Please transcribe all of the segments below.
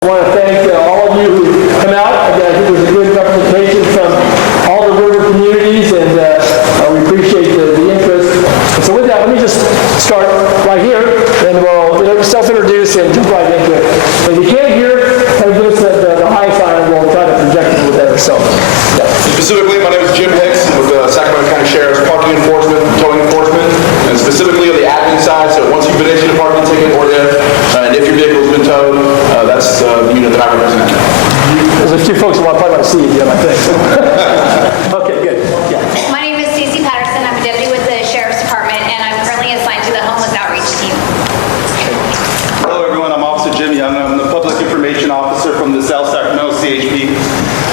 I want to thank all of you who come out. Again, I think there's a good representation from all the river communities, and we appreciate the interest. And so with that, let me just start right here, and we'll self-introduce and jump right into it. If you can't hear, give us the high sign, and we'll try to project it with that ourselves. Yeah. Specifically, my name is Jim Hicks with the Sacramento County Sheriff's Parking Enforcement, Towing Enforcement, and specifically on the admin side. So once you've been issued a parking ticket, or if your vehicle's been towed, that's the unit that I represent. There's a few folks who want to probably see it, I think. Okay, good. Yeah. My name is Stacey Patterson. I'm a deputy with the Sheriff's Department, and I'm currently assigned to the Homeless Outreach Team. Hello everyone, I'm Officer Jim Young. I'm the Public Information Officer from the South Sacramento CHP.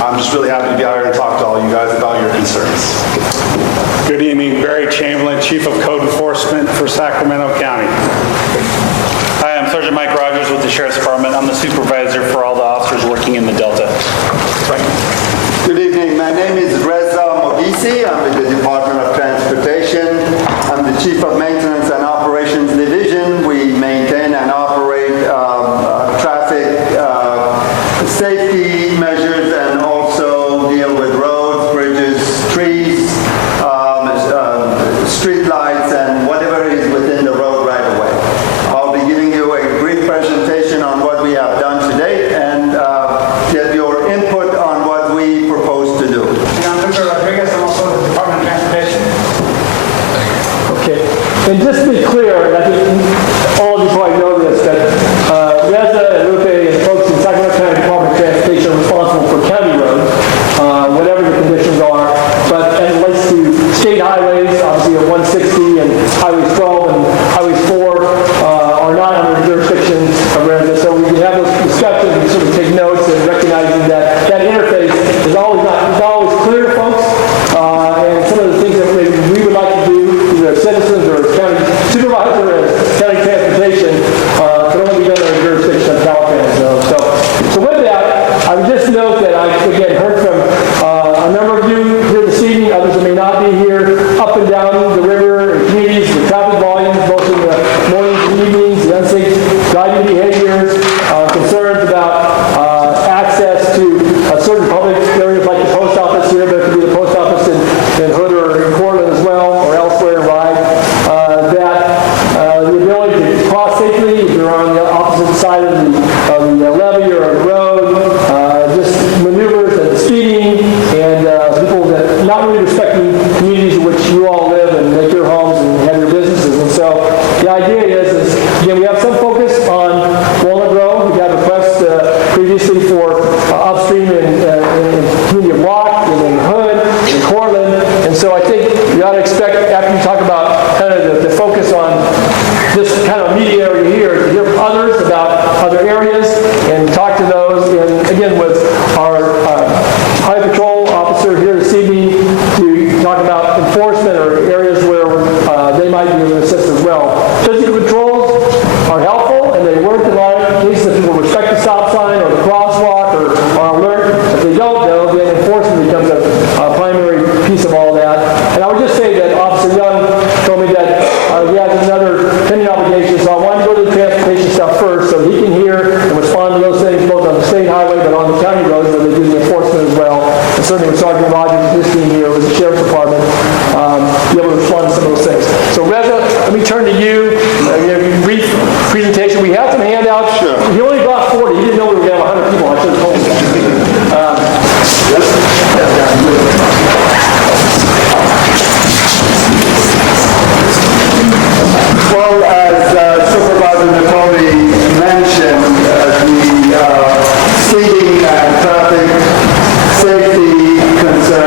I'm just really happy to be out here to talk to all you guys about your concerns. Good evening, Barry Chamberlain, Chief of Code Enforcement for Sacramento County. Hi, I'm Sergeant Mike Rogers with the Sheriff's Department. I'm the supervisor for all the officers working in the Delta. Good evening, my name is Reza Mogisi. I'm with the Department of Transportation. I'm the Chief of Maintenance and Operations Division. We maintain and operate traffic safety measures and also deal with roads, bridges, trees, street lights, and whatever is within the road right away. I'll be giving you a brief presentation on what we have done to date and get your input on what we propose to do. I'm Victor Rodriguez. I'm also with the Department of Transportation. Okay. And just to be clear, and I think all of you probably know this, that Reza and Lupe and folks in Sacramento County Department of Transportation are responsible for county roads, whatever the conditions are. But as it relates to state highways, obviously 160 and highways 12 and highways 4 are not under the jurisdiction of Reza. So we can have those discussions and sort of take notes and recognizing that that interface is always clear to folks. And some of the things that maybe we would like to do, either as citizens or as county supervisor or as county transportation, can only be done under the jurisdiction of Caltrans. So with that, I would just note that I, again, heard from a number of you here this evening, others that may not be here, up and down the river and communities, the traffic volumes, both in the mornings and evenings, the unsafe driving behaviors, concerns about access to certain public areas like the post office here, but it could be the post office in Hood or in Courtland as well, or elsewhere in Ryde, that the ability to cross safely if you're on the opposite side of the levee or the road, just maneuvers and speeding, and people that not really respecting communities in which you all live and make your homes and have your businesses. And so the idea is again, we have some focus on Walnut Grove. We have requests previously for upstream in community of Walk and in Hood and Courtland. And so I think you ought to expect, after you talk about kind of the focus on this kind of media area here, to hear from others about other areas and talk to those. And again, with our Highway Patrol officer here this evening to talk about enforcement or areas where they might be able to assist as well. Physical patrols are helpful, and they work in a lot of cases if people respect the stop sign or the crosswalk or are alert. If they don't, though, then enforcement becomes a primary piece of all that. And I would just say that Officer Young told me that he has another pending obligation, so I wanted to go to the transportation stuff first so he can hear and respond to those things both on the state highway but on the county roads where they do the enforcement as well. And certainly with Sergeant Rogers and his team here with the Sheriff's Department, be able to respond to some of those things. So Reza, let me turn to you. Brief presentation. We have some handouts. Sure. He only brought 40. He didn't know we were going to have 100 people. I should have told him that. Well, as Supervisor Nottoli mentioned, the speeding and traffic safety concerns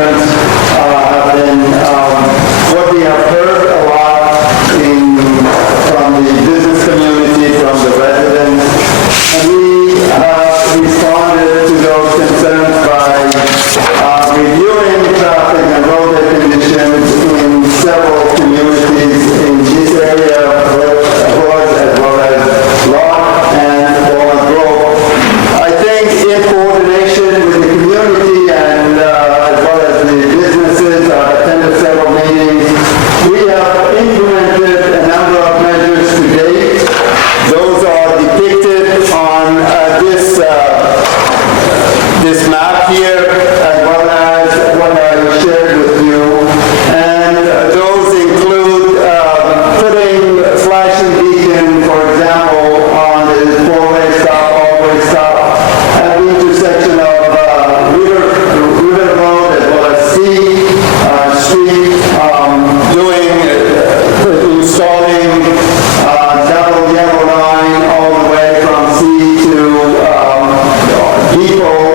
here, as well as what I shared with you. And those include putting flashing beacon, for example, on the four-way stop, all-way stop, at the intersection of River Road as well as C Street, installing double yellow line all the way from C to Depot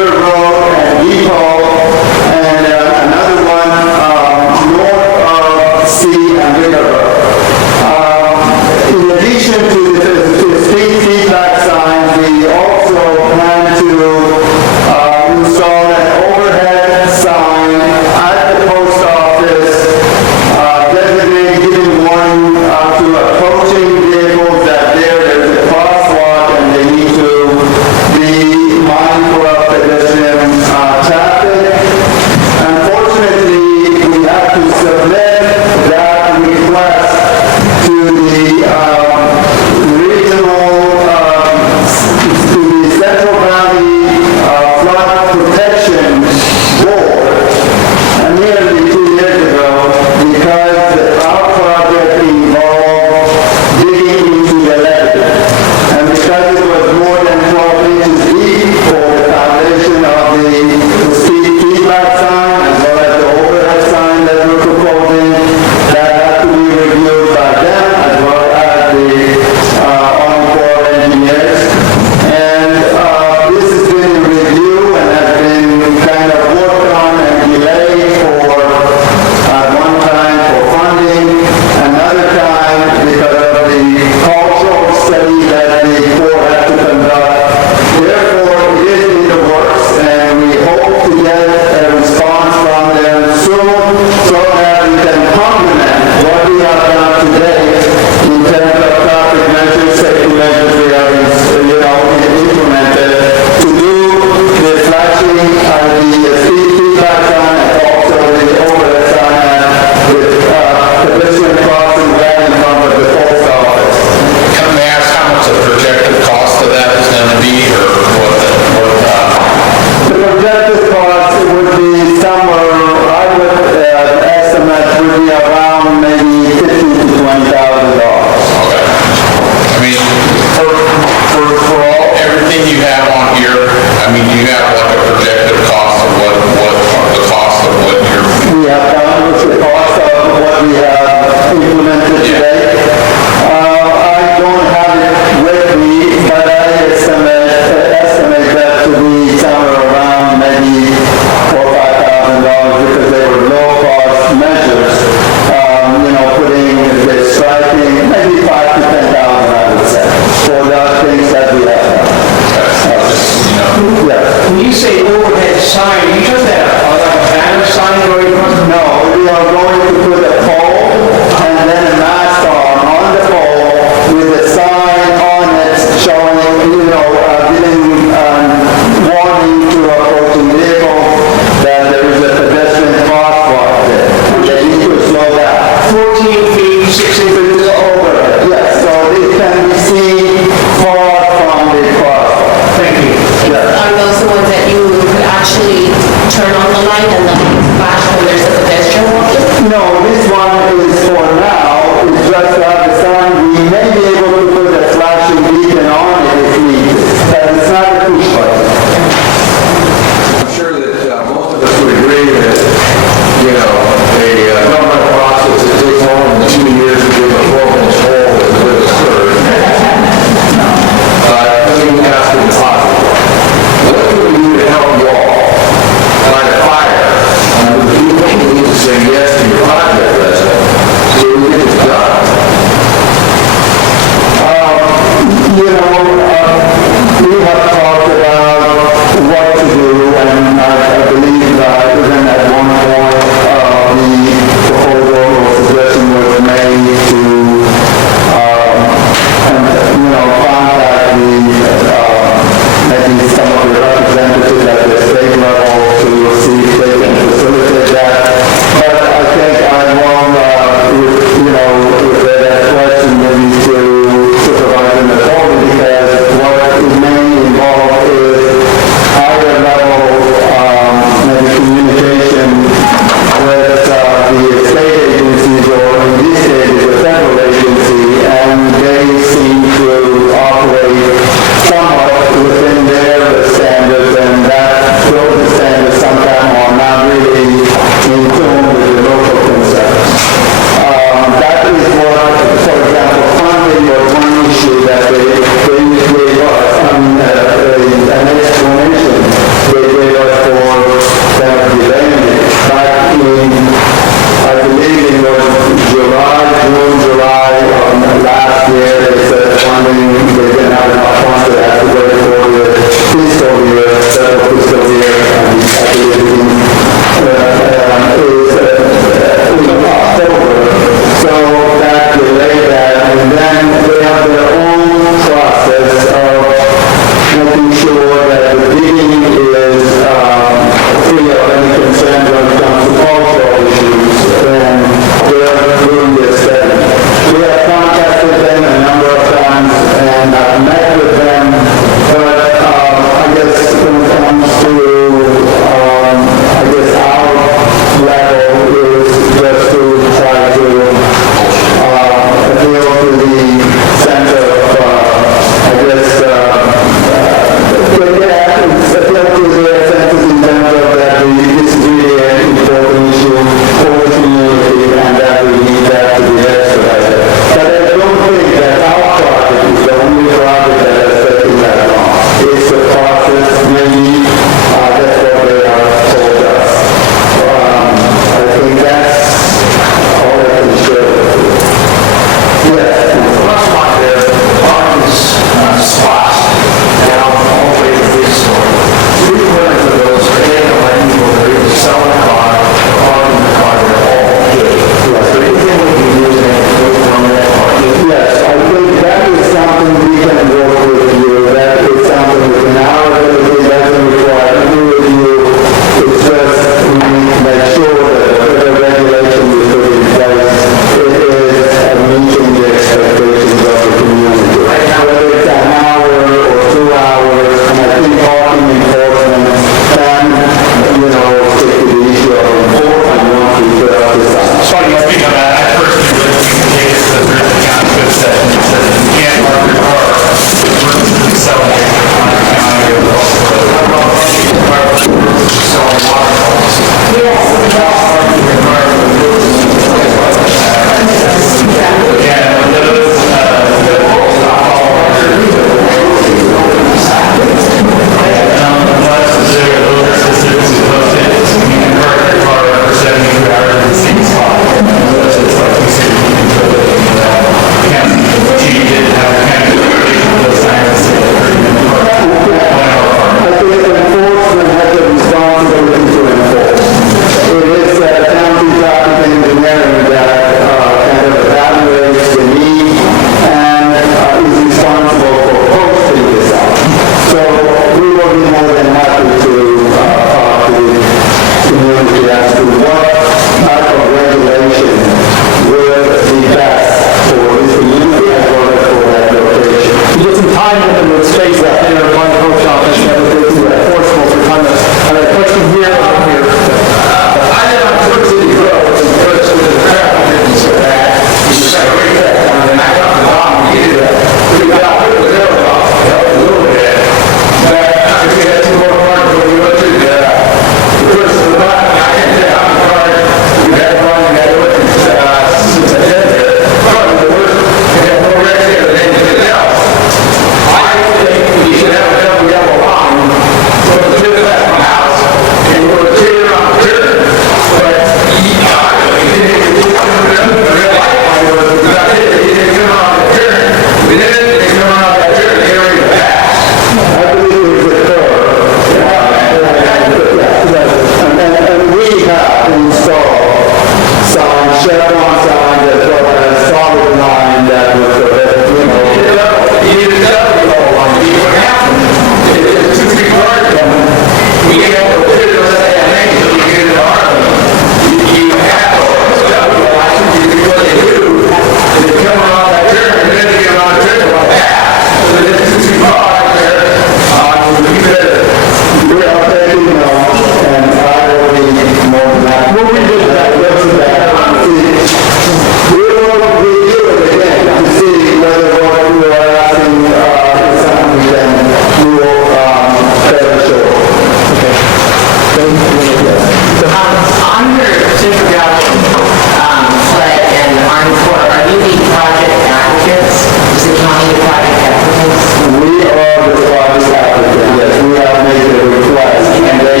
the private applicants? We are the private applicant, yes, we have made the request, and they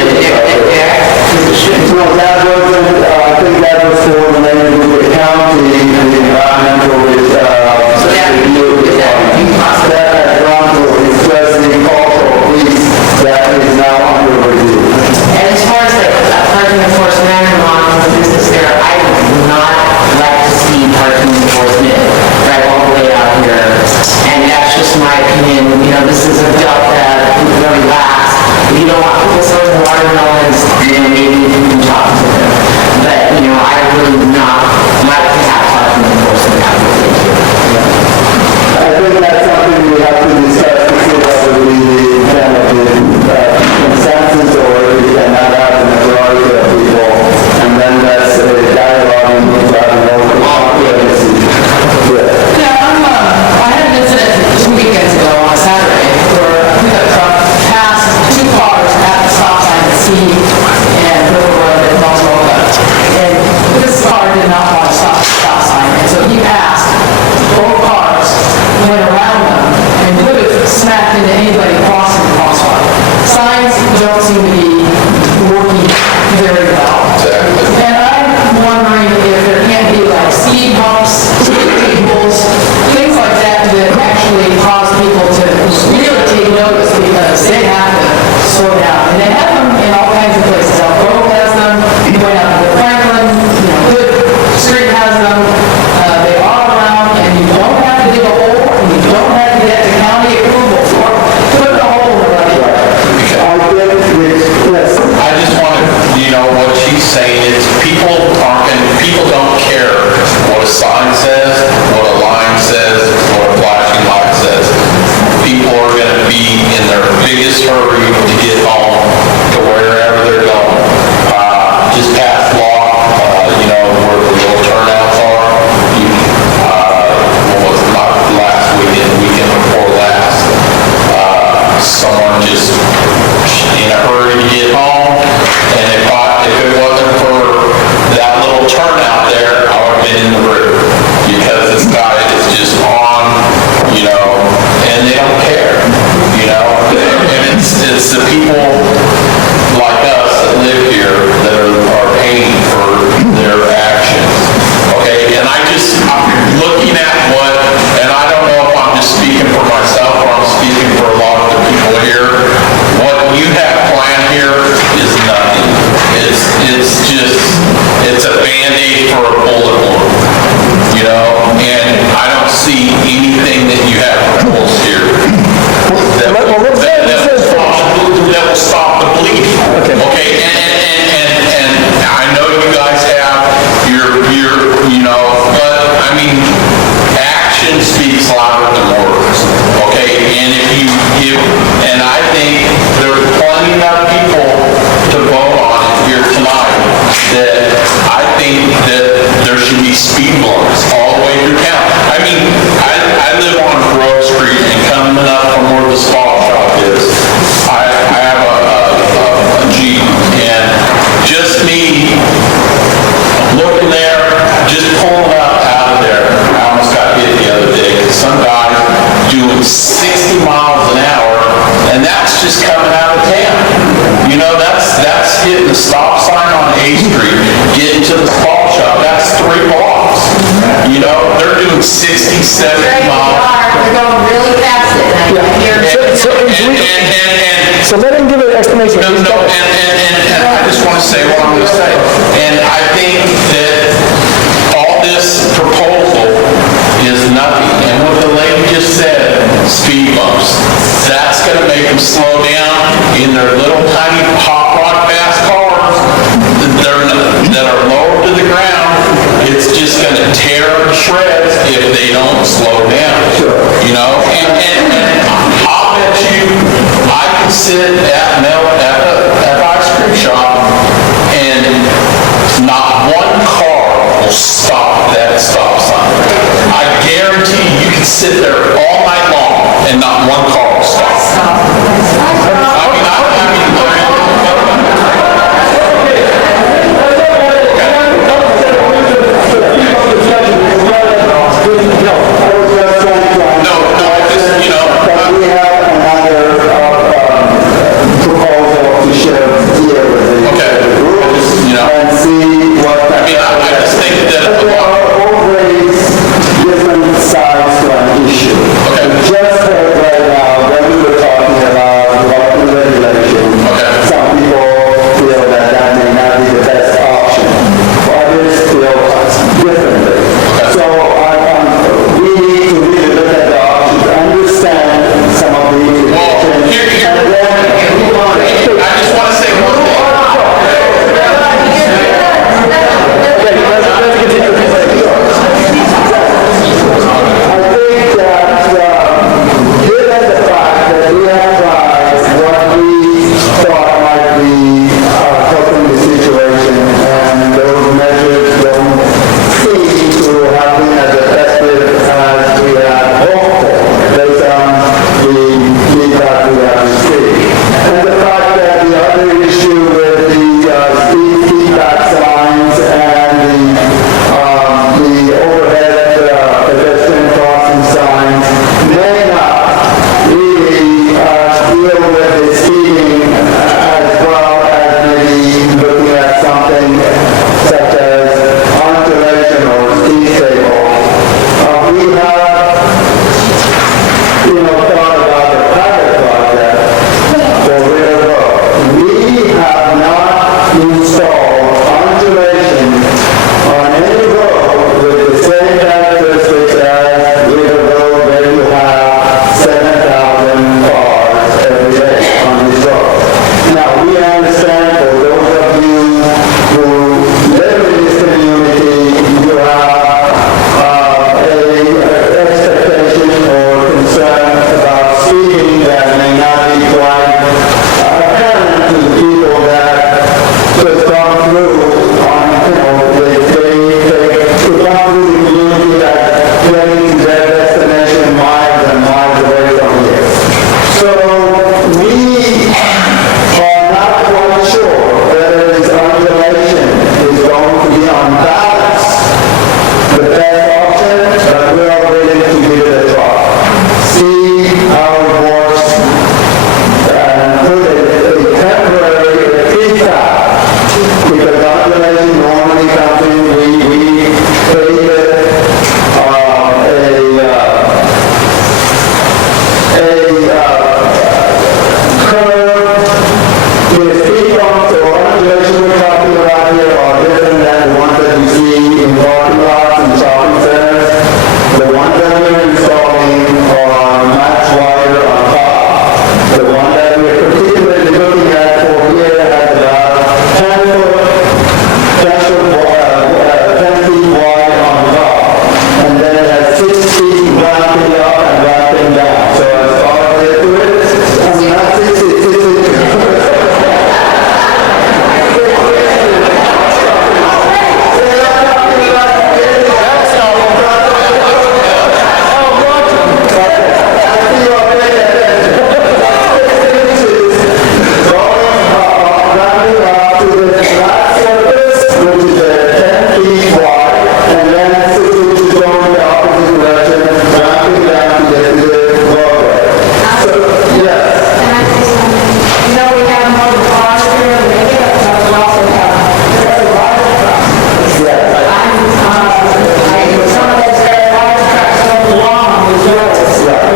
no, that wasn't, I think that was coordinated with the county, and the environmental, that has gone to express the cultural piece that is now under review. And as far as the parking enforcement and on the business there, I would not like to see parking enforcement right all the way out here. And that's just my opinion. You know, this is a delta, it's very lax. If you don't want people throwing watermelons, then maybe you can talk to them. But, you know, I really would not like to have parking enforcement out here. I think that's something we have to discuss to see what would be the kind of the consensus, or if we cannot have the majority of people, and then that's a dialogue and move out and over. I had an incident 2 weekends ago on a Saturday where I think a truck passed 2 cars at the stop sign at C and River Road at Nottoli. And this car did not want to stop at the stop sign, and so he passed. Both cars went around them and could have smacked into anybody crossing the crosswalk. Signs don't seem to be working very well. And I'm wondering if there can't be like speed bumps, tables, things like that that actually cause people to really take notice because they have to slow down. And they have them in all kinds of places. Elk Grove has them, going out to Franklin, you know, Good Street has them. They are around, and you don't have to dig a hole, and you don't have to get the county approval for putting a hole in the right. I just want to, you know, what she's saying is people don't care what a sign says, what a line says, what a flashing light says. People are going to be in their biggest hurry to get home to wherever they're going. Just past law, you know, where the little turnouts are. What was it, not last weekend, the weekend before last. Someone just in a hurry to get home, and if it wasn't for that little turnout there, I would have been in the river, because this guy is just on, you know, and they don't care, you know, and it's the people like us that live here that are paying for their actions, okay, and I'm looking at what, and I don't know if I'm just speaking for myself or I'm speaking for a lot of the people here, what you have planned here is nothing. It's a Band-Aid for a bullet wound, you know, and I don't see anything that you have proposed here that will stop the bleeding. Okay, and I know you guys have your you know, but I mean, action speaks louder than words. Okay, and I think there's plenty of people to vote on here tonight that I think that there should be speed bumps all the way through town. I mean, I live on Grove Street, and coming up from where the small shop is, I have a Jeep, and just me looking there, just pulling up out of there, I almost got hit the other day, because some guy doing 60 miles an hour, and that's just coming out of town. You know, that's hitting the stop sign on A Street, getting to the small shop, that's 3 blocks. You know, they're doing 60, 70 miles. They're going really fast at night. So let him give an explanation. No, and I just want to say what I'm going to say. And I think that all this proposal is nothing. And what the lady just said, speed bumps, that's going to make them slow down in their little tiny hot rod fast cars that are lower to the ground. It's just going to tear them to shreds if they don't slow down. You know, and I'll bet you I can sit at an ice cream shop and not one car will stop that stop sign. I guarantee you can sit there all night long and not one car will stop. I was just trying to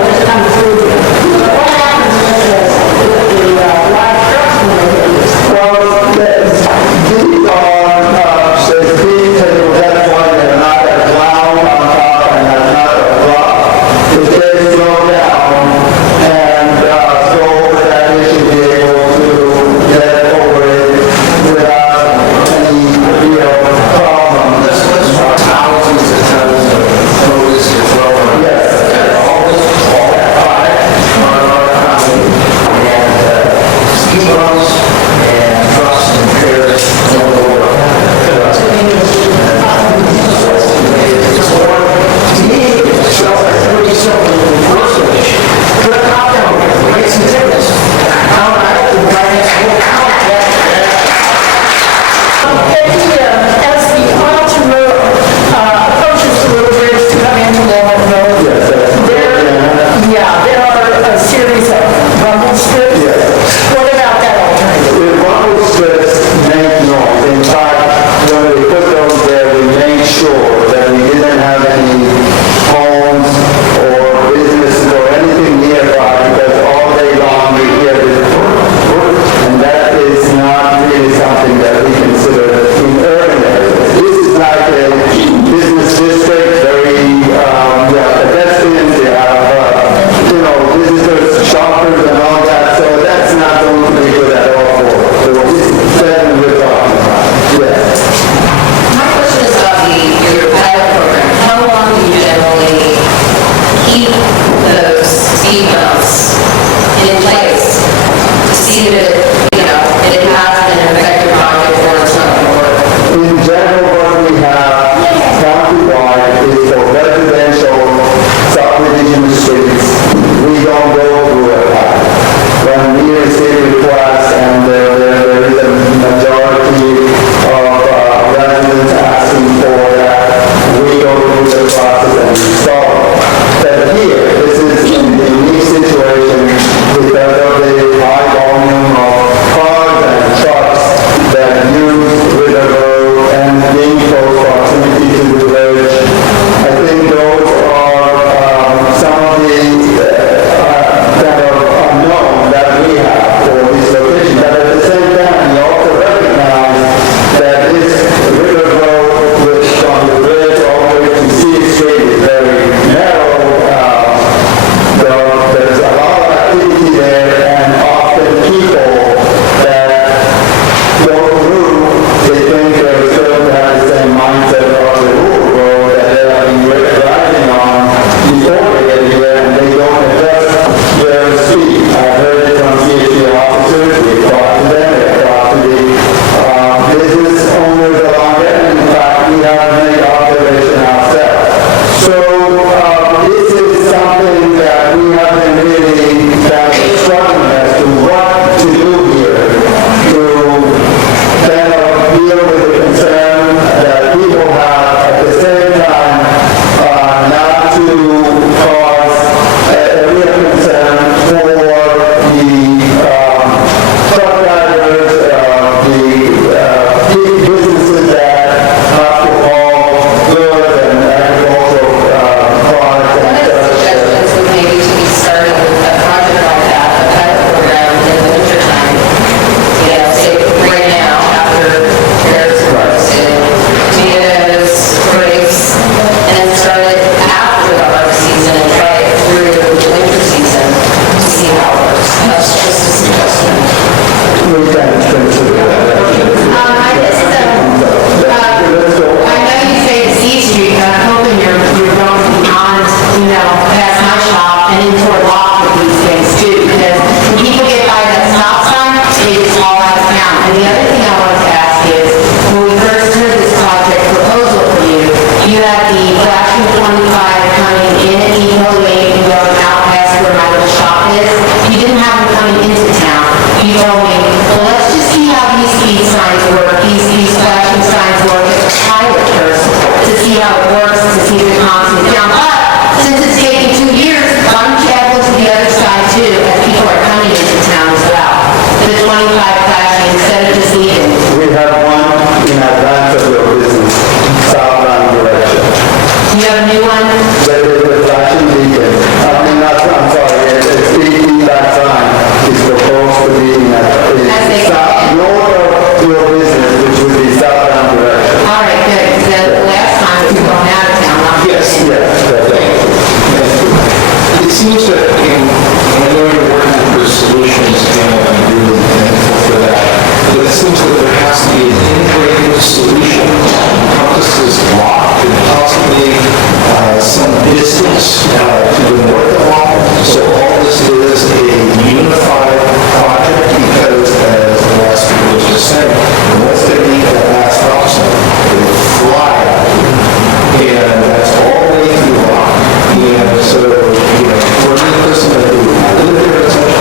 just come through here. But what happens with the live trucks when they hit this? Well, these are, the speed table, that's why they're not a clown on top and they're not a block. If they slow down and go over that, they should be able to get over it without any real problem. Thousands of tons of produce to throw on. Yes. All that product on our economy, and ski bumps and trucks and trailers don't go over. To me, it's pretty simple in the first place. Put a cop down there, make some tickets. Now, I have to write this whole count. As the Altamont approaches the little bridge to come into Walnut Grove, there are a series of rumble strips. What about that alternative? The rumble strips make noise. In fact, when we put those there, we made sure that we didn't have any homes or businesses or anything nearby, because all day long we hear this and that is not really something that we consider in urban areas. This is like a business district, very, pedestrians, they have, visitors, shoppers and all that, so that's not going to be good at all for us. So this is certainly we're talking about. Yes. My question is about your pilot program. How long do you generally keep those speed bumps in place to see that, it has been an effective project or it's not going to work? In general, what we have countywide is for residential subdivision streets, we don't go through a pilot. When we receive requests and there is a majority of residents asking for that, we go through the process and install it. But here, this is a unique situation because of the high volume of cars and trucks that use River Road and being close proximity to the village. I think those are some of the kind of unknown that we have for this location. But at the same time, we also recognize that this River Road, which from the bridge all the way to C Street is very narrow. There's a lot of activity there, and often people that go through, they think they're still to have the same mindset of the rural road that they have been driving on before they get here, and they don't adjust their speed. I've heard it from CHP officers, we've talked to them, we've talked to the business owners along there, and in fact, we have made observation ourselves. So, this is something that we have been really struggling as to what to do here to kind of deal with the concern that people have at the same time, not to cause a real concern for the truck drivers, the businesses that have to haul goods and agricultural products One and of the suggestions would maybe to be starting with a project like that, a pilot program in the wintertime. Say right now, after there's tomatoes, grapes, and then start it after the harvest season and try it through the winter season to see how it works. That's just a suggestion. we can consider that. I know you say it's C Street, but I'm hoping you're going beyond, past my shop and into a lot of these things too, because when people get by that stop sign, they just fall out of town. And the other thing I wanted to ask is, when we first heard this project proposal for you, you had the flashing 25 coming in at Eco Lake and going out past where my little shop is. You didn't have them coming into town. You told me, well, let's just see how these speed signs work, these flashing signs work at the pilot first, to see how it works, to see if it calms me down. But since it's taking 2 years, why don't you have a look to the other side too, as people are coming into town as well? The 25 flashing instead of just leaving. We have one in advance of your business, southbound direction. You have a new one? There is a flashing beacon. I mean, not seems that, and I know you're working for solutions, and I'm really thankful for that, but it seems that there has to be an integrated solution that encompasses block and possibly some distance to the north of block. So all this is a unified project because, as the last speaker was just saying, once they leave that last option, they fly out here. And that's all the way through block. And so, for me personally, I live there and such,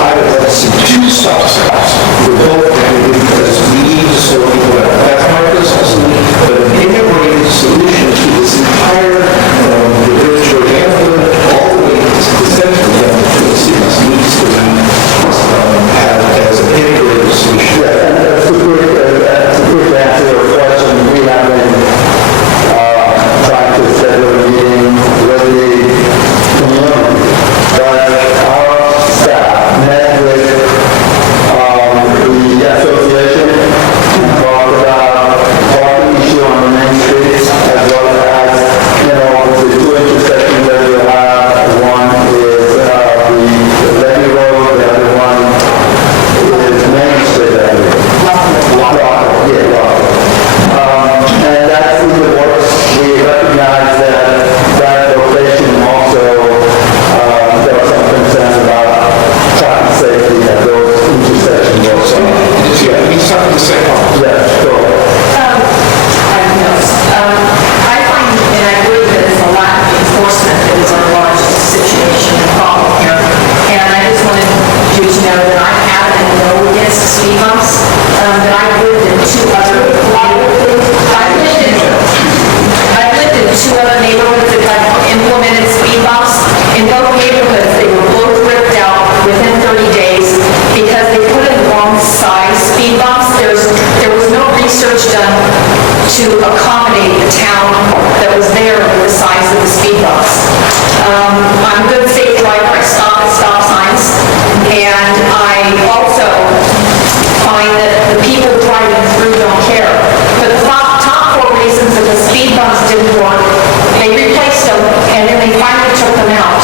I would like to see 2 stop signs for both because we need to slow people down. That's my business. But an integrated solution to this entire, the village of Antioch, all the way to the center to the cities needs to be have as an integrated solution. Yeah, and that's a quick answer to your question. We have been trying to schedule a meeting with the community, but our staff met with the association and talked about parking issue on the main streets as well as, the 2 intersections that we have. One is the Levy Road, the other one is Main Street Avenue. And that's in the works. We recognize that location also, there are some concerns about traffic safety at those intersections also. Yeah, we start the same one. Yeah, sure. I find, and I agree that it's a lack of enforcement that is our largest situation and problem here. And I just wanted you to know that I have and know against speed bumps, that I've lived in 2 other neighborhoods that have implemented speed bumps. In both neighborhoods, they were both ripped out within 30 days because they put in wrong size speed bumps. There was no research done to accommodate the town that was there with the size of the speed bumps. I'm a good safe driver. I stop at stop signs, and I also find that the people driving through don't care. But the top 4 reasons that the speed bumps didn't work, they replaced them, and then they finally took them out.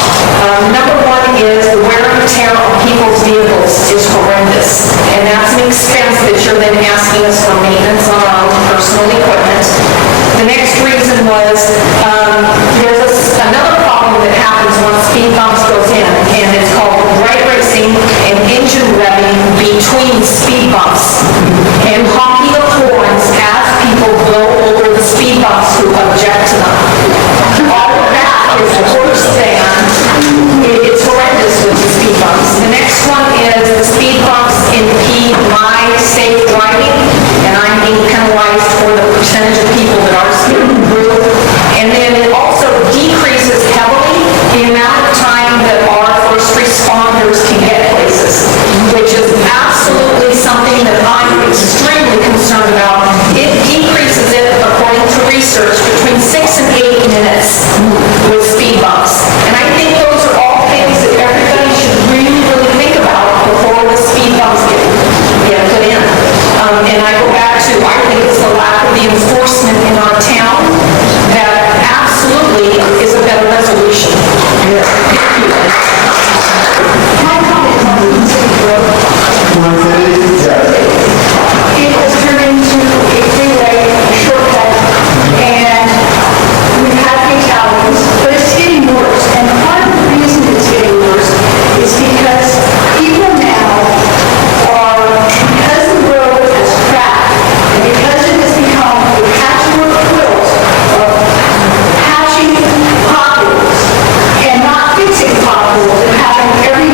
Number 1 is the wear and tear on people's vehicles is horrendous, and that's an expense that you're then asking us for maintenance on our own personal equipment. The next reason was there's another problem that happens once speed bumps goes in, and it's called right racing and engine revving between speed bumps and honking of horns as people go over the speed bumps who object to them. All of that is worse than, it's horrendous with the speed bumps. The next one is the speed bumps impede my safe driving, and I'm being penalized for the percentage of people that are speeding through. And then it also decreases heavily the amount of time that our first responders can get places, which is absolutely something that I'm extremely concerned about. It decreases it, according to research, between 6 and 8 minutes with speed bumps. And I think those are all things that everybody should really, really think about before the speed bumps get put in. And I go back to, I think it's the lack of the enforcement in our town that absolutely is a better resolution. Thank you. My comment on the city road. It has turned into a freeway shortcut, and we've had fatalities, but it's getting worse. And part of the reason it's getting worse is because people now are, because the road has cracked, and because it has become a patchwork quilt of patching potholes and not fixing potholes and having every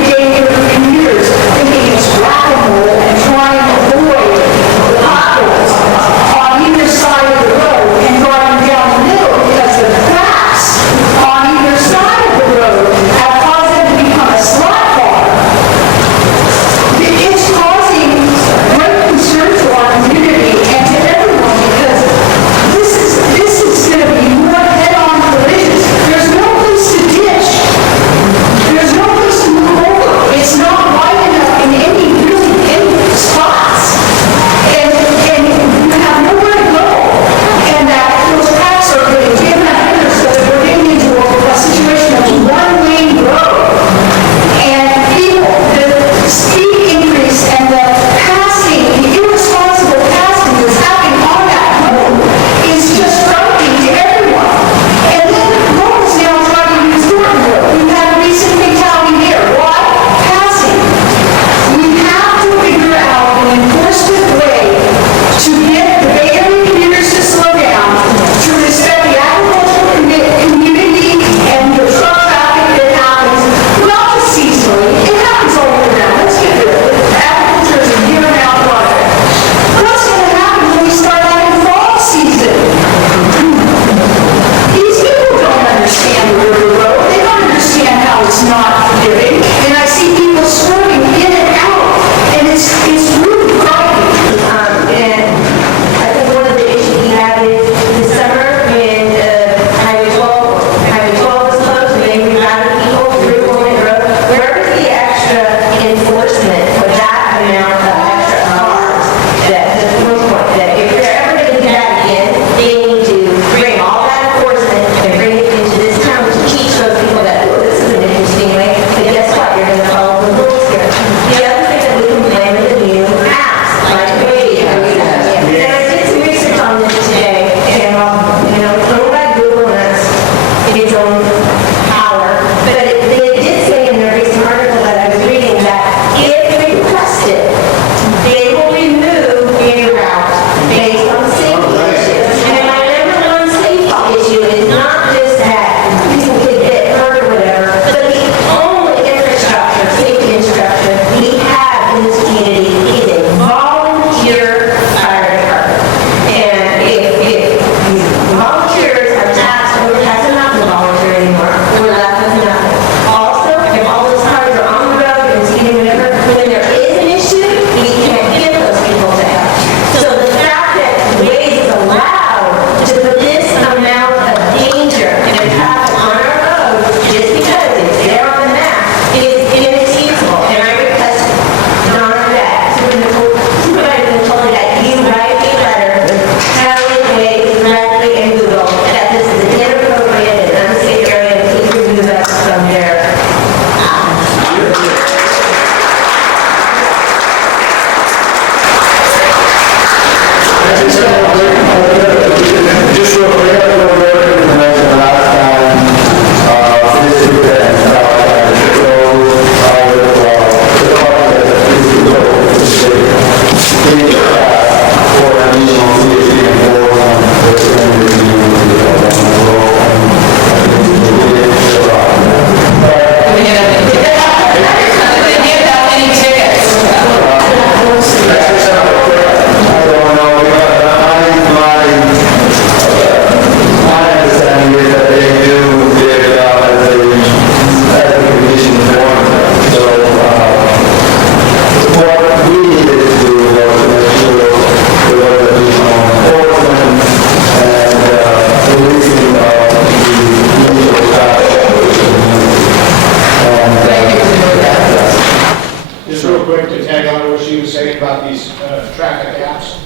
about these traffic apps?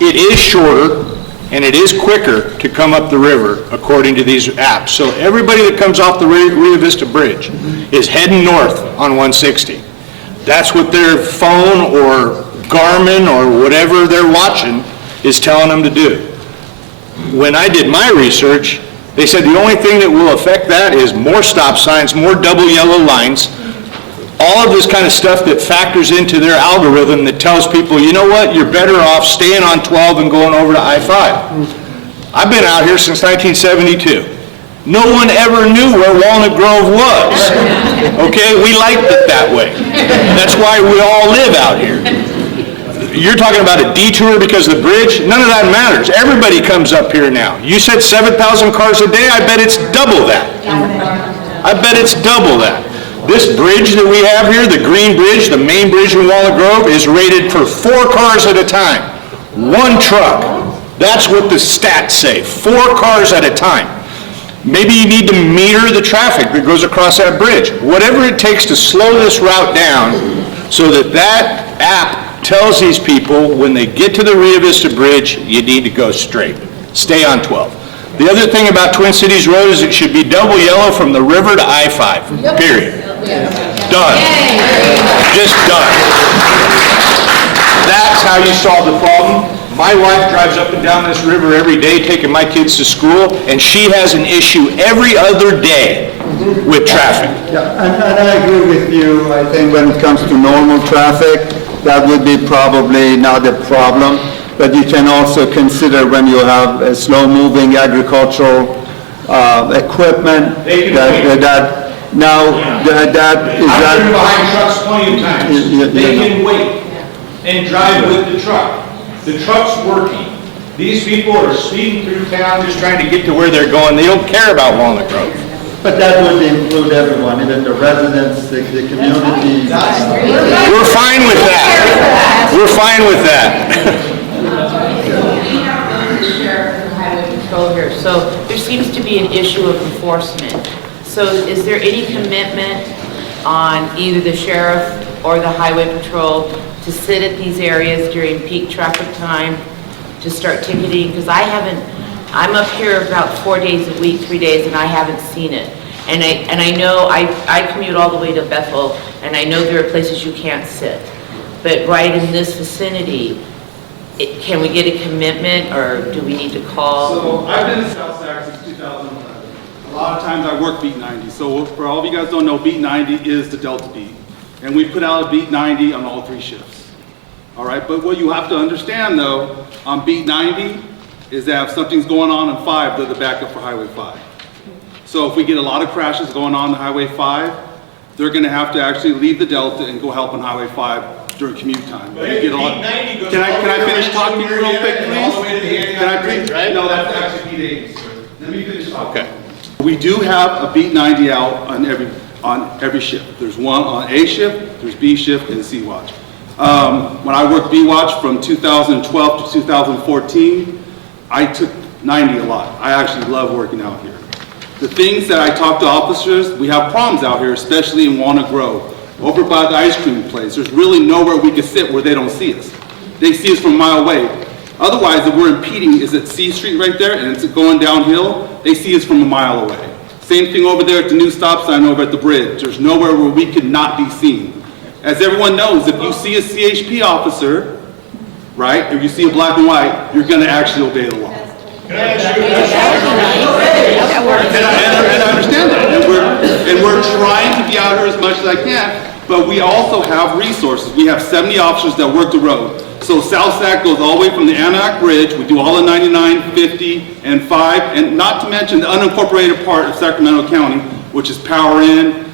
It is shorter and it is quicker to come up the river according to these apps. So everybody that comes off the Rio Vista Bridge is heading north on 160. That's what their phone or Garmin or whatever they're watching is telling them to do. When I did my research, they said the only thing that will affect that is more stop signs, more double yellow lines, all of this kind of stuff that factors into their algorithm that tells people, you know what, you're better off staying on 12 and going over to I-5. I've been out here since 1972. No one ever knew where Walnut Grove was. Okay, we liked it that way. That's why we all live out here. You're talking about a detour because of the bridge? None of that matters. Everybody comes up here now. You said 7,000 cars a day? I bet it's double that. I bet it's double that. This bridge that we have here, the green bridge, the main bridge in Walnut Grove, is rated for 4 cars at a time. 1 truck. That's what the stats say. 4 cars at a time. Maybe you need to meter the traffic that goes across that bridge. Whatever it takes to slow this route down so that that app tells these people when they get to the Rio Vista Bridge, you need to go straight. Stay on 12. The other thing about Twin Cities Road is it should be double yellow from the river to I-5, period. Done. Just done. That's how you solve the problem. My wife drives up and down this river every day taking my kids to school, and she has an issue every other day with traffic. Yeah, and I agree with you. I think when it comes to normal traffic, that would be probably not a problem. But you can also consider when you have a slow-moving agricultural equipment They can that I've been behind trucks plenty of times. They can wait and drive with the truck. The truck's working. These people are speeding through town just trying to get to where they're going. They don't care about Walnut Grove. But that would include everyone, even the residents, the community. We're fine with that. We're fine with that. We have the sheriff and the highway patrol here, so there seems to be an issue of enforcement. So is there any commitment on either the sheriff or the highway patrol to sit at these areas during peak traffic time to start ticketing? Because I'm up here about 4 days a week, 3 days, and I haven't seen it. And I know I commute all the way to Bethel, and I know there are places you can't sit. But right in this vicinity, can we get a commitment, or do we need to call? So I've been in South Sac since 2011. A lot of times I work beat 90. So for all of you guys don't know, beat 90 is the Delta beat. And we put out a beat 90 on all 3 shifts. All right, but what you have to understand though, on beat 90 is that if something's going on 5, they're the backup for Highway 5. So if we get a lot of crashes going on Highway 5, they're gonna have to actually leave the Delta and go help on Highway 5 during commute time. But if Can I finish talking real quick, please? Can I please? No, that's actually beat 80, sir. Let me finish talking. Okay. We do have a beat 90 out on every shift. There's one on A shift, there's B shift, and C watch. When I worked B watch from 2012 to 2014, I took 90 a lot. I actually love working out here. The things that I talk to officers, we have problems out here, especially in Walnut Grove. Over by the ice cream place, there's really nowhere we can sit where they don't see us. They see us from a mile away. Otherwise, if we're impeding, is at C Street right there, and it's going downhill, they see us from a mile away. Same thing over there at the new stop sign over at the bridge. There's nowhere where we could not be seen. As everyone knows, if you see a CHP officer, right, if you see a black and white, you're gonna actually obey the law. Can I ask you a question? And I understand that, and we're trying to be out here as much as I can, but we also have resources. We have 70 officers that work the road. So South Sac goes all the way from the Antioch Bridge, we do all the 99, 50, and 5, and not to mention the unincorporated part of Sacramento County, which is Power Inn,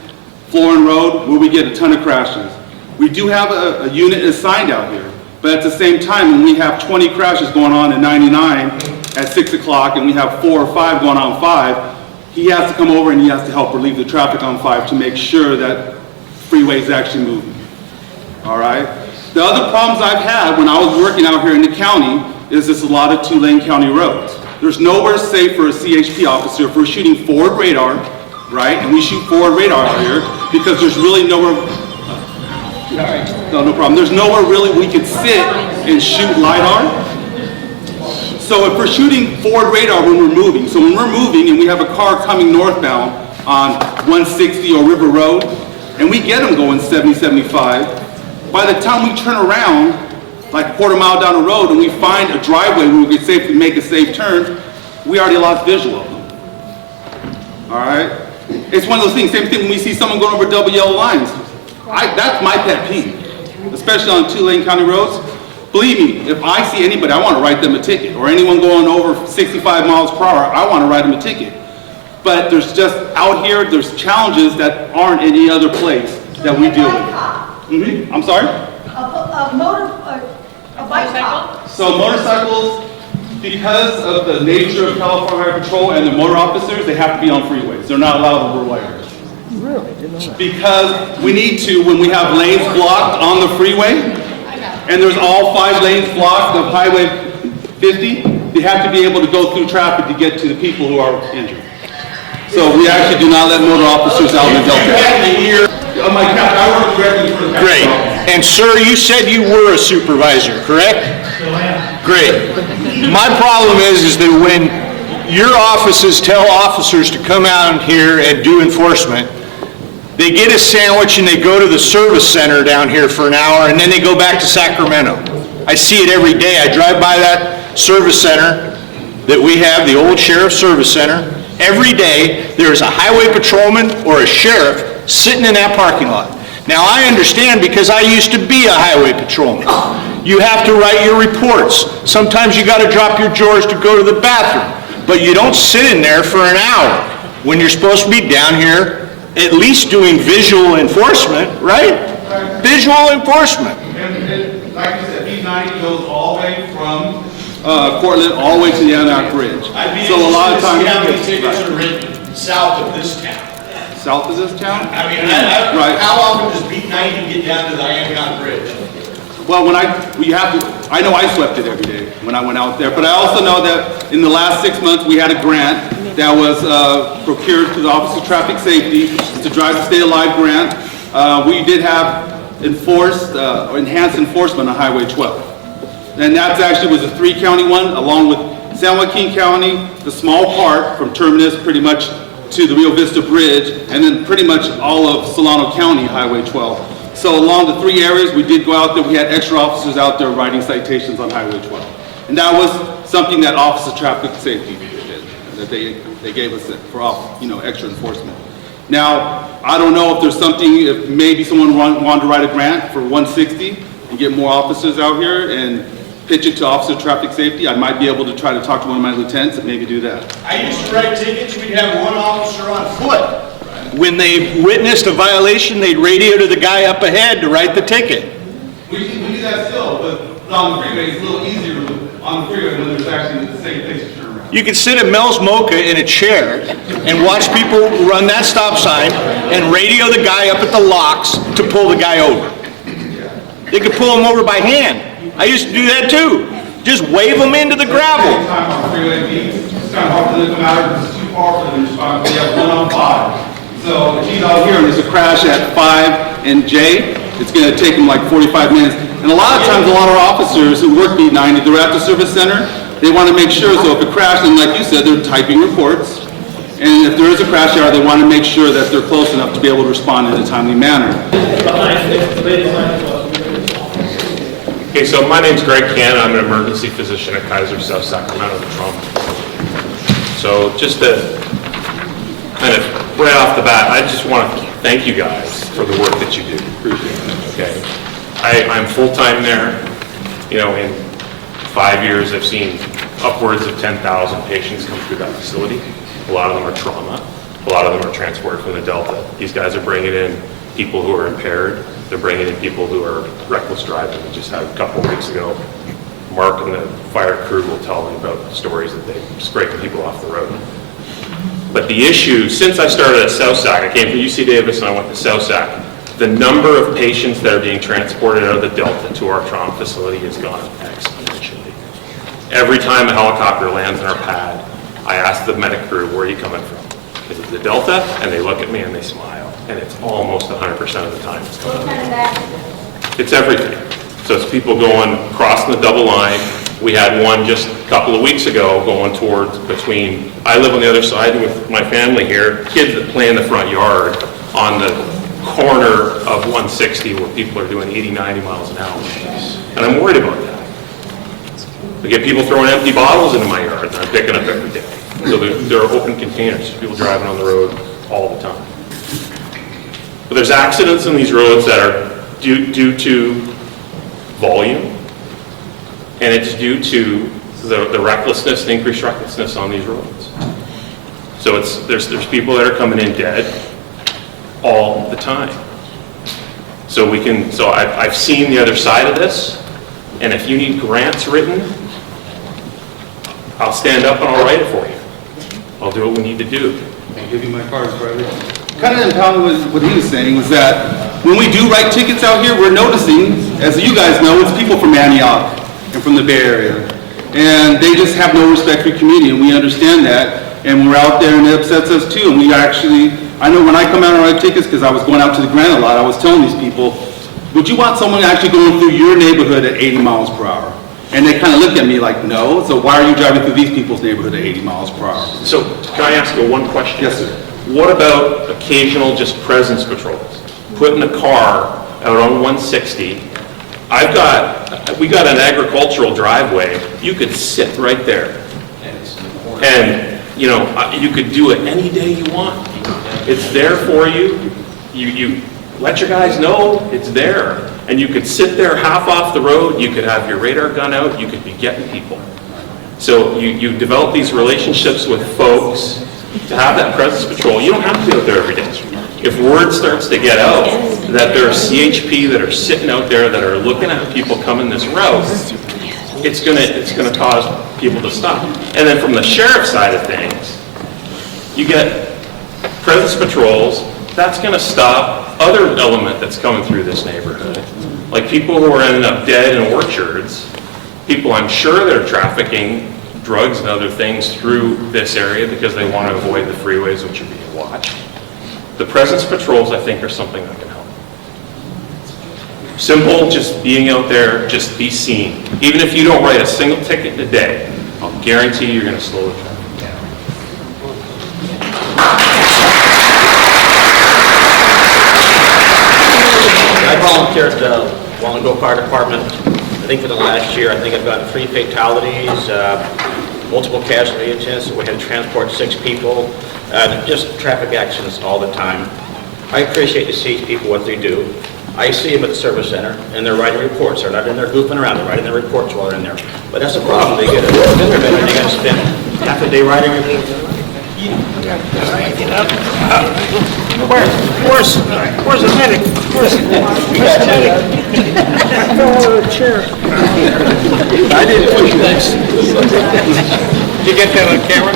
Florin Road, where we get a ton of crashes. We do have a unit assigned out here, but at the same time, when we have 20 crashes going on in 99 at 6 o'clock, and we have 4 or 5 going on 5, he has to come over and he has to help relieve the traffic on 5 to make sure that freeway is actually moving. All right? The other problems I've had when I was working out here in the county is there's a lot of 2-lane county roads. There's nowhere safe for a CHP officer if we're shooting forward radar, right? And we shoot forward radar out here because there's really nowhere. No, no problem. There's nowhere really we could sit and shoot LiDAR. So if we're shooting forward radar when we're moving, so when we're moving and we have a car coming northbound on 160 or River Road, and we get them going 70, 75, by the time we turn around, like a quarter mile down the road, and we find a driveway where we could safely make a safe turn, we already lost visual of them. All right? It's one of those things, same thing when we see someone going over double yellow lines. That's my pet peeve, especially on 2-lane county roads. Believe me, if I see anybody, I want to write them a ticket, or anyone going over 65 miles per hour, I want to write them a ticket. But there's just, out here, there's challenges that aren't any other place that we deal with. I'm sorry? A bicycle? So motorcycles, because of the nature of California Highway Patrol and the motor officers, they have to be on freeways. They're not allowed in rural areas. Really? Didn't know that. Because we need to, when we have lanes blocked on the freeway, and there's all 5 lanes blocked of Highway 50, they have to be able to go through traffic to get to the people who are injured. So we actually do not let motor officers out in the Delta. My cap, I work directly for the Great. And sir, you said you were a supervisor, correct? Great. My problem is that when your offices tell officers to come out here and do enforcement, they get a sandwich and they go to the service center down here for an hour and then they go back to Sacramento. I see it every day. I drive by that service center that we have, the old sheriff's service center. Every day there's a highway patrolman or a sheriff sitting in that parking lot. Now I understand because I used to be a highway patrolman. You have to write your reports. Sometimes you got to drop your drawers to go to the bathroom. But you don't sit in there for an hour when you're supposed to be down here at least doing visual enforcement, right? Visual enforcement. And like you said, B90 goes all the way from Courtland all the way to the Antioch Bridge. So a lot of times, how many tickets are written south of this town? South of this town? I mean, Right. how often does B90 get down to the Antioch Bridge? Well, I know I swept it every day when I went out there, but I also know that in the last 6 months, we had a grant that was procured through the Office of Traffic Safety. It's a Drive to Stay Alive grant. We did have enhanced enforcement on Highway 12. And that actually was a 3-county one, along with San Joaquin County, the small part from Terminus pretty much to the Rio Vista Bridge, and then pretty much all of Solano County, Highway 12. So along the 3 areas, we did go out there. We had extra officers out there writing citations on Highway 12. And that was something that Office of Traffic Safety did, that they gave us for extra enforcement. Now, I don't know if there's something, if maybe someone wanted to write a grant for 160 and get more officers out here and pitch it to Office of Traffic Safety. I might be able to try to talk to one of my lieutenants and maybe do that. I used to write tickets, we'd have one officer on foot. When they witnessed a violation, they'd radio to the guy up ahead to write the ticket. We do that still, but on the freeway, it's a little easier on the freeway when there's actually the same place to turn around. You can sit at Mel's Mocha in a chair and watch people run that stop sign and radio the guy up at the locks to pull the guy over. They could pull him over by hand. I used to do that too. Just wave them into the gravel. Time on the freeway, it's kind of hard for them to come out, because it's too far for them to respond. We have 1 on 5. So if he's out here and there's a crash at 5 and J, it's going to take him like 45 minutes. And a lot of times, a lot of officers who work B90, they're at the service center, they want to make sure, so if a crash, and like you said, they're typing reports. And if there is a crash hour, they want to make sure that they're close enough to be able to respond in a timely manner. Okay, so my name's Greg Kahn. I'm an emergency physician at Kaiser, South Sacramento, the trauma. So just to kind of right off the bat, I just want to thank you guys for the work that you do. Appreciate it. Okay, I'm full-time there. You know, in 5 years, I've seen upwards of 10,000 patients come through that facility. A lot of them are trauma. A lot of them are transported from the Delta. These guys are bringing in people who are impaired. They're bringing in people who are reckless driving. We just had a couple of weeks ago, Mark and the fire crew will tell them about stories that they're scraping people off the road. But the issue, since I started at South Sac, I came from UC Davis and I went to South Sac, the number of patients that are being transported out of the Delta to our trauma facility has gone up exponentially. Every time a helicopter lands on our pad, I ask the medic crew, where are you coming from? Is it the Delta? And they look at me and they smile. and it's almost 100% of the time it's coming. It's everything. So it's people going, crossing the double line. We had one just a couple of weeks ago going towards between, I live on the other side with my family here, kids that play in the front yard on the corner of 160 where people are doing 80, 90 miles an hour. And I'm worried about that. I get people throwing empty bottles into my yard that I'm picking up every day. So there are open containers, people driving on the road all the time. But there's accidents on these roads that are due to volume, and it's due to the recklessness, the increased recklessness on these roads. So there's people that are coming in dead all the time. So I've seen the other side of this, and if you need grants written, I'll stand up and I'll write it for you. I'll do what we need to do. I'll give you my cards, brother. Kind of empowerment what he was saying was that when we do write tickets out here, we're noticing, as you guys know, it's people from Antioch and from the Bay Area. And they just have no respect for community, and we understand that. And we're out there and it upsets us too. And we actually, I know when I come out and write tickets, because I was going out to the Grant a lot, I was telling these people, would you want someone actually going through your neighborhood at 80 miles per hour? And they kind of looked at me like, no, so why are you driving through these people's neighborhood at 80 miles per hour? So can I ask you one question? Yes, sir. What about occasional just presence patrols? Putting a car out on 160. We got an agricultural driveway. You could sit right there. And, you know, you could do it any day you want. It's there for you. You let your guys know it's there. And you could sit there half off the road. You could have your radar gun out. You could be getting people. So you develop these relationships with folks to have that presence patrol. You don't have to be out there every day. If word starts to get out that there are CHP that are sitting out there that are looking at people coming this route, it's gonna cause people to stop. And then from the sheriff's side of things, you get presence patrols. That's gonna stop other element that's coming through this neighborhood, like people who are ending up dead in orchards, people I'm sure that are trafficking drugs and other things through this area because they want to avoid the freeways which are being watched. The presence patrols, I think, are something that can help. Simple, just being out there, just be seen. Even if you don't write a single ticket in a day, I'll guarantee you're going to slow the traffic down. I volunteered at the Walnut Grove Fire Department. I think for the last year, I think I've gotten 3 fatalities, multiple casualty incidents. We had to transport 6 people, just traffic accidents all the time. I appreciate to see people what they do. I see them at the service center, and they're writing reports. They're not in there goofing around. They're writing their reports while they're in there. But that's a problem. They get a dinner bed, and they got to spend half a day writing reports. Where's the medic? Where's the medic? Over the chair. I didn't push this. Did you get that on camera?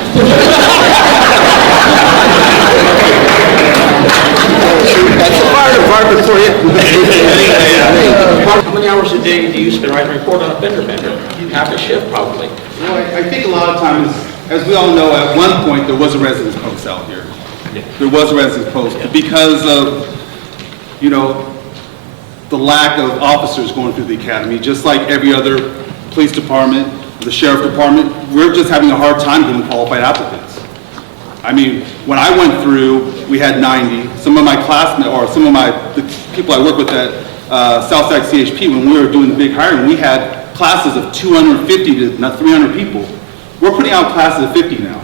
That's the fire department for you. How many hours a day do you spend writing a report on a fender bender? Half a shift, probably. Well, I think a lot of times, as we all know, at one point there was a residence post out here. There was a residence post because of, you know, the lack of officers going through the academy. Just like every other police department, the sheriff department, we're just having a hard time getting qualified applicants. I mean, when I went through, we had 90. Some of my classmates, or some of the people I work with at Southside CHP, when we were doing the big hiring, we had classes of 250 to 300 people. We're putting out classes of 50 now.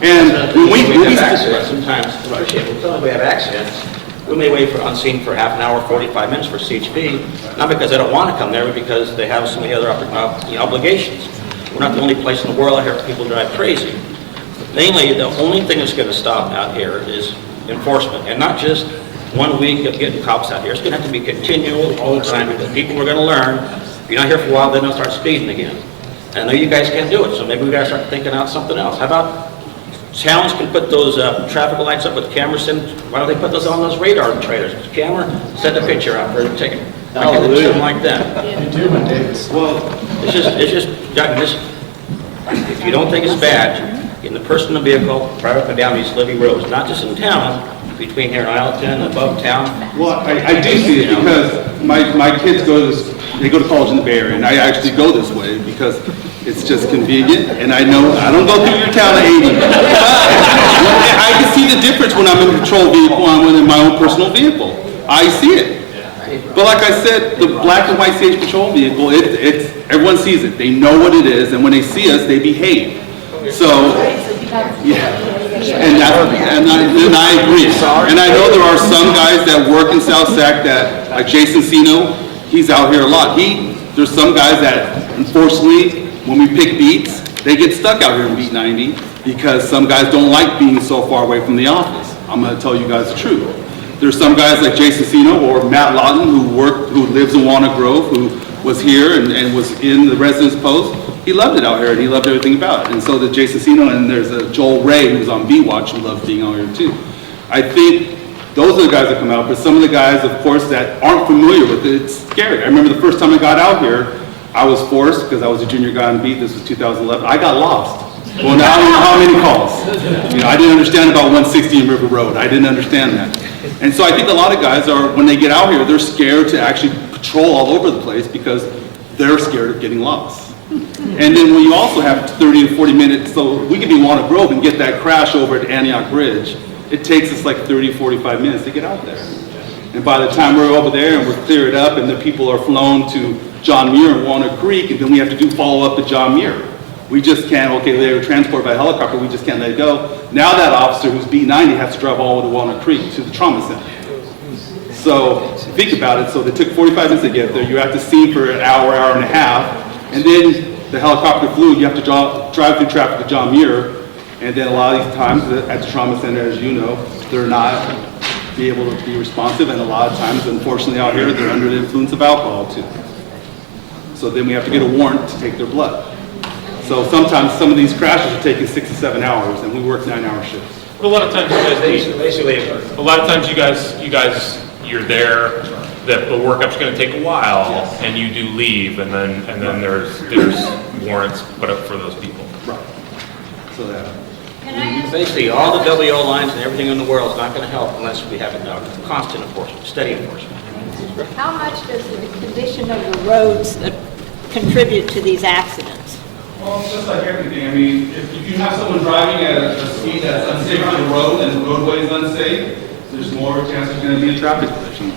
And when we have accidents, sometimes, until we have accidents, we may wait for unseen for half an hour, 45 minutes for CHP, not because they don't want to come there, but because they have so many other obligations. We're not the only place in the world out here where people drive crazy. Mainly, the only thing that's going to stop out here is enforcement, and not just 1 week of getting cops out here. It's going to have to be continual all the time because people are going to learn. If you're not here for a while, then they'll start speeding again. And I know you guys can't do it, so maybe we got to start thinking out something else. How about towns can put those traffic lights up with cameras in? Why don't they put those on those radar trailers? Camera, send a picture out for a ticket. Something like that. You do, my Davis. Well, it's just gotten this. If you don't think it's bad, getting the person in the vehicle, drive up and down these living roads, not just in town, between here and Ileton, above town. Well, I do see it because my kids they go to college in the Bay Area, and I actually go this way because it's just convenient, and I know I don't go through your town at 80. But I can see the difference when I'm in a patrol vehicle and when I'm in my own personal vehicle. I see it. But like I said, the black and white stage patrol vehicle, everyone sees it. They know what it is, and when they see us, they behave. So, yeah. And I agree. And I know there are some guys that work in South Sac that, like Jason Sino, he's out here a lot. There's some guys that, unfortunately, when we pick beats, they get stuck out here in beat 90 because some guys don't like being so far away from the office. I'm going to tell you guys the truth. There's some guys like Jason Sino or Matt Lawton who lives in Walnut Grove, who was here and was in the residence post. He loved it out here and he loved everything about it. And so did Jason Sino, and there's a Joel Ray who's on B-Watch who loves being out here too. I think those are the guys that come out, but some of the guys, of course, that aren't familiar with it, it's scary. I remember the first time I got out here, I was forced, because I was a junior guy on beat, this was 2011, I got lost. Well, now I don't know how many calls. You know, I didn't understand about 160 and River Road. I didn't understand that. And so I think a lot of guys are, when they get out here, they're scared to actually patrol all over the place because they're scared of getting lost. And then when you also have 30 to 40 minutes, so we could be in Walnut Grove and get that crash over at Antioch Bridge. It takes us like 30, 45 minutes to get out there. And by the time we're over there and we're cleared up and the people are flown to John Muir and Walnut Creek, and then we have to do follow up to John Muir. We just can't, okay, they were transported by helicopter, we just can't let it go. Now that officer who's B90 has to drive all the way to Walnut Creek to the trauma center. So think about it, so they took 45 minutes to get there, you have to see for an hour, hour and a half, and then the helicopter flew, you have to drive through traffic to John Muir, and then a lot of these times at the trauma center, as you know, they're not be able to be responsive, and a lot of times, unfortunately out here, they're under the influence of alcohol too. So then we have to get a warrant to take their blood. So sometimes some of these crashes are taking 6 to 7 hours, and we work 9-hour shifts. But a lot of times you guys, a lot of times you guys, you're there. The workup's going to take a while, and you do leave, and then there's warrants put up for those people. Right. So that. Basically, all the WO lines and everything in the world is not going to help unless we have a constant enforcement, steady enforcement. How much does the condition of the roads contribute to these accidents? Well, it's just like everything. I mean, if you have someone driving at a speed that's unsafe on the road and the roadway is unsafe, there's more chance there's going to be a traffic collision.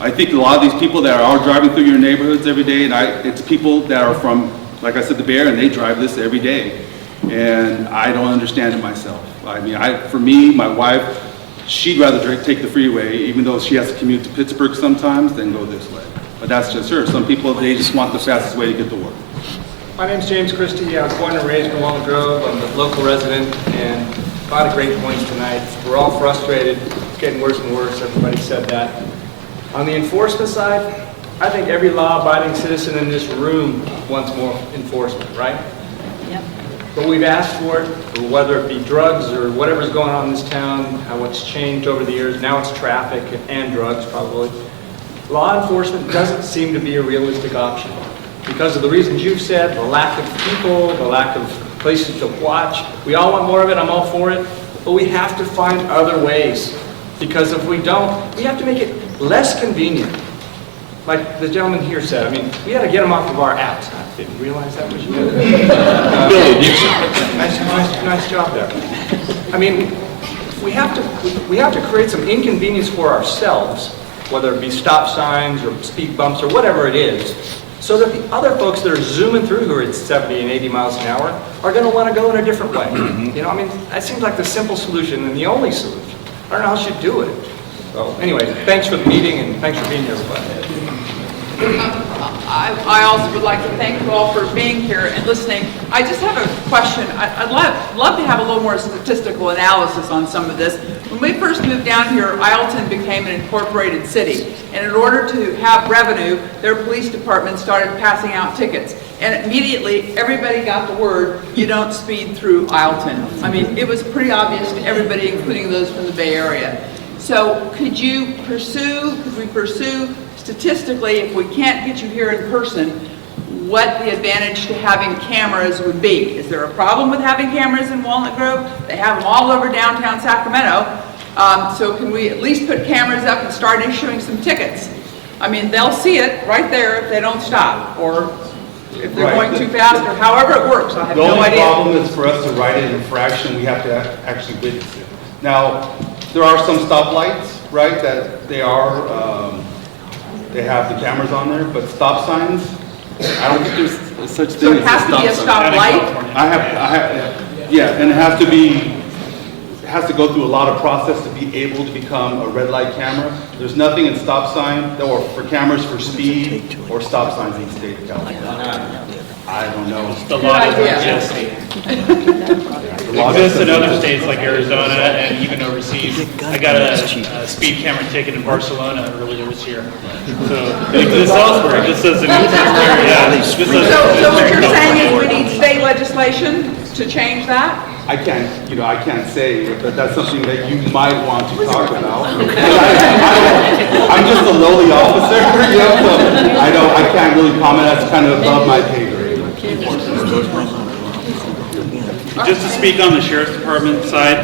I think a lot of these people that are driving through your neighborhoods every day, and it's people that are from, like I said, the Bay Area, and they drive this every day. And I don't understand it myself. I mean, for me, my wife, she'd rather take the freeway, even though she has to commute to Pittsburgh sometimes, than go this way. But that's just her. Some people, they just want the fastest way to get to work. My name's James Christie. I was born and raised in Walnut Grove. I'm a local resident, and a lot of great points tonight. We're all frustrated. It's getting worse and worse. Everybody said that. On the enforcement side, I think every law-abiding citizen in this room wants more enforcement, right? Yep. But we've asked for it, whether it be drugs or whatever's going on in this town, how it's changed over the years. Now it's traffic and drugs, probably. Law enforcement doesn't seem to be a realistic option because of the reasons you've said, the lack of people, the lack of places to watch. We all want more of it, I'm all for it, but we have to find other ways because if we don't, we have to make it less convenient. Like the gentleman here said, I mean, we had to get them off of our apps. I didn't realize that was you. Nice job there. I mean, we have to create some inconvenience for ourselves, whether it be stop signs or speed bumps or whatever it is, so that the other folks that are zooming through who are at 70 and 80 miles an hour are going to want to go in a different way. You know, I mean, that seems like the simple solution and the only solution. I don't know how she do it. So anyway, thanks for the meeting and thanks for being here, everybody. I also would like to thank you all for being here and listening. I just have a question. I'd love to have a little more statistical analysis on some of this. When we first moved down here, Ileton became an incorporated city. And in order to have revenue, their police department started passing out tickets. And immediately, everybody got the word, you don't speed through Ileton. I mean, it was pretty obvious to everybody, including those from the Bay Area. So could we pursue statistically, if we can't get you here in person, what the advantage to having cameras would be? Is there a problem with having cameras in Walnut Grove? They have them all over downtown Sacramento. So can we at least put cameras up and start issuing some tickets? I mean, they'll see it right there if they don't stop, or if they're going too fast, or however it works. I have no idea. The only problem is for us to write an infraction, we have to actually witness it. Now, there are some stoplights, right, that they have the cameras on there, but stop signs, I don't think there's such thing as a stop sign. So it has to be a stop light? Yeah, and it has to go through a lot of process to be able to become a red light camera. There's nothing in stop sign or for cameras for speed or stop signs in the state of California. I don't know. The law doesn't exist. It exists in other states like Arizona and even overseas. I got a speed camera ticket in Barcelona earlier this year. So it exists elsewhere. It just doesn't exist here. So what you're saying is we need state legislation to change that? I can't say, but that's something that you might want to talk about. I'm just a lowly officer, so I can't really comment. That's kind of above my pay grade. Just to speak on the sheriff's department side,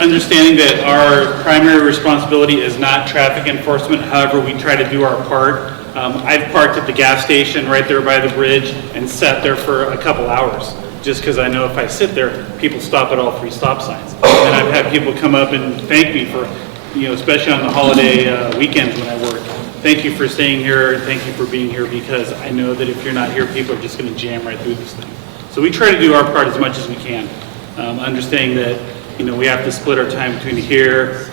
understanding that our primary responsibility is not traffic enforcement, however, we try to do our part. I've parked at the gas station right there by the bridge and sat there for a couple hours, just because I know if I sit there, people stop at all 3 stop signs. And I've had people come up and thank me for, especially on the holiday weekends when I work. Thank you for staying here, thank you for being here, because I know that if you're not here, people are just going to jam right through this thing. So we try to do our part as much as we can, understanding that, we have to split our time between here,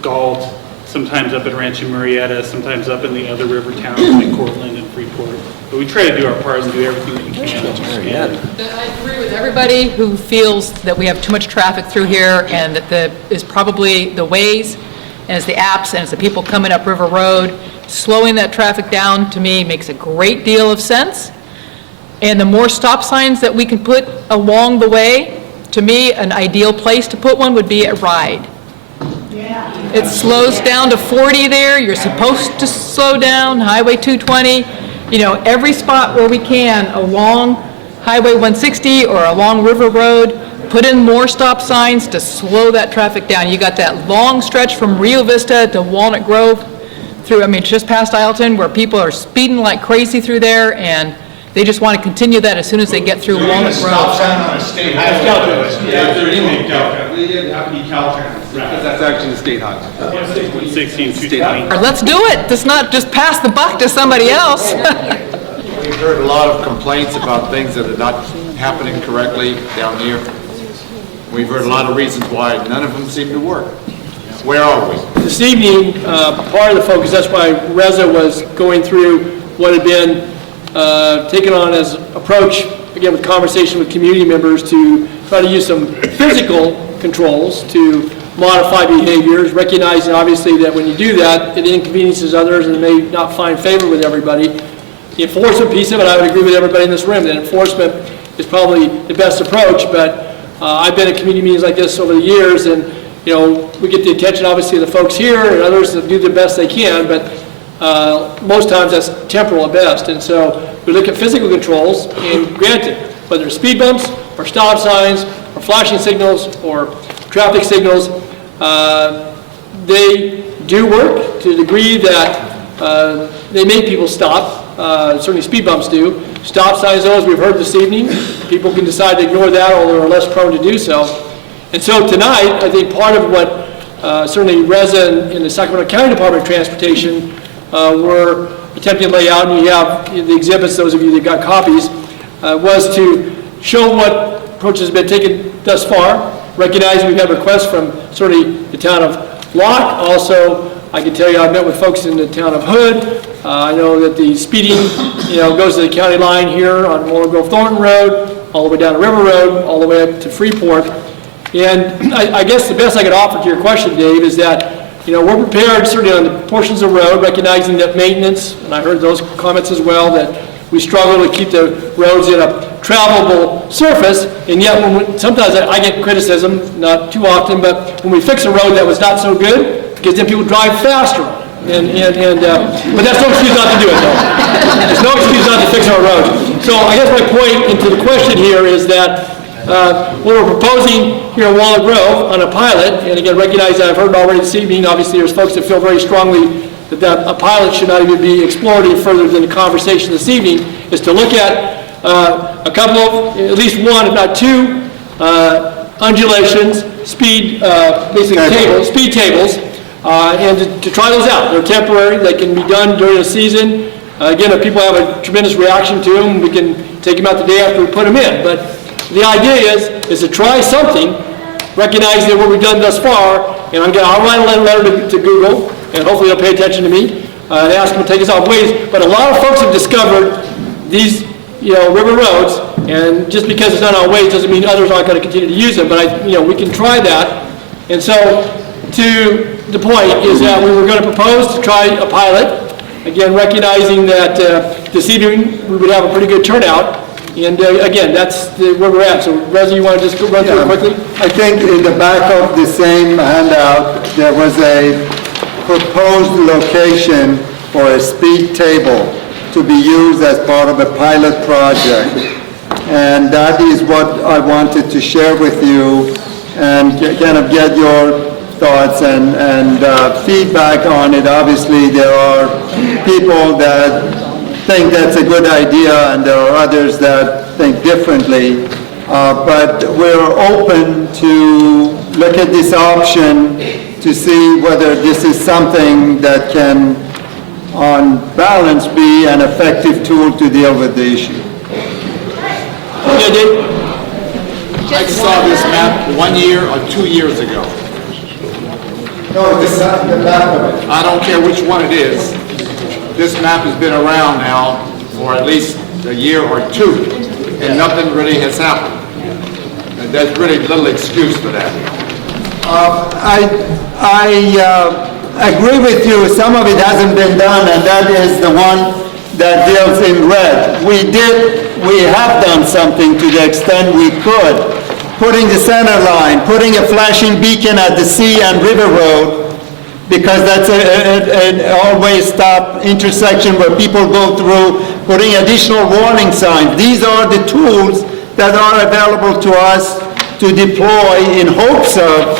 Galt, sometimes up at Rancho Murrieta, sometimes up in the other river towns like Courtland and Freeport. But we try to do our part and do everything that we can. I agree with everybody who feels that we have too much traffic through here, and that is probably the ways, and it's the apps, and it's the people coming up River Road. Slowing that traffic down, to me, makes a great deal of sense. And the more stop signs that we can put along the way, to me, an ideal place to put one would be at Ryde. It slows down to 40 there. You're supposed to slow down. Highway 220, every spot where we can along Highway 160 or along River Road, put in more stop signs to slow that traffic down. You got that long stretch from Rio Vista to Walnut Grove through, just past Ileton, where people are speeding like crazy through there, and they just want to continue that as soon as they get through Walnut Grove. Stop sign on a state highway. Yeah, there is no Caltrans. It didn't have to be Caltrans, because that's actually the state highway. 116, state highway. Let's do it. Let's not just pass the buck to somebody else. We've heard a lot of complaints about things that are not happening correctly down here. We've heard a lot of reasons why none of them seem to work. Where are we? This evening, part of the focus, that's why Reza was going through what had been taken on as approach, again with conversation with community members, to try to use some physical controls to modify behaviors, recognizing obviously that when you do that, it inconveniences others and may not find favor with everybody. The enforcement piece of it, I would agree with everybody in this room that enforcement is probably the best approach, but I've been at community meetings like this over the years, and we get the attention obviously of the folks here and others that do the best they can, but most times that's temporal at best. And so we look at physical controls, and granted, whether it's speed bumps or stop signs or flashing signals or traffic signals, they do work to the degree that they make people stop. Certainly speed bumps do. Stop signs, though, as we've heard this evening, people can decide to ignore that, although they're less prone to do so. And so tonight, I think part of what certainly Reza and the Sacramento County Department of Transportation were attempting to lay out, and you have the exhibits, those of you that got copies, was to show what approaches have been taken thus far, recognizing we've had requests from certainly the town of Locke. Also, I can tell you I've met with folks in the town of Hood. I know that the speeding goes to the county line here on Walnut Grove Thornton Road, all the way down to River Road, all the way up to Freeport. And I guess the best I could offer to your question, Dave, is that we're prepared certainly on the portions of road, recognizing that maintenance, and I heard those comments as well, that we struggle to keep the roads in a travelable surface, and yet sometimes I get criticism, not too often, but when we fix a road that was not so good, because then people drive faster. But that's no excuse not to do it, though. There's no excuse not to fix our roads. So I guess my point into the question here is that what we're proposing here in Walnut Grove on a pilot, and again, recognize that I've heard already this evening, obviously there's folks that feel very strongly that a pilot should not even be explored any further than the conversation this evening, is to look at a couple of, at least one, if not two, undulations, speed, basically tables, speed tables, and to try those out. They're temporary, they can be done during the season. Again, if people have a tremendous reaction to them, we can take them out the day after we put them in. But the idea is to try something, recognizing that what we've done thus far, and I'll write a letter to Google, and hopefully they'll pay attention to me, and ask them to take us off ways. But a lot of folks have discovered these, river roads, and just because it's not on ways doesn't mean others aren't going to continue to use them. But we can try that. And so, to the point is that we were going to propose to try a pilot. Again, recognizing that this evening we would have a pretty good turnout. And again, that's where we're at. So, Reza, you want to just go run through it quickly? I think in the back of the same handout, there was a proposed location for a speed table to be used as part of a pilot project. And that is what I wanted to share with you and kind of get your thoughts and feedback on it. Obviously, there are people that think that's a good idea, and there are others that think differently. But we're open to look at this option to see whether this is something that can, on balance, be an effective tool to deal with the issue. Yeah, Dave? I saw this map 1 year or 2 years ago. No, this is not the back of it. I don't care which one it is. This map has been around now for at least a year or two, and nothing really has happened. And there's really little excuse for that. I agree with you. Some of it hasn't been done, and that is the one that deals in red. We have done something to the extent we could. Putting the center line, putting a flashing beacon at the Sea and River Road, because that's an always stop intersection where people go through, putting additional warning signs. These are the tools that are available to us to deploy in hopes of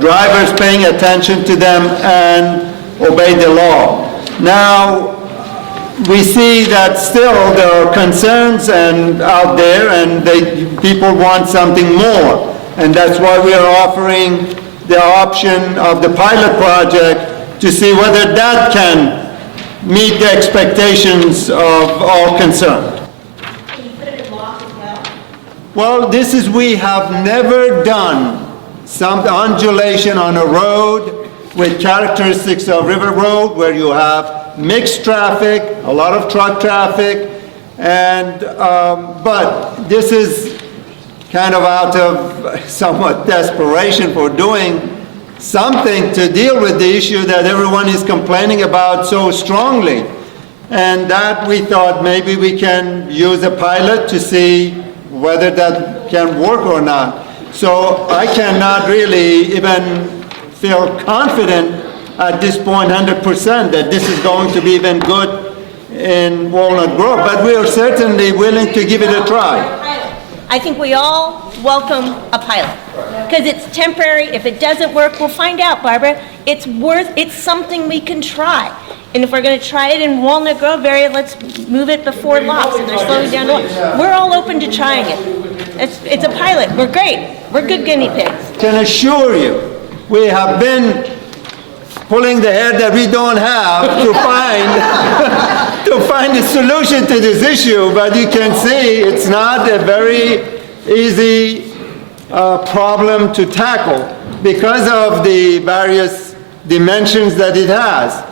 drivers paying attention to them and obey the law. Now, we see that still there are concerns out there, and people want something more. And that's why we are offering the option of the pilot project to see whether that can meet the expectations of all concerned. Can you put it in lock as well? Well, we have never done some undulation on a road with characteristics of River Road, where you have mixed traffic, a lot of truck traffic, and but this is kind of out of somewhat desperation for doing something to deal with the issue that everyone is complaining about so strongly. And that we thought maybe we can use a pilot to see whether that can work or not. So I cannot really even feel confident at this point 100% that this is going to be even good in Walnut Grove, but we are certainly willing to give it a try. I think we all welcome a pilot, because it's temporary. If it doesn't work, we'll find out, Barbara. It's something we can try. And if we're going to try it in Walnut Grove area, let's move it before locks, and they're slowing down. We're all open to trying it. It's a pilot. We're great. We're good guinea pigs. I can assure you, we have been pulling the hair that we don't have to find a solution to this issue, but you can see it's not a very easy problem to tackle because of the various dimensions that it has.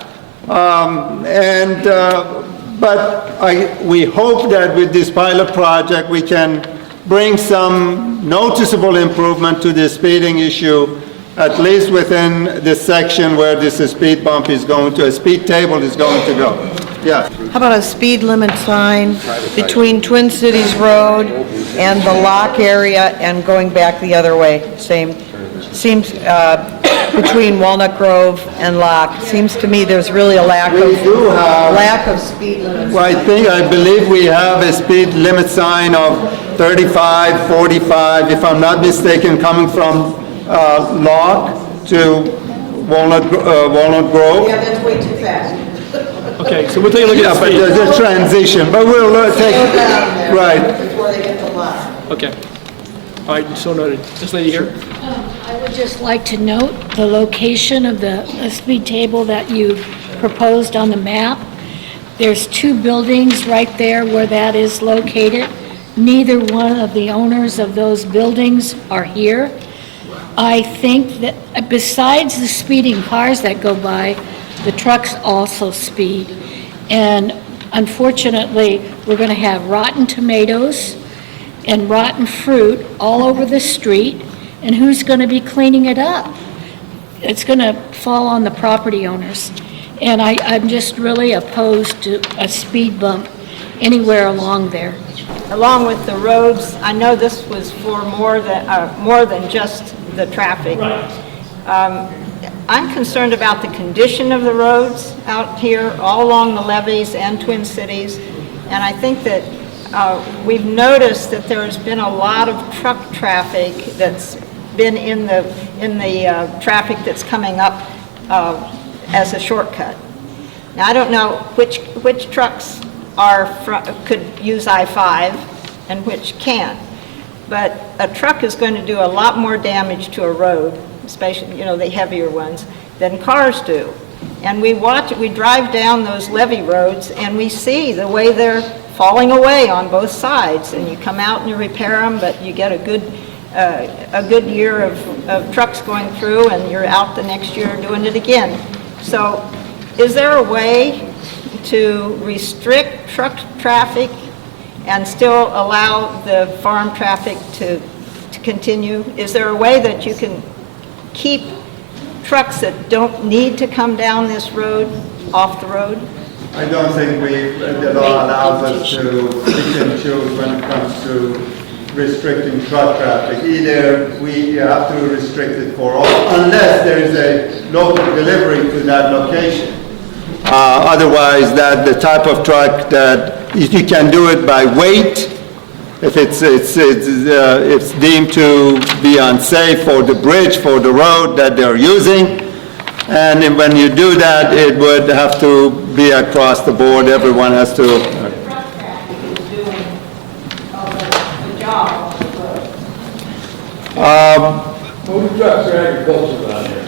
But we hope that with this pilot project we can bring some noticeable improvement to the speeding issue, at least within the section where this speed bump is going to, a speed table is going to go. Yeah. How about a speed limit sign between Twin Cities Road and the lock area and going back the other way? Same. Seems between Walnut Grove and Lock. Seems to me there's really a lack of speed limits. Well, I believe we have a speed limit sign of 35, 45, if I'm not mistaken, coming from Locke to Walnut Grove. Yeah, that's way too fast. Okay, so we'll take a look at Yeah, the but speed. there's a transition, but we'll take, Slow down there right. before they get to Locke. Okay. All right, so noted. This lady here. I would just like to note the location of the speed table that you proposed on the map. There's 2 buildings right there where that is located. Neither one of the owners of those buildings are here. I think that besides the speeding cars that go by, the trucks also speed. And unfortunately, we're going to have rotten tomatoes and rotten fruit all over the street, and who's going to be cleaning it up? It's going to fall on the property owners. And I'm just really opposed to a speed bump anywhere along there. Along with the roads, I know this was for more than just the traffic. I'm concerned about the condition of the roads out here, all along the levees and Twin Cities, and I think that we've noticed that there's been a lot of truck traffic that's been in the traffic that's coming up as a shortcut. Now, I don't know which trucks could use I-5 and which can't, but a truck is going to do a lot more damage to a road, especially, the heavier ones, than cars do. And we drive down those levee roads and we see the way they're falling away on both sides, and you come out and you repair them, but you get a good year of trucks going through, and you're out the next year doing it again. So is there a way to restrict truck traffic and still allow the farm traffic to continue? Is there a way that you can keep trucks that don't need to come down this road off the road? I don't think the law allows us to pick and choose when it comes to restricting truck traffic. Either we have to restrict it for all, unless there is a local delivery to that location. Otherwise, that the type of truck that you can do it by weight, if it's deemed to be unsafe for the bridge, for the road that they're using. And when you do that, it would have to be across the board. Everyone has to. Food trucks are agriculture out here.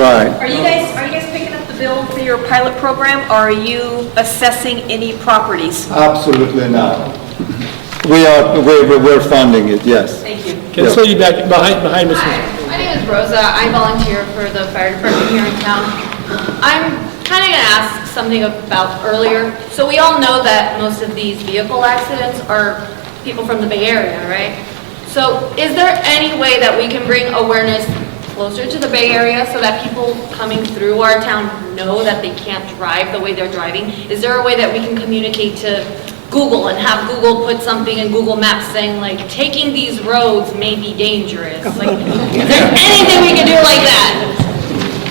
Right. Are you guys picking up the bill for your pilot program, or are you assessing any properties? Absolutely not. We're funding it, yes. Thank you. Can I slow you back behind Mrs. My name is Rosa. I volunteer for the fire department here in town. I'm kind of going to ask something about earlier. So we all know that most of these vehicle accidents are people from the Bay Area, right? So is there any way that we can bring awareness closer to the Bay Area so that people coming through our town know that they can't drive the way they're driving? Is there a way that we can communicate to Google and have Google put something in Google Maps saying, like, taking these roads may be dangerous? Like, is there anything we can do like that?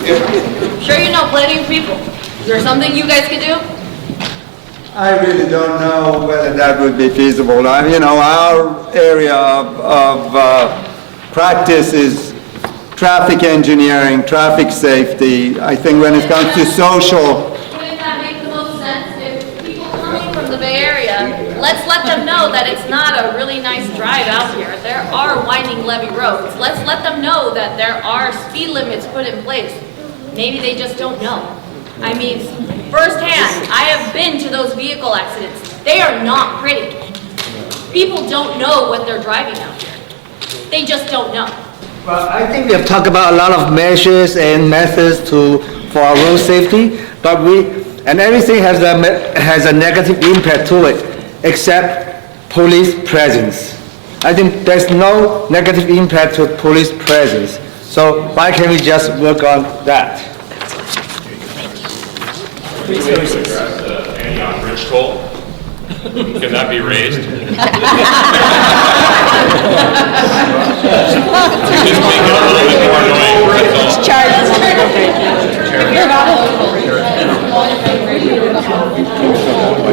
I'm sure you know plenty of people. Is there something you guys could do? I really don't know whether that would be feasible. Our area of practice is traffic engineering, traffic safety. I think when it comes to social. Wouldn't that make the most sense if people coming from the Bay Area, let's let them know that it's not a really nice drive out here. There are winding levee roads. Let's let them know that there are speed limits put in place. Maybe they just don't know. I mean, firsthand, I have been to those vehicle accidents. They are not pretty. People don't know what they're driving out here. They just don't know. Well, I think we have talked about a lot of measures and methods for our road safety, but everything has a negative impact to it, except police presence. I think there's no negative impact to police presence. So why can't we just work on that? Can we address the Antioch bridge toll? Can that be raised? Just make it a little bit more annoying.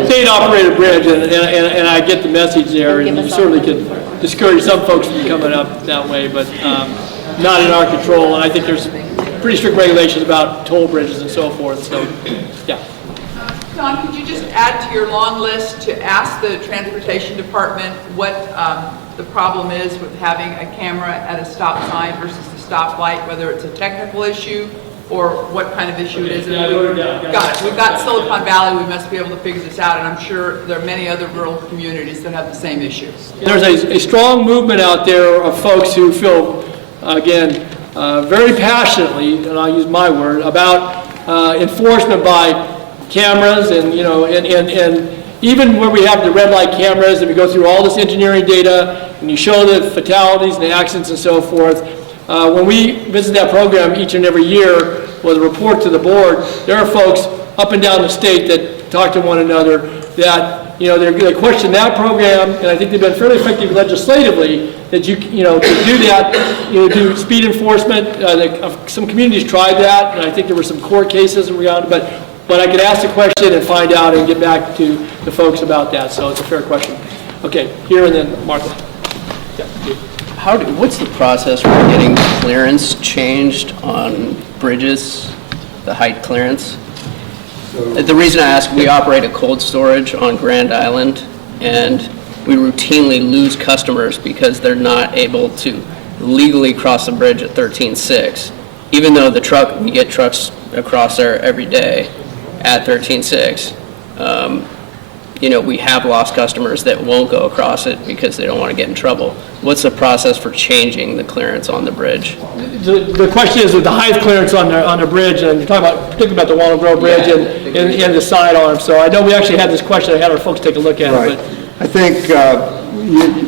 State-operated bridge. bridge, and I get the message there, and you certainly could discourage some folks from coming up that way, but not in our control, and I think there's pretty strict regulations about toll bridges and so forth, so, yeah. Don, could you just add to your long list to ask the Transportation Department what the problem is with having a camera at a stop sign versus a stoplight, whether it's a technical issue or what kind of issue it is? Yeah, I wrote it down. We've got Silicon Valley, we must be able to figure this out, and I'm sure there are many other rural communities that have the same issue. There's a strong movement out there of folks who feel, again, very passionately, and I'll use my word, about enforcement by cameras, and and even where we have the red light cameras and we go through all this engineering data and you show the fatalities and the accidents and so forth. When we visit that program each and every year with a report to the board, there are folks up and down the state that talk to one another that they question that program, and I think they've been fairly effective legislatively that to do that, do speed enforcement. Some communities tried that, and I think there were some court cases around, but I could ask the question and find out and get back to the folks about that, so it's a fair question. Okay, here and then Martha. Yeah. What's the process for getting clearance changed on bridges, the height clearance? The reason I ask, we operate a cold storage on Grand Island, and we routinely lose customers because they're not able to legally cross the bridge at 13.6, even though we get trucks across there every day at 13.6. We have lost customers that won't go across it because they don't want to get in trouble. What's the process for changing the clearance on the bridge? The question is with the height clearance on the bridge, and you're talking particularly about the Walnut Grove Bridge and the side arms. So I know we actually had this question. I had our folks take a look at it. But I think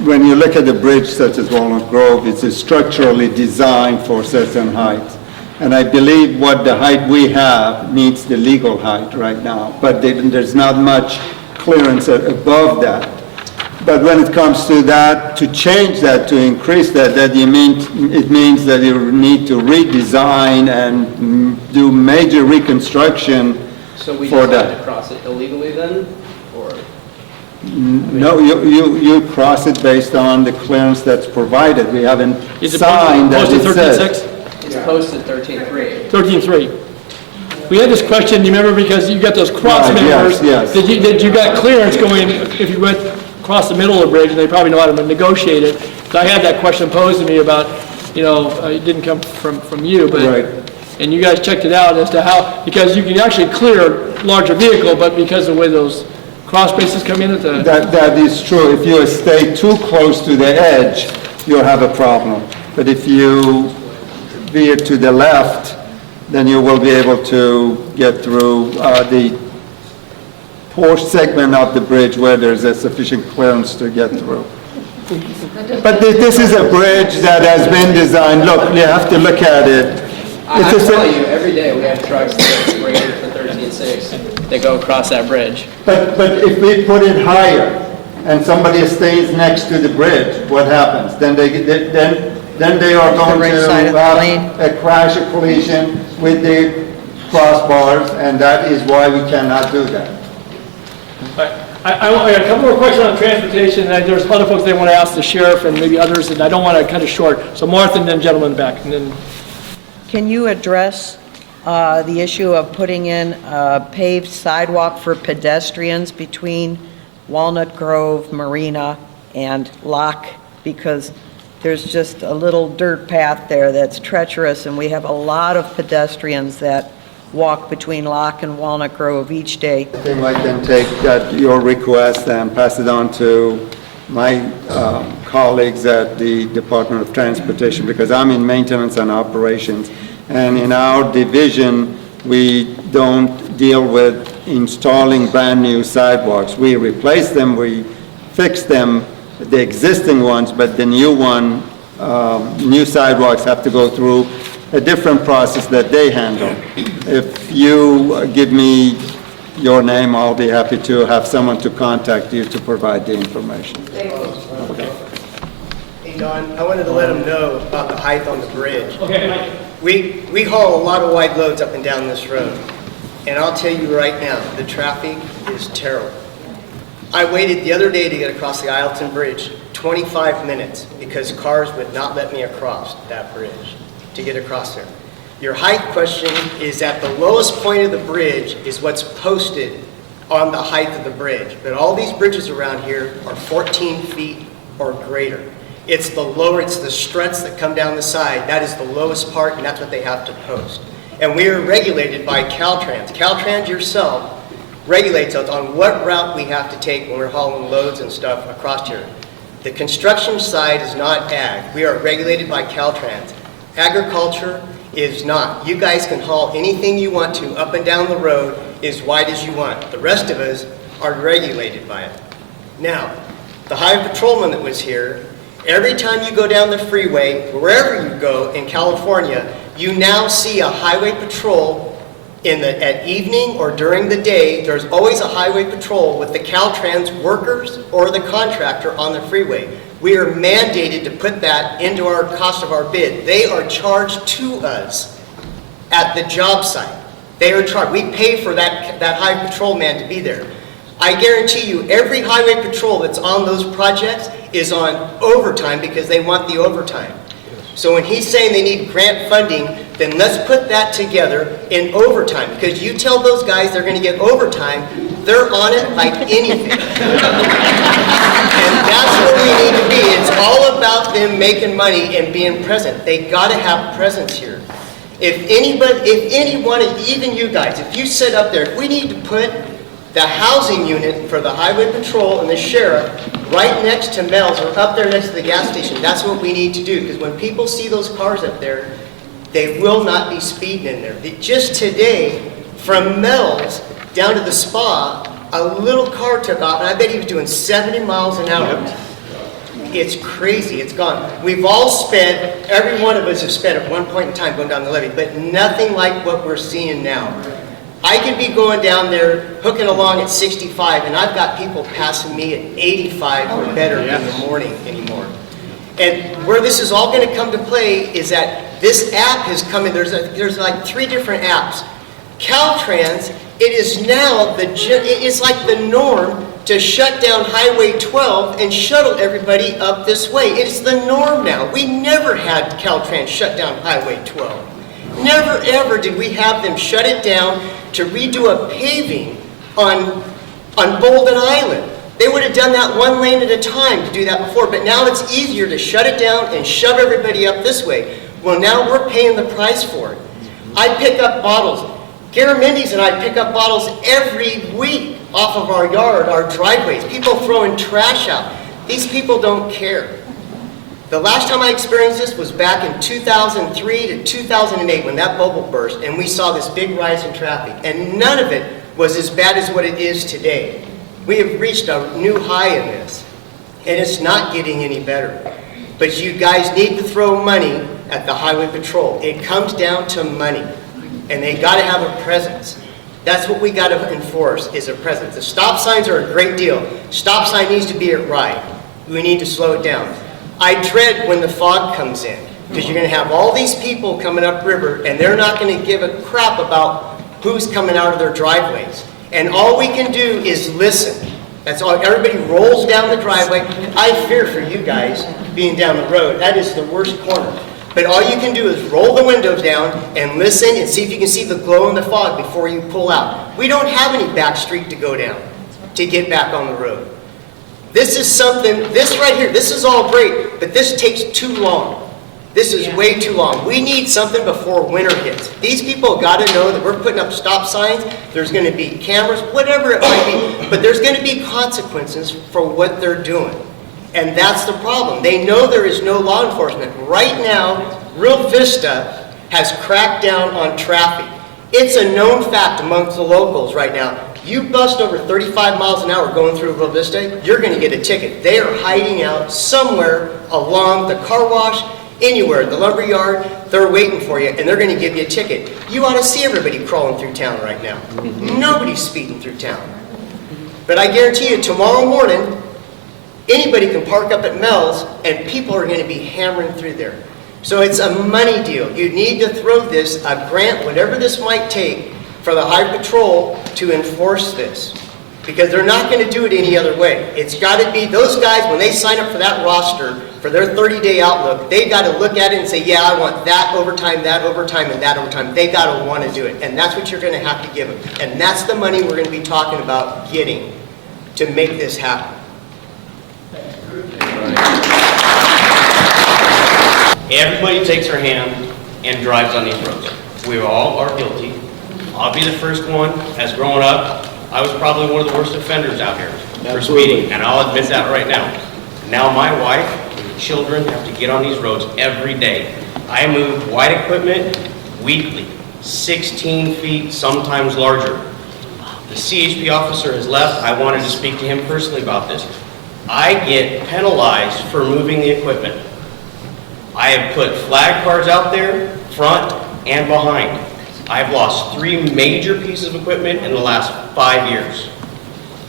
when you look at a bridge such as Walnut Grove, it's structurally designed for certain heights. And I believe what the height we have meets the legal height right now, but there's not much clearance above that. But when it comes to that, to change that, to increase that, it means that you need to redesign and do major reconstruction So we for decide that. to cross it illegally then, or? No, you cross it based on the clearance that's provided. We haven't signed that it says. It's posted 13.3. 13.3. We had this question, you remember, because you got those cross Right, members, yes. that you got clearance going if you went across the middle of the bridge, and they probably know how to negotiate it. So I had that question posed to me about, it didn't come from you, but, Right. and you guys checked it out as to how, because you can actually clear a larger vehicle, but because of the way those cross spaces come in at the... That is true. If you stay too close to the edge, you'll have a problem. But if you veer to the left, then you will be able to get through the poor segment of the bridge where there's a sufficient clearance to get through. But this is a bridge that has been designed, look, you have to look at it. I'm telling you, every day we have trucks that are rated for 13.6 that go across that bridge. But if we put it higher and somebody stays next to the bridge, what happens? Then they are going to have a crash, a collision with the crossbars, and that is why we cannot do that. I got a couple more questions on transportation, and there's other folks they want to ask the sheriff and maybe others, and I don't want to cut it short. So Martha and then gentleman back, and then... Can you address the issue of putting in a paved sidewalk for pedestrians between Walnut Grove, Marina, and Locke? Because there's just a little dirt path there that's treacherous, and we have a lot of pedestrians that walk between Locke and Walnut Grove each day. I think I can take your request and pass it on to my colleagues at the Department of Transportation, because I'm in maintenance and operations. And in our division, we don't deal with installing brand new sidewalks. We replace them, we fix them, the existing ones, but the new sidewalks have to go through a different process that they handle. If you give me your name, I'll be happy to have someone to contact you to provide the information. Hey, Don, I wanted to let them know about the height on the bridge. Okay. We haul a lot of wide loads up and down this road, and I'll tell you right now, the traffic is terrible. I waited the other day to get across the Ileton Bridge, 25 minutes, because cars would not let me across that bridge to get across there. Your height question is at the lowest point of the bridge is what's posted on the height of the bridge. But all these bridges around here are 14 feet or greater. It's the lower, it's the struts that come down the side. That is the lowest part, and that's what they have to post. And we are regulated by Caltrans. Caltrans yourself regulates us on what route we have to take when we're hauling loads and stuff across here. The construction side is not ag. We are regulated by Caltrans. Agriculture is not. You guys can haul anything you want to up and down the road as wide as you want. The rest of us are regulated by it. Now, the highway patrolman that was here, every time you go down the freeway, wherever you go in California, you now see a highway patrol at evening or during the day. There's always a highway patrol with the Caltrans workers or the contractor on the freeway. We are mandated to put that into our cost of our bid. They are charged to us at the job site. They are charged. We pay for that highway patrol man to be there. I guarantee you every highway patrol that's on those projects is on overtime because they want the overtime. So when he's saying they need grant funding, then let's put that together in overtime. Because you tell those guys they're going to get overtime, they're on it like anything. And that's where we need to be. It's all about them making money and being present. They got to have presence here. If anyone, even you guys, if you sit up there, if we need to put the housing unit for the highway patrol and the sheriff right next to Mel's or up there next to the gas station, that's what we need to do. Because when people see those cars up there, they will not be speeding in there. Just today, from Mel's down to the spa, a little car took off, and I bet he was doing 70 miles an hour. It's crazy. It's gone. We've all spent, every one of us have spent at one point in time going down the levee, but nothing like what we're seeing now. I could be going down there, hooking along at 65, and I've got people passing me at 85 or better in the morning anymore. And where this is all going to come to play is that this app has come in. There's like 3 different apps. Caltrans, it is now it's like the norm to shut down Highway 12 and shuttle everybody up this way. It's the norm now. We never had Caltrans shut down Highway 12. Never ever did we have them shut it down to redo a paving on Bolden Island. They would have done that one lane at a time to do that before, but now it's easier to shut it down and shove everybody up this way. Well, now we're paying the price for it. I pick up bottles. Garamendi's and I pick up bottles every week off of our yard, our driveways. People throwing trash out. These people don't care. The last time I experienced this was back in 2003 to 2008 when that bubble burst and we saw this big rise in traffic. And none of it was as bad as what it is today. We have reached a new high in this, and it's not getting any better. But you guys need to throw money at the highway patrol. It comes down to money, and they got to have a presence. That's what we got to enforce, is a presence. The stop signs are a great deal. Stop sign needs to be at Ryde. We need to slow it down. I dread when the fog comes in, because you're going to have all these people coming up river, and they're not going to give a crap about who's coming out of their driveways. And all we can do is listen. That's all. Everybody rolls down the driveway. I fear for you guys being down the road. That is the worst corner. But all you can do is roll the windows down and listen and see if you can see the glow in the fog before you pull out. We don't have any back street to go down to get back on the road. This is something, this right here, this is all great, but this takes too long. This is way too long. We need something before winter hits. These people got to know that we're putting up stop signs, there's going to be cameras, whatever it might be, but there's going to be consequences for what they're doing. And that's the problem. They know there is no law enforcement. Right now, Real Vista has cracked down on traffic. It's a known fact amongst the locals right now. You bust over 35 miles an hour going through Real Vista, you're going to get a ticket. They are hiding out somewhere along the car wash, anywhere, the lumber yard. They're waiting for you, and they're going to give you a ticket. You ought to see everybody crawling through town right now. Nobody's speeding through town. But I guarantee you, tomorrow morning, anybody can park up at Mel's, and people are going to be hammering through there. So it's a money deal. You need to throw this, a grant, whatever this might take, for the Highway Patrol to enforce this. because they're not going to do it any other way. It's got to be, those guys, when they sign up for that roster, for their 30-day outlook, they got to look at it and say, yeah, I want that overtime, and that overtime. They got to want to do it, and that's what you're going to have to give them. And that's the money we're going to be talking about getting to make this happen. Everybody takes their hand and drives on these roads. We all are guilty. I'll be the first one. As growing up, I was probably one of the worst offenders out here for speeding, and I'll admit that right now. Now my wife and children have to get on these roads every day. I move white equipment weekly, 16 feet, sometimes larger. The CHP officer has left. I wanted to speak to him personally about this. I get penalized for moving the equipment. I have put flag cards out there, front and behind. I've lost 3 major pieces of equipment in the last 5 years.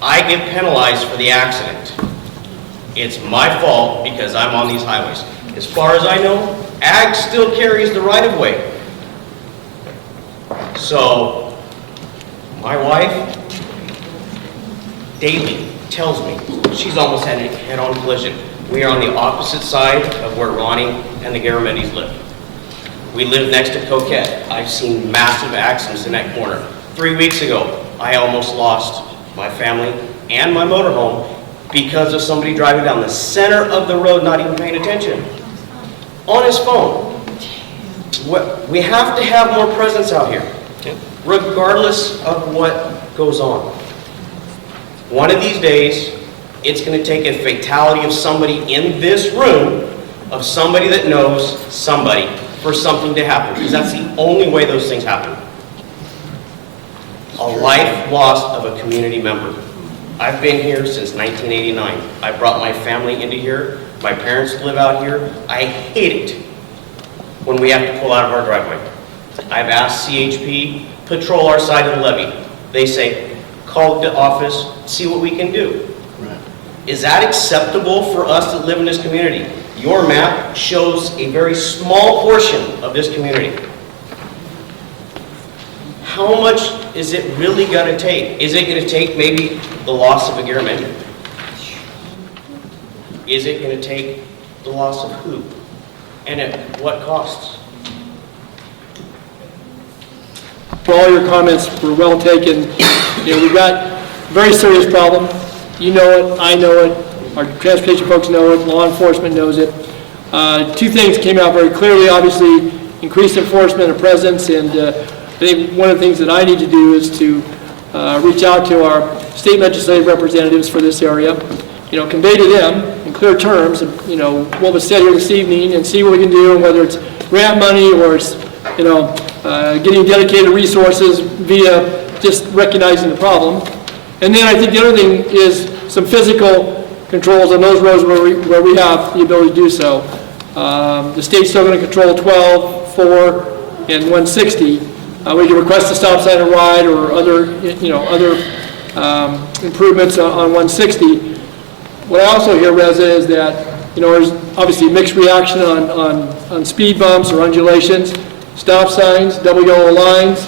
I get penalized for the accident. It's my fault because I'm on these highways. As far as I know, Ag still carries the right-of-way. So, my wife daily tells me she's almost had a head-on collision. We are on the opposite side of where Ronnie and the Garamendis live. We live next to Coquette. I've seen massive accidents in that corner. 3 weeks ago, I almost lost my family and my motorhome because of somebody driving down the center of the road, not even paying attention, on his phone. We have to have more presence out here, regardless of what goes on. One of these days, it's going to take a fatality of somebody in this room, of somebody that knows somebody, for something to happen, because that's the only way those things happen. A life lost of a community member. I've been here since 1989. I brought my family into here. My parents live out here. I hate it when we have to pull out of our driveway. I've asked CHP, patrol our side of the levee. They say, call the office, see what we can do. Is that acceptable for us that live in this community? Your map shows a very small portion of this community. How much is it really going to take? Is it going to take maybe the loss of a Garamendi? Is it going to take the loss of who? And at what costs? All your comments were well taken. We've got a very serious problem. You know it, I know it, our transportation folks know it, law enforcement knows it. 2 things came out very clearly, obviously, increased enforcement and presence, and I think one of the things that I need to do is to reach out to our state legislative representatives for this area, convey to them in clear terms, what was said here this evening, and see what we can do, and whether it's grant money or it's, getting dedicated resources via just recognizing the problem. And then I think the other thing is some physical controls on those roads where we have the ability to do so. The state's still going to control 12, 4, and 160. We can request a stop sign and ride or other improvements on 160. What I also hear, Reza, is that there's obviously mixed reaction on speed bumps or undulations, stop signs, double yellow lines.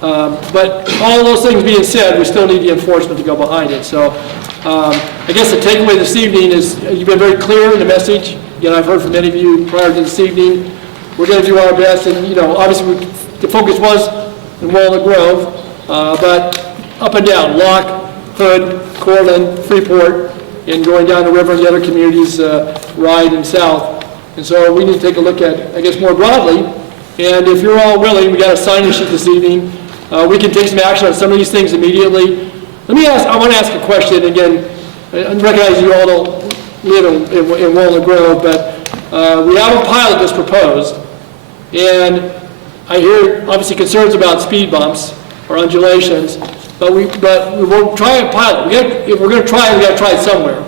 But all those things being said, we still need the enforcement to go behind it. So I guess the takeaway this evening is you've been very clear in the message. Again, I've heard from many of you prior to this evening. We're going to do our best, and obviously the focus was in Walnut Grove, but up and down, Locke, Hood, Courtland, Freeport, and going down the river and the other communities, Ryde and South. And so we need to take a look at, I guess, more broadly. And if you're all willing, we got a sign-in sheet this evening. We can take some action on some of these things immediately. I want to ask a question again. I recognize you all don't live in Walnut Grove, but we have a pilot that's proposed, and I hear obviously concerns about speed bumps or undulations, but we won't try a pilot. If we're going to try it, we got to try it somewhere.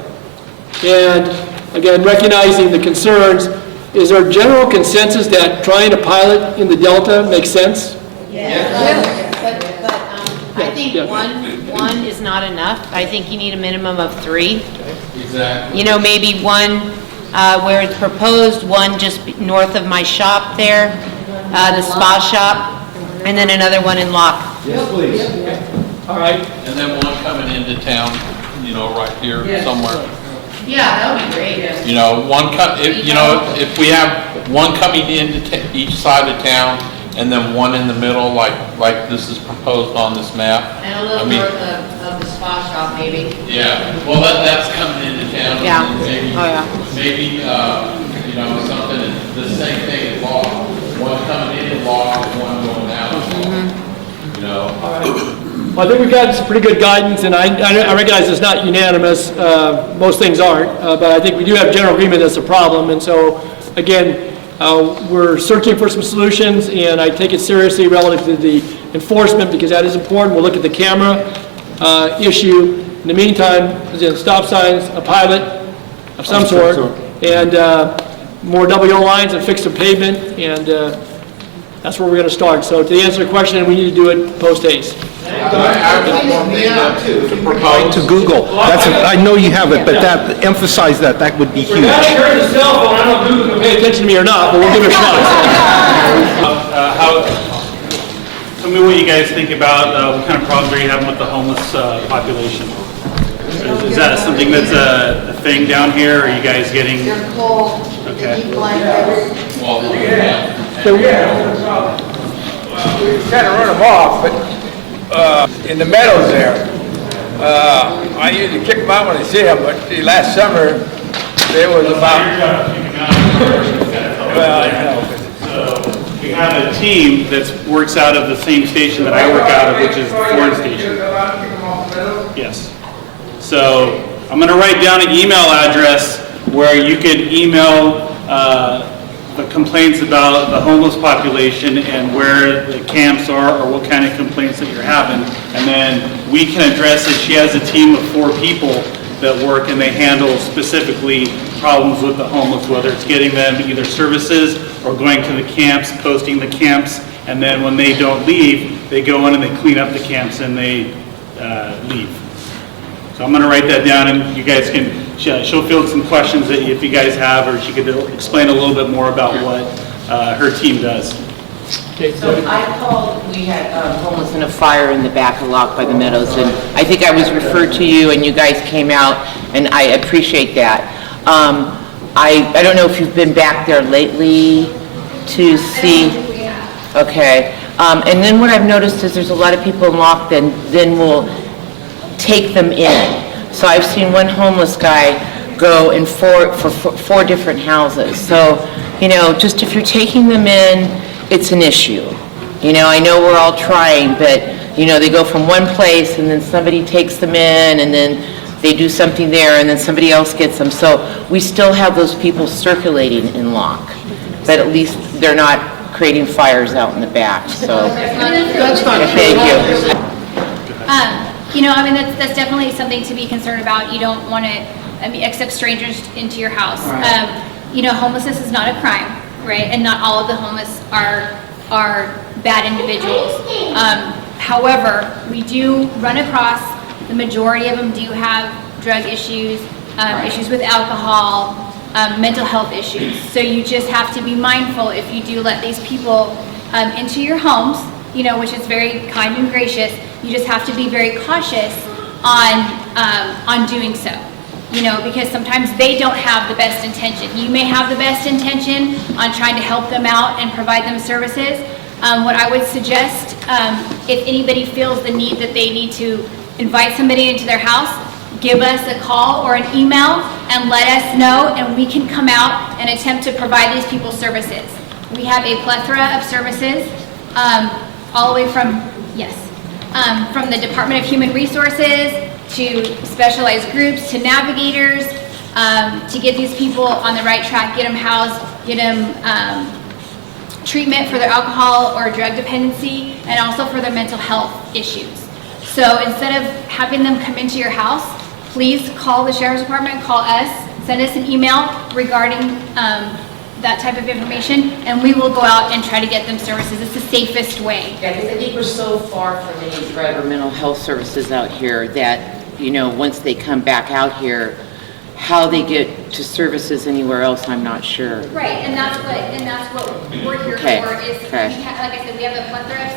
And again, recognizing the concerns, is there a general consensus that trying a pilot in the Delta makes sense? Yes. But I think one is not enough. I think you need a minimum of 3. Exactly. Maybe one where it's proposed, one just north of my shop there, the spa shop, and then another one in Locke. Yes, please. All right. And then one coming into town, you know, right here somewhere. Yeah, that would be great. You know, if we have one coming into each side of town and then one in the middle, like this is proposed on this map. And a little north of the spa shop, maybe. Yeah, well, that's coming into town. Yeah. And maybe, Oh, yeah. maybe, you know, something, the same thing as law. One coming in law and one going out. Mm-hmm. You know. All right. Well, I think we've got some pretty good guidance, and I recognize it's not unanimous. Most things aren't, but I think we do have general agreement that's a problem. And so, again, we're searching for some solutions, and I take it seriously relative to the enforcement because that is important. We'll look at the camera issue. In the meantime, again, stop signs, a pilot of some sort, and more WO lines and fix the pavement, and that's where we're going to start. So to answer the question, we need to do it post-haste. To Google. I know you have it, but emphasize that would be huge. We're not sure the cell phone. I don't know if Google can pay attention to me or not, but we'll give it a shot. Tell me what you guys think about what kind of problems are you having with the homeless population? Is that something that's a thing down here? Are you guys getting? Okay. We kind of run them off, but in the meadows there, I usually kick them out when I see them, but last summer, there was about, well, I know. We have a team that works out of the same station that I work out of, which is the Ford station. Yes. So I'm going to write down an email address where you could email the complaints about the homeless population and where the camps are or what kind of complaints that you're having. And then we can address it. She has a team of 4 people that work and they handle specifically problems with the homeless, whether it's getting them either services or going to the camps, posting the camps, and then when they don't leave, they go in and they clean up the camps and they leave. So I'm going to write that down, and you guys can, she'll field some questions that if you guys have, or she could explain a little bit more about what her team does. So I called, we had homeless in a fire in the back of Lock by the Meadows, and I think I was referred to you, and you guys came out, and I appreciate that. I don't know if you've been back there lately to see. Okay. And then what I've noticed is there's a lot of people in Lock then will take them in. So I've seen one homeless guy go in four different houses. So, you know, just if you're taking them in, it's an issue. You know, I know we're all trying, but, you know, they go from one place and then somebody takes them in and then they do something there and then somebody else gets them. So we still have those people circulating in Lock, but at least they're not creating fires out in the back. So, thank you. You know, I mean, that's definitely something to be concerned about. You don't want to, accept strangers into your house. Right. You know, homelessness is not a crime, right? And not all of the homeless are bad individuals. However, we do run across, the majority of them do have drug issues, issues with alcohol, mental health issues. So you just have to be mindful if you do let these people into your homes, you know, which is very kind and gracious. You just have to be very cautious on doing so, you know, because sometimes they don't have the best intention. You may have the best intention on trying to help them out and provide them services. What I would suggest, if anybody feels the need that they need to invite somebody into their house, give us a call or an email and let us know, and we can come out and attempt to provide these people services. We have a plethora of services, all the way from, from the Department of Human Resources to specialized groups to navigators, to get these people on the right track, get them housed, get them treatment for their alcohol or drug dependency, and also for their mental health issues. So instead of having them come into your house, please call the Sheriff's Department, call us, send us an email regarding that type of information, and we will go out and try to get them services. It's the safest way. Yeah, because I think we're so far from any drug or mental health services out here that, you know, once they come back out here, how they get to services anywhere else, I'm not sure. Right, and that's what we're here for. Is we have, like I said, we have a plethora of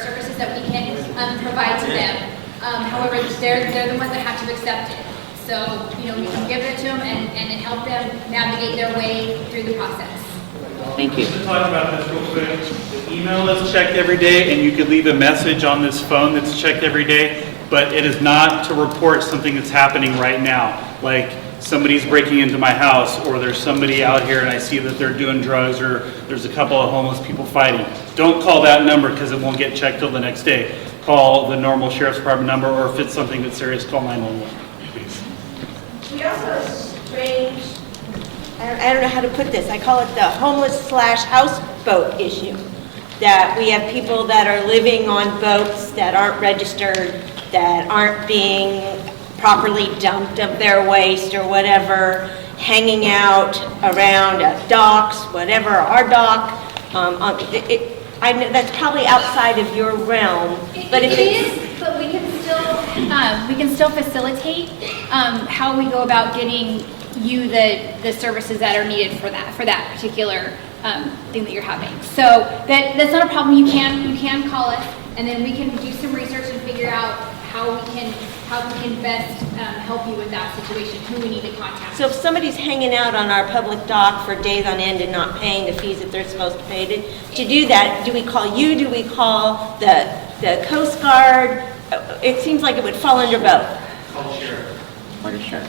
services that we can provide to them. However, they're the ones that have to accept it. So, you know, we can give it to them and help them navigate their way through the process. Thank you. Just to talk about this real quick, the email is checked every day, and you could leave a message on this phone that's checked every day, but it is not to report something that's happening right now. Like somebody's breaking into my house, or there's somebody out here and I see that they're doing drugs, or there's a couple of homeless people fighting. Don't call that number because it won't get checked till the next day. Call the normal sheriff's department number, or if it's something that's serious, call 911, please. We also have a strange, I don't know how to put this, I call it the homeless/houseboat issue. That we have people that are living on boats that aren't registered, that aren't being properly dumped of their waste or whatever, hanging out around docks, whatever, our dock. I know that's probably outside of your realm, but if it is, but we can still facilitate how we go about getting you the services that are needed for that particular thing that you're having. So that's not a problem. You can call us, and then we can do some research and figure out how we can best help you with that situation, who we need to contact. So if somebody's hanging out on our public dock for days on end and not paying the fees that they're supposed to pay, to do that, do we call you? Do we call the Coast Guard? It seems like it would fall under both. Call the sheriff. Water sheriff.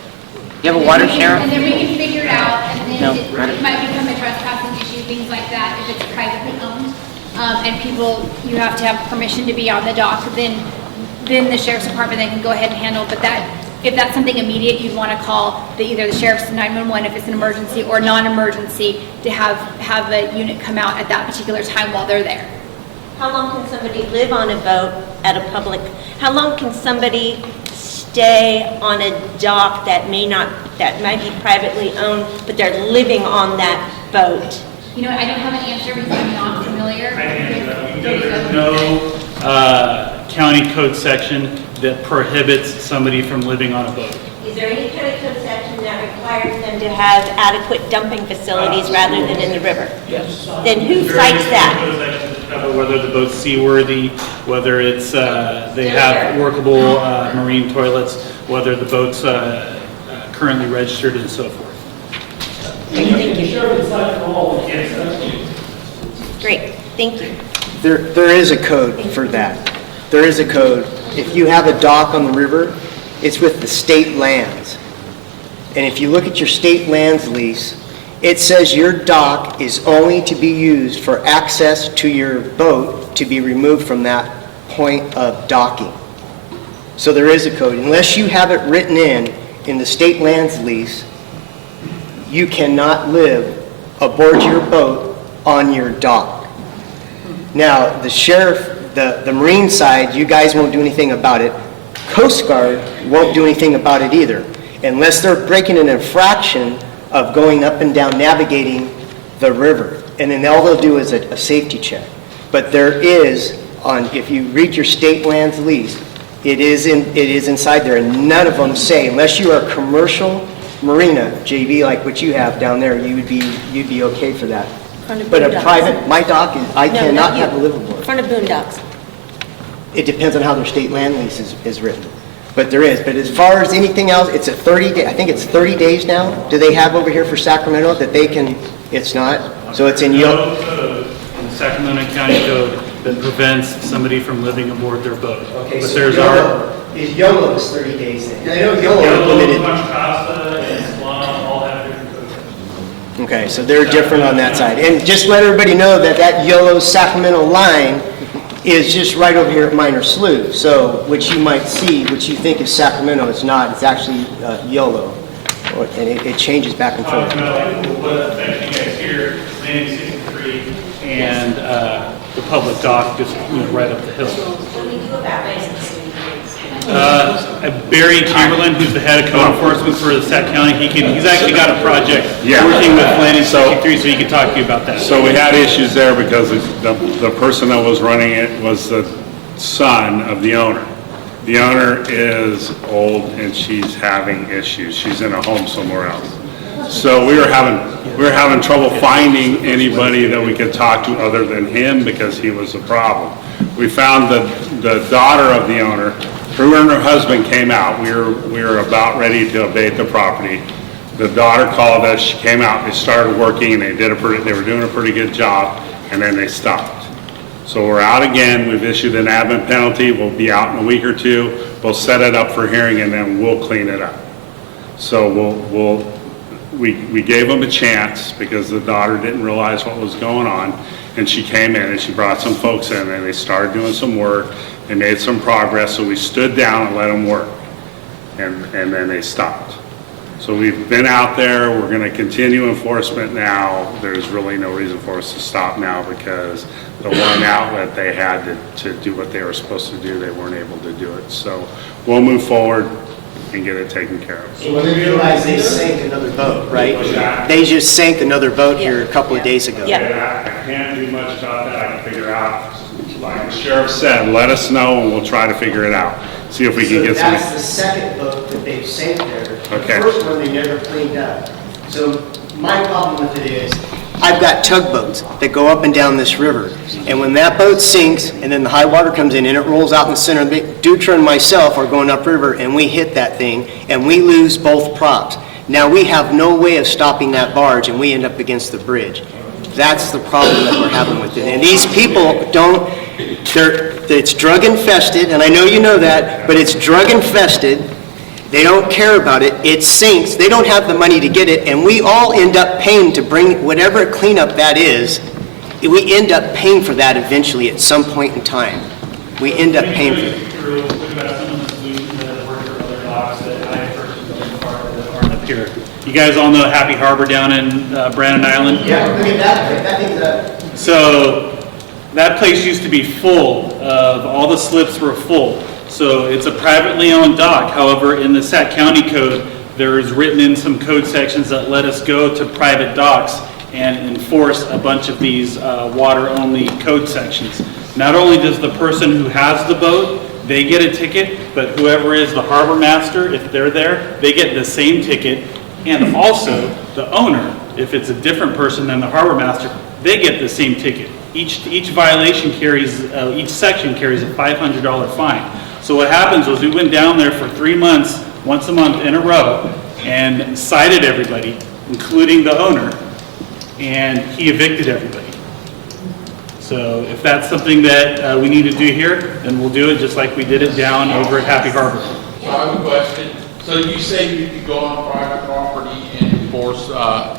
You have a water sheriff? And then we can figure it out, and then No, it might become a trespassing issue, things like that, if it's privately owned. And people, you have to have permission to be on the dock, then the sheriff's department then can go ahead and handle it. But if that's something immediate, you'd want to call either the sheriff's 911 if it's an emergency, or non-emergency, to have a unit come out at that particular time while they're there. How long can somebody live on a boat at a public, how long can somebody stay on a dock that might be privately owned, but they're living on that boat? You know, I don't have an answer because I'm not familiar. There's no county code section that prohibits somebody from living on a boat. Is there any kind of code section that requires them to have adequate dumping facilities rather than in the river? Yes. Then who cites that? Whether the boat's seaworthy, whether it's they have workable marine toilets, whether the boat's currently registered, and so forth. Thank you. Great, thank you. There is a code for that. There is a code. If you have a dock on the river, it's with the state lands. And if you look at your state lands lease, it says your dock is only to be used for access to your boat to be removed from that point of docking. So there is a code. Unless you have it written in the state lands lease, you cannot live aboard your boat on your dock. Now, the sheriff, the marine side, you guys won't do anything about it. Coast Guard won't do anything about it either, unless they're breaking an infraction of going up and down, navigating the river. And then all they'll do is a safety check. But there is, if you read your state lands lease, it is inside there, and none of them say, unless you are a commercial marina, JV, like what you have down there, you'd be okay for that. But a private, my dock, I cannot have a liveaboard. In front of Boondocks. It depends on how their state land lease is written. But there is. But as far as anything else, it's a 30-day, I think it's 30 days now, do they have over here for Sacramento that they can, it's not? So it's in No code in the Sacramento County Code that prevents somebody from living aboard their boat. Okay, But so there's YOLO is 30 days then. I know YOLO limited. Casa, and Solana all have different codes. Okay, so they're different on that side. And just let everybody know that YOLO Sacramento line is just right over here at Minor Slough. So what you might see, what you think is Sacramento, it's not. It's actually YOLO. And it changes back and forth. What affects you guys here, Landing 63, and the public dock just right up the hill. What do we do about business? Barry Chamberlain, who's the head of code enforcement for the Sac County, he's actually got a project working with Landing 63, so he can talk to you about that. So we had issues there because the person that was running it was the son of the owner. The owner is old and she's having issues. She's in a home somewhere else. So we were having trouble finding anybody that we could talk to other than him because he was a problem. We found the daughter of the owner Her and her husband came out. We were about ready to abate the property. The daughter called us, she came out, they started working, and they were doing a pretty good job, and then they stopped. So we're out again, we've issued an admin penalty, we'll be out in a week or two, we'll set it up for hearing, and then we'll clean it up. So we gave them a chance, because the daughter didn't realize what was going on, and she came in and she brought some folks in, and they started doing some work, they made some progress, so we stood down and let them work, and then they stopped. So we've been out there, we're going to continue enforcement now. There's really no reason for us to stop now, because the one outlet they had to do what they were supposed to do, they weren't able to do it. So we'll move forward and get it taken care of. So when you realize they sank another boat, right? They just sank another boat here a couple of days ago. Yeah, I can't do much about that. I can figure out, like the sheriff said, let us know and we'll try to figure it out. See if we can get some. That's the second boat that they've sank there. Okay. The first one they never cleaned up. So my problem with it is, I've got tugboats that go up and down this river. And when that boat sinks and then the high water comes in and it rolls out in the center, Dutra and myself are going upriver and we hit that thing and we lose both props. Now we have no way of stopping that barge and we end up against the bridge. That's the problem that we're having with it. And these people don't, it's drug infested, and I know you know that, but it's drug infested. They don't care about it. It sinks. They don't have the money to get it, and we all end up paying to bring whatever cleanup that is. We end up paying for that eventually at some point in time. We end up paying for it. Here. You guys all know Happy Harbor down in Brandon Island? Yeah, look at that. That thing's So that place used to be full of, all the slips were full. So it's a privately owned dock. However, in the Sac County Code, there is written in some code sections that let us go to private docks and enforce a bunch of these water-only code sections. Not only does the person who has the boat, they get a ticket, but whoever is the harbor master, if they're there, they get the same ticket. And also, the owner, if it's a different person than the harbor master, they get the same ticket. Each violation carries, each section carries a $500 fine. So what happens was we went down there for 3 months, once a month in a row, and cited everybody, including the owner, and he evicted everybody. So if that's something that we need to do here, then we'll do it just like we did it down over at Happy Harbor. So I have a question. So you say you could go on private property and enforce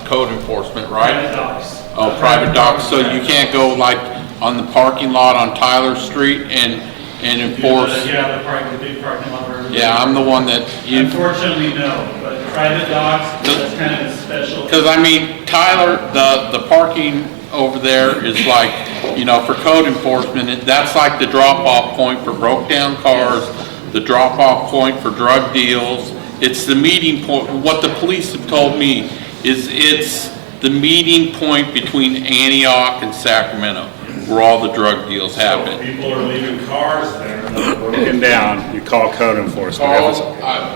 code enforcement, right? Private docks. Oh, private docks. So you can't go like on the parking lot on Tyler Street and enforce? Yeah, the big parking lot. Yeah, I'm the one that you... Unfortunately, no, but private docks, that's kind of special. Because I mean, Tyler, the parking over there is like, you know, for code enforcement, that's like the drop-off point for broke-down cars, the drop-off point for drug deals. It's the meeting point. What the police have told me is it's the meeting point between Antioch and Sacramento, where all the drug deals happen. People are leaving cars there, and they're broken down, you call code enforcement.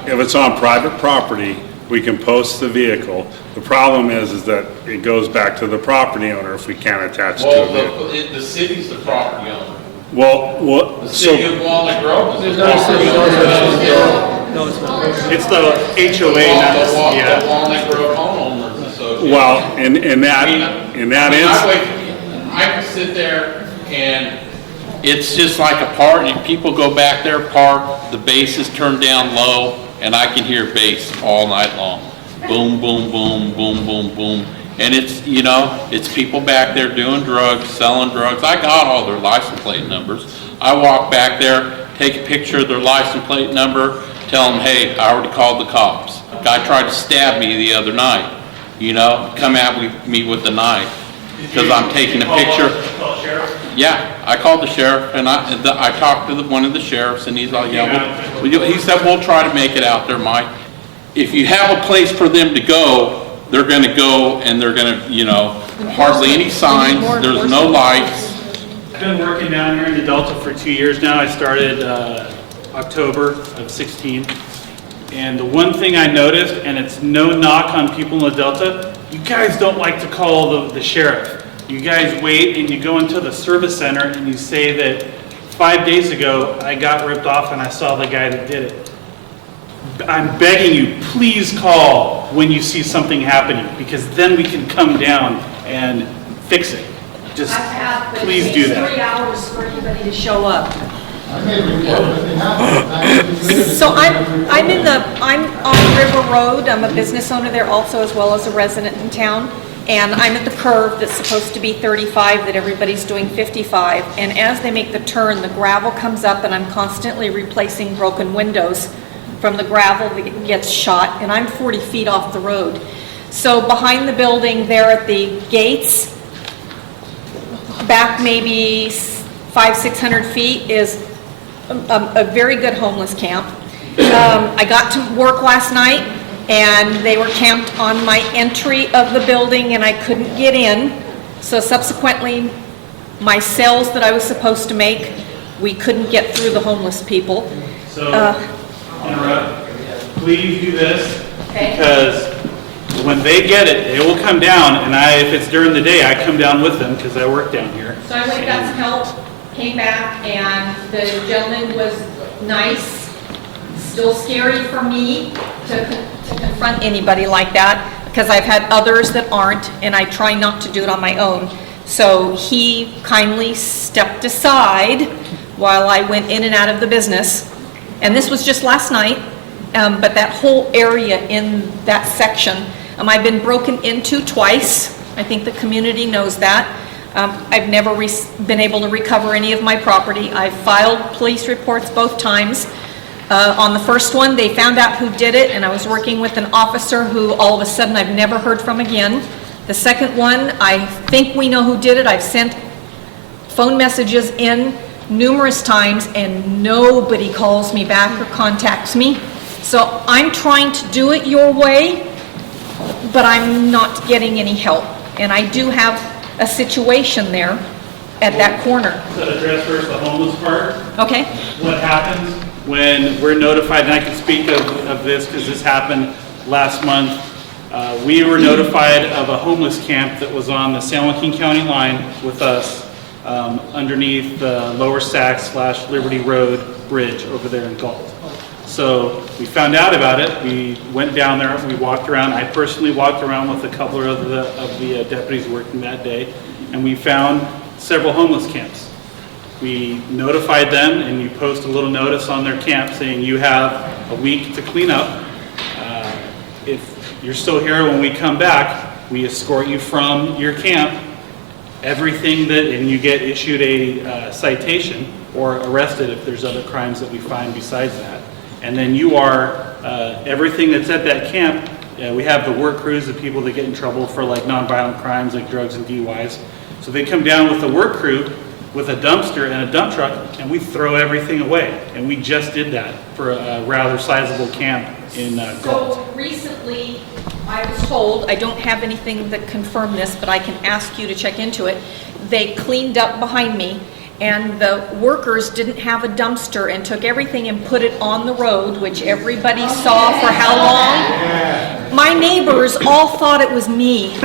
If it's on private property, we can post the vehicle. The problem is that it goes back to the property owner if we can't attach to a vehicle. Well, the city's the property owner. Well, The city of Walnut Grove is the property No, it's not. It's the HOA, not the, the Walnut Grove Homeowners Association. Well, in that instance. I can sit there and it's just like a park, and people go back there, park, the bass is turned down low, and I can hear bass all night long. Boom, boom, boom, boom, boom, boom. And it's, you know, it's people back there doing drugs, selling drugs. I got all their license plate numbers. I walk back there, take a picture of their license plate number, tell them, hey, I already called the cops. A guy tried to stab me the other night, you know, come at me with a knife because I'm taking a picture. Yeah, I called the sheriff, and I talked to one of the sheriffs, and he's like, yeah, he said, we'll try to make it out there, Mike. If you have a place for them to go, they're going to go, and they're going to, you know, hardly any signs, there's no lights. I've been working down here in the Delta for 2 years now. I started October of 16. And the one thing I noticed, and it's no knock on people in the Delta, you guys don't like to call the sheriff. You guys wait and you go into the service center and you say that 5 days ago, I got ripped off and I saw the guy that did it. I'm begging you, please call when you see something happening, because then we can come down and fix it. Just please do that. 3 hours for anybody to show up. So I'm on River Road. I'm a business owner there also, as well as a resident in town. And I'm at the curve that's supposed to be 35, that everybody's doing 55. And as they make the turn, the gravel comes up, and I'm constantly replacing broken windows from the gravel that gets shot, and I'm 40 feet off the road. So behind the building there at the gates, back maybe 500-600 feet, is a very good homeless camp. I got to work last night, and they were camped on my entry of the building, and I couldn't get in. So subsequently, my sales that I was supposed to make, we couldn't get through the homeless people. So, interrupt. Please do this, because when they get it, they will come down, and if it's during the day, I come down with them because I work down here. So I went and got some help, came back, and the gentleman was nice. Still scary for me to confront anybody like that, because I've had others that aren't, and I try not to do it on my own. So he kindly stepped aside while I went in and out of the business. And this was just last night, but that whole area in that section, I've been broken into twice. I think the community knows that. I've never been able to recover any of my property. I've filed police reports both times. On the first one, they found out who did it, and I was working with an officer who all of a sudden I've never heard from again. The second one, I think we know who did it. I've sent phone messages in numerous times, and nobody calls me back or contacts me. So I'm trying to do it your way, but I'm not getting any help. And I do have a situation there at that corner. To address first the homeless part. Okay. What happens when we're notified, and I can speak of this because this happened last month. We were notified of a homeless camp that was on the San Joaquin County line with us, underneath the Lower Sac / Liberty Road bridge over there in Galt. So we found out about it. We went down there. We walked around. I personally walked around with a couple of the deputies working that day, and we found several homeless camps. We notified them, and you post a little notice on their camp saying you have a week to clean up. If you're still here when we come back, we escort you from your camp. Everything and you get issued a citation or arrested if there's other crimes that we find besides that. And then you are, everything that's at that camp, we have the work crews, the people that get in trouble for like nonviolent crimes like drugs and DUIs. So they come down with the work crew with a dumpster and a dump truck, and we throw everything away. And we just did that for a rather sizable camp in Galt. So recently, I was told, I don't have anything that confirmed this, but I can ask you to check into it. They cleaned up behind me, and the workers didn't have a dumpster and took everything and put it on the road, which everybody saw for how long? My neighbors all thought it was me.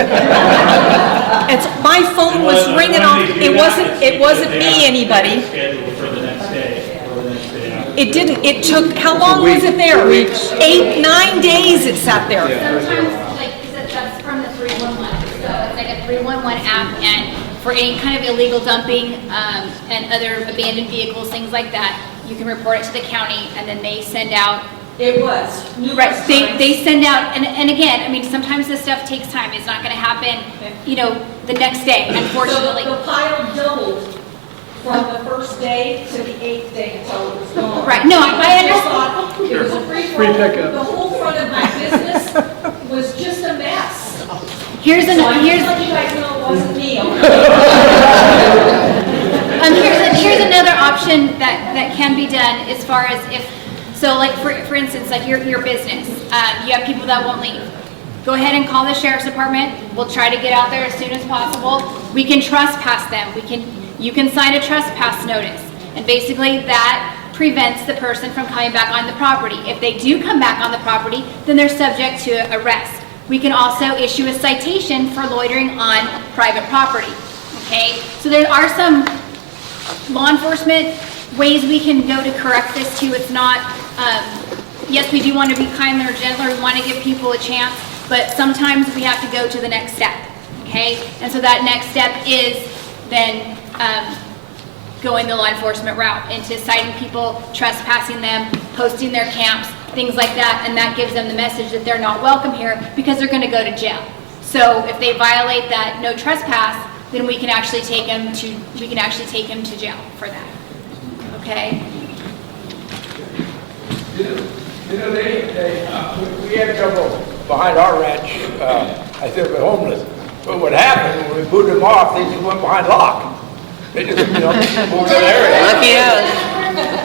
My phone was ringing off. It wasn't me, anybody. It didn't. It took, how long was it there? 8, 9 days it sat there. Sometimes, like you said, that's from the 311. So it's like a 311 app, and for any kind of illegal dumping and other abandoned vehicles, things like that, you can report it to the county, and then they send out. It was. Right, they send out, and again, I mean, sometimes this stuff takes time. It's not going to happen, the next day, unfortunately. So the pile doubled from the first day to the 8th day until it was gone. Right, no, I understand. It was a free pickup. The whole front of my business was just a mess. Here's let you guys know it wasn't me. Here's another option that can be done as far as like for instance, like your business, you have people that won't leave. Go ahead and call the sheriff's department. We'll try to get out there as soon as possible. We can trespass them. You can sign a trespass notice, and basically that prevents the person from coming back on the property. If they do come back on the property, then they're subject to arrest. We can also issue a citation for loitering on private property. Okay, so there are some law enforcement ways we can go to correct this too. It's not, yes, we do want to be kinder, gentler, we want to give people a chance, but sometimes we have to go to the next step, okay? And so that next step is then going the law enforcement route into citing people, trespassing them, posting their camps, things like that, and that gives them the message that they're not welcome here because they're going to go to jail. So if they violate that no trespass, then we can actually take them to jail for that. Okay? You know, we had trouble behind our ranch, I said, with homeless. But what happened, when we moved them off, they just went behind lock. They just, moved to the area. Lucky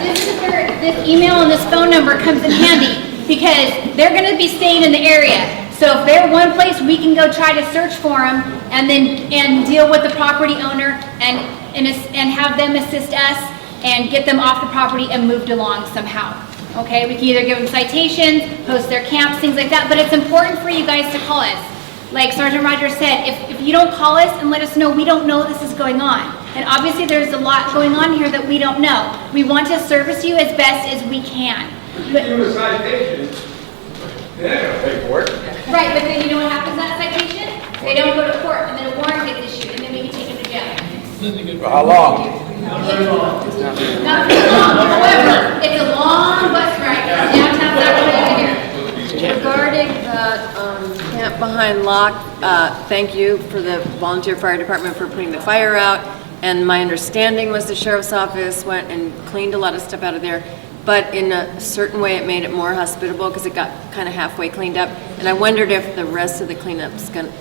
This is where this email and this phone number comes in handy because they're going to be staying in the area. So if they're one place, we can go try to search for them and deal with the property owner and have them assist us and get them off the property and moved along somehow. Okay, we can either give them citations, post their camps, things like that, but it's important for you guys to call us. Like Sergeant Rogers said, if you don't call us and let us know, we don't know this is going on. And obviously there's a lot going on here that we don't know. We want to service you as best as we can. But you give a citation, they're not gonna pay for it. Right, but then you know what happens to that citation? They don't go to court, and then a warrant gets issued, and then we can take them to jail. For how long? Not very long. However, it's a long bus ride from downtown Sacramento to here. Regarding the camp behind lock, thank you for the volunteer fire department for putting the fire out. And my understanding was the sheriff's office went and cleaned a lot of stuff out of there. But in a certain way, it made it more hospitable because it got kind of halfway cleaned up. And I wondered if the rest of the cleanup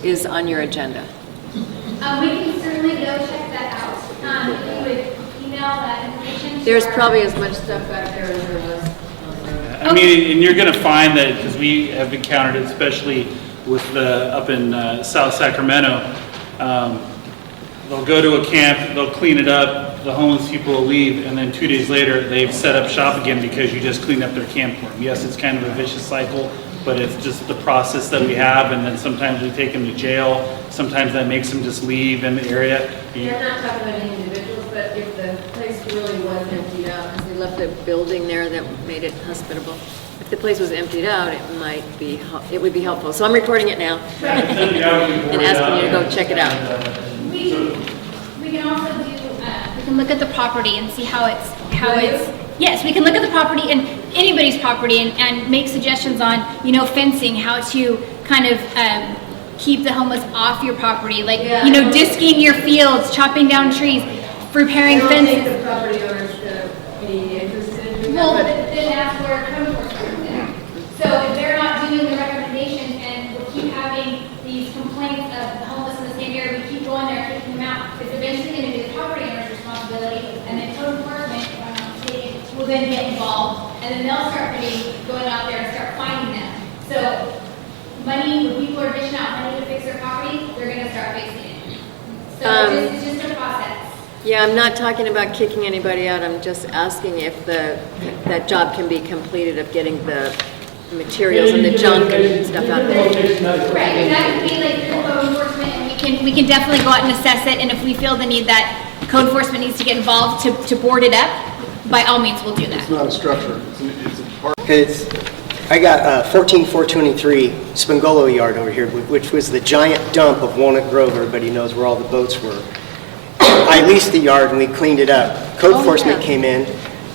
is on your agenda. We can certainly go check that out. If you would email that information. There's probably as much stuff back there as there was. I mean, and you're going to find that, because we have encountered it, especially with up in South Sacramento, they'll go to a camp, they'll clean it up, the homeless people will leave, and then 2 days later, they've set up shop again because you just cleaned up their camp for them. Yes, it's kind of a vicious cycle, but it's just the process that we have, and then sometimes we take them to jail, sometimes that makes them just leave in the area. They're not talking about any individuals, but if the place really was emptied out, because they left a building there that made it hospitable. If the place was emptied out, it would be helpful. So I'm reporting it now and asking you to go check it out. We can also do, we can look at the property and see how it's, yes, we can look at the property and anybody's property and make suggestions on, fencing, how to kind of keep the homeless off your property, like, disking your fields, chopping down trees, repairing fences. I don't think the property owners be interested in doing Well, that. then that's where code enforcement comes in. So if they're not doing the recommendations and we'll keep having these complaints of homeless in the same area, we keep going there, kicking them out, it's eventually going to be the property owner's responsibility, and then code enforcement will then get involved, and then they'll start going out there and start finding them. So money, when people are dishing out money to fix their property, they're going to start fixing it. So it's just a process. Yeah, I'm not talking about kicking anybody out. I'm just asking if that job can be completed of getting the materials and the junk and stuff out there. Right, and that could be like through code enforcement, and we can definitely go out and assess it, and if we feel the need that code enforcement needs to get involved to board it up, by all means, we'll do that. It's not a structure. It's a part. I got 14423 Spangolo Yard over here, which was the giant dump of Walnut Grove. Everybody knows where all the boats were. I leased the yard and we cleaned it up. Code enforcement came in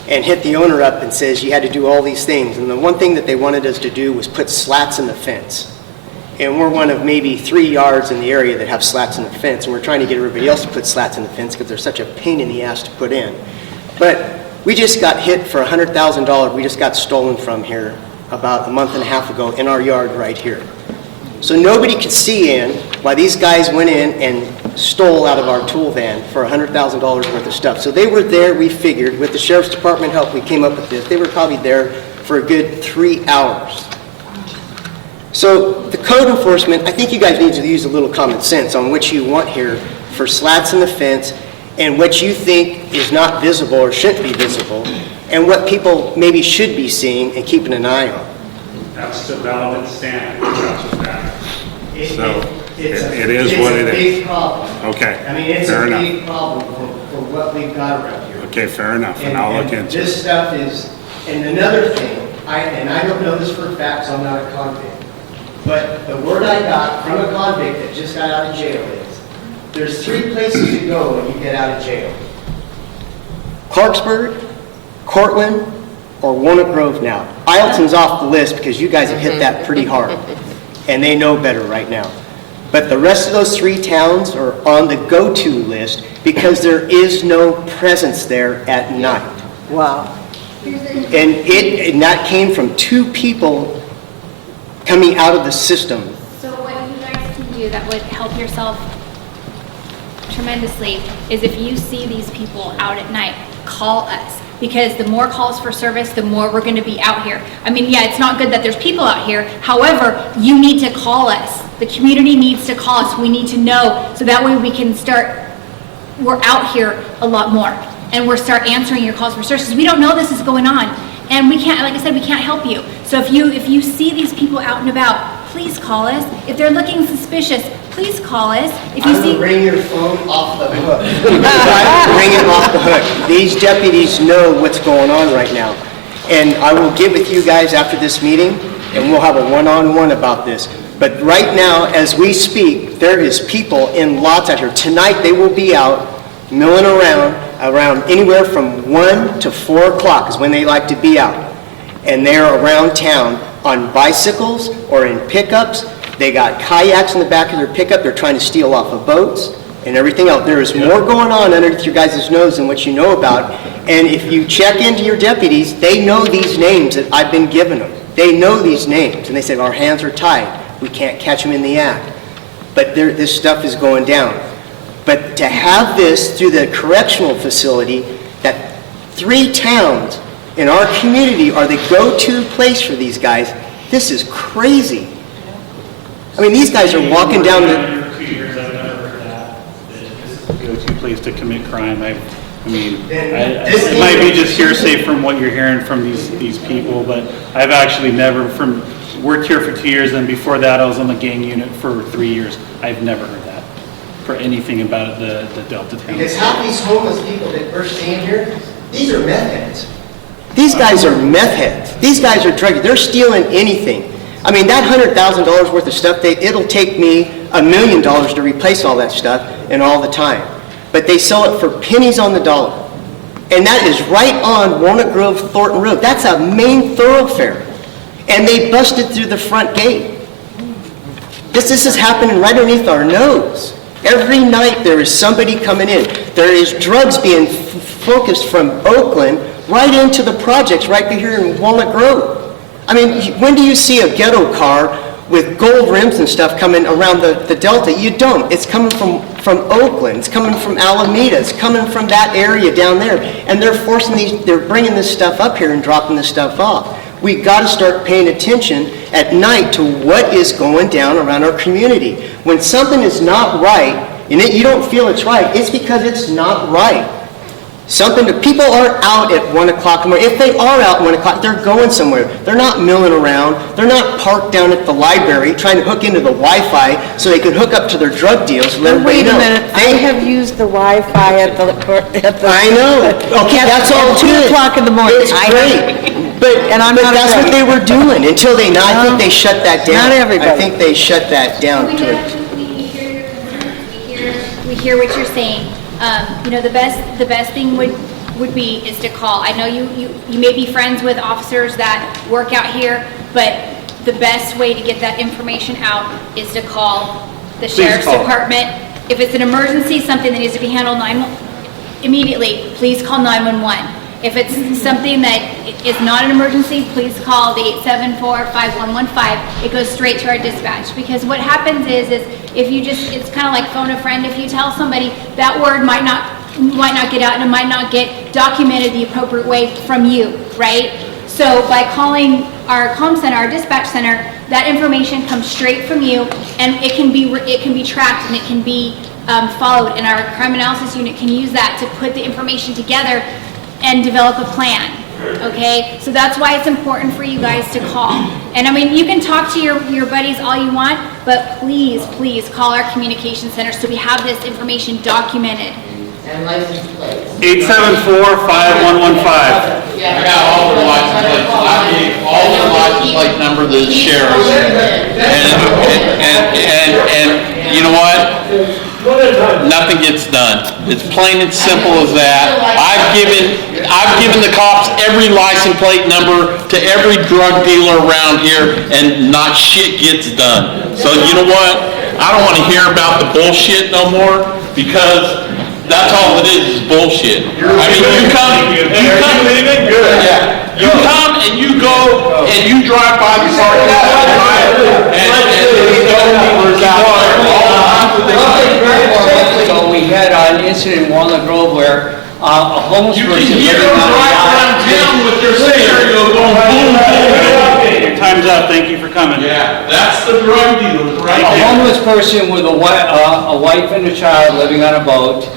and hit the owner up and says you had to do all these things. And the one thing that they wanted us to do was put slats in the fence. And we're one of maybe 3 yards in the area that have slats in the fence. And we're trying to get everybody else to put slats in the fence because they're such a pain in the ass to put in. But we just got hit for $100,000. We just got stolen from here about a month and a half ago in our yard right here. So nobody could see in why these guys went in and stole out of our tool van for $100,000 worth of stuff. So they were there, we figured, with the Sheriff's Department help, we came up with this. They were probably there for a good 3 hours. So the code enforcement, I think you guys need to use a little common sense on what you want here for slats in the fence and what you think is not visible or shouldn't be visible and what people maybe should be seeing and keeping an eye on. That's the relevant standard. So it is what it is. It's a big problem. Okay. I mean, it's fair a enough. big problem for what we've got around here. Okay, fair enough, and I'll look into it. This stuff is, and another thing, and I don't know this for a fact, so I'm not a convict, but the word I got from a convict that just got out of jail is, there's 3 places to go when you get out of jail. Clarksburg, Courtland, or Walnut Grove now. Ileton's off the list because you guys have hit that pretty hard, and they know better right now. But the rest of those 3 towns are on the go-to list because there is no presence there at night. Wow. And that came from 2 people coming out of the system. So what you guys can do that would help yourself tremendously is if you see these people out at night, call us. Because the more calls for service, the more we're going to be out here. I mean, yeah, it's not good that there's people out here. However, you need to call us. The community needs to call us. We need to know so that way we can start, we're out here a lot more. And we're start answering your calls for services. We don't know this is going on. And we can't, like I said, we can't help you. So if you see these people out and about, please call us. If they're looking suspicious, please call us. If you see, ring your phone off the hook. Ring it off the hook. These deputies know what's going on right now. And I will get with you guys after this meeting, and we'll have a one-on-one about this. But right now, as we speak, there is people in lots out here. Tonight, they will be out milling around anywhere from 1 to 4 o'clock is when they like to be out. And they're around town on bicycles or in pickups. They got kayaks in the back of their pickup. They're trying to steal off of boats and everything else. There is more going on underneath your guys' nose than what you know about. And if you check into your deputies, they know these names that I've been giving them. They know these names. And they say, our hands are tied. We can't catch them in the act. But this stuff is going down. But to have this through the correctional facility, that 3 towns in our community are the go-to place for these guys, this is crazy. I mean, these guys are walking down the... For 2 years, I've never heard that. This is the go-to place to commit crime. It might be just hearsay from what you're hearing from these people, but I've actually never, worked here for 2 years, and before that I was on the gang unit for 3 years. I've never heard that for anything about the Delta town. Because half these homeless people that we're seeing here, these are meth heads. These guys are meth heads. These guys are drug. They're stealing anything. I mean, that $100,000 worth of stuff, it'll take me $1 million to replace all that stuff and all the time. But they sell it for pennies on the dollar. And that is right on Walnut Grove, Thornton Road. That's a main thoroughfare. And they busted through the front gate. This is happening right underneath our nose. Every night there is somebody coming in. There is drugs being focused from Oakland right into the projects right here in Walnut Grove. I mean, when do you see a ghetto car with gold rims and stuff coming around the Delta? You don't. It's coming from Oakland. It's coming from Alameda. It's coming from that area down there. And they're bringing this stuff up here and dropping this stuff off. We got to start paying attention at night to what is going down around our community. When something is not right, and you don't feel it's right, it's because it's not right. People aren't out at 1 o'clock in the morning. If they are out at 1 o'clock, they're going somewhere. They're not milling around. They're not parked down at the library trying to hook into the Wi-Fi so they can hook up to their drug deals. Wait a minute, I have used the Wi-Fi at the I know. Okay, that's all good. 2 o'clock in the morning. It's great. But that's what they were doing until I think they shut that down. Not everybody. I think they shut that down. we hear your concerns, we hear what you're saying. The best thing would be is to call. I know you may be friends with officers that work out here, but the best way to get that information out is to call the sheriff's department. If it's an emergency, something that needs to be handled immediately, please call 911. If it's something that is not an emergency, please call the 874-5115. It goes straight to our dispatch. Because what happens is if you it's kind of like phone a friend. If you tell somebody, that word might not get out and it might not get documented the appropriate way from you, right? So by calling our comm center, our dispatch center, that information comes straight from you, and it can be tracked and it can be followed. And our crime analysis unit can use that to put the information together and develop a plan, okay? So that's why it's important for you guys to call. And I mean, you can talk to your buddies all you want, but please call our communication center so we have this information documented. And license plates. 874-5115. I got all their license plates. I gave all their license plate number to the sheriff. And you know what? Nothing gets done. It's plain and simple as that. I've given the cops every license plate number to every drug dealer around here, and not shit gets done. So you know what? I don't want to hear about the bullshit no more, because that's all it is bullshit. I mean, you come and you go and you drive by the parking lot and these drug dealers out there all the time. So we had an incident in Walnut Grove where a homeless person living on a around town with their stereo going boom, boom. Your time's up, thank you for coming. Yeah, that's the drug dealers right A there. homeless person with a wife and a child living on a boat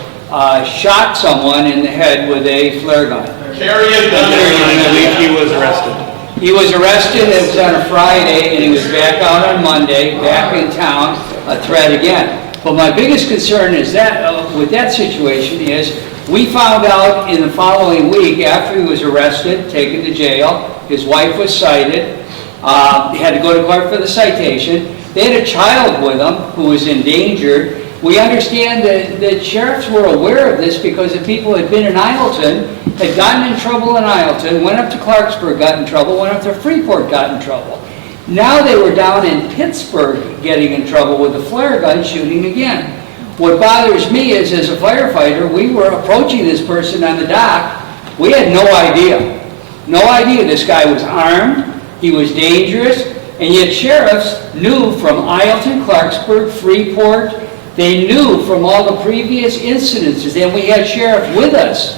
shot someone in the head with a flare gun. Carry a gun. I believe he was arrested. He was arrested, it was on a Friday, and he was back out on Monday, back in town, a threat again. But my biggest concern is that, with that situation is, we found out in the following week, after he was arrested, taken to jail, his wife was cited, he had to go to court for the citation. They had a child with them who was endangered. We understand that the sheriffs were aware of this because the people had been in Ileton, had gotten in trouble in Ileton, went up to Clarksburg, got in trouble, went up to Freeport, got in trouble. Now they were down in Pittsburgh getting in trouble with the flare gun, shooting again. What bothers me is, as a firefighter, we were approaching this person on the dock. We had no idea this guy was armed, he was dangerous, and yet sheriffs knew from Ileton, Clarksburg, Freeport. They knew from all the previous incidences, and we had sheriff with us.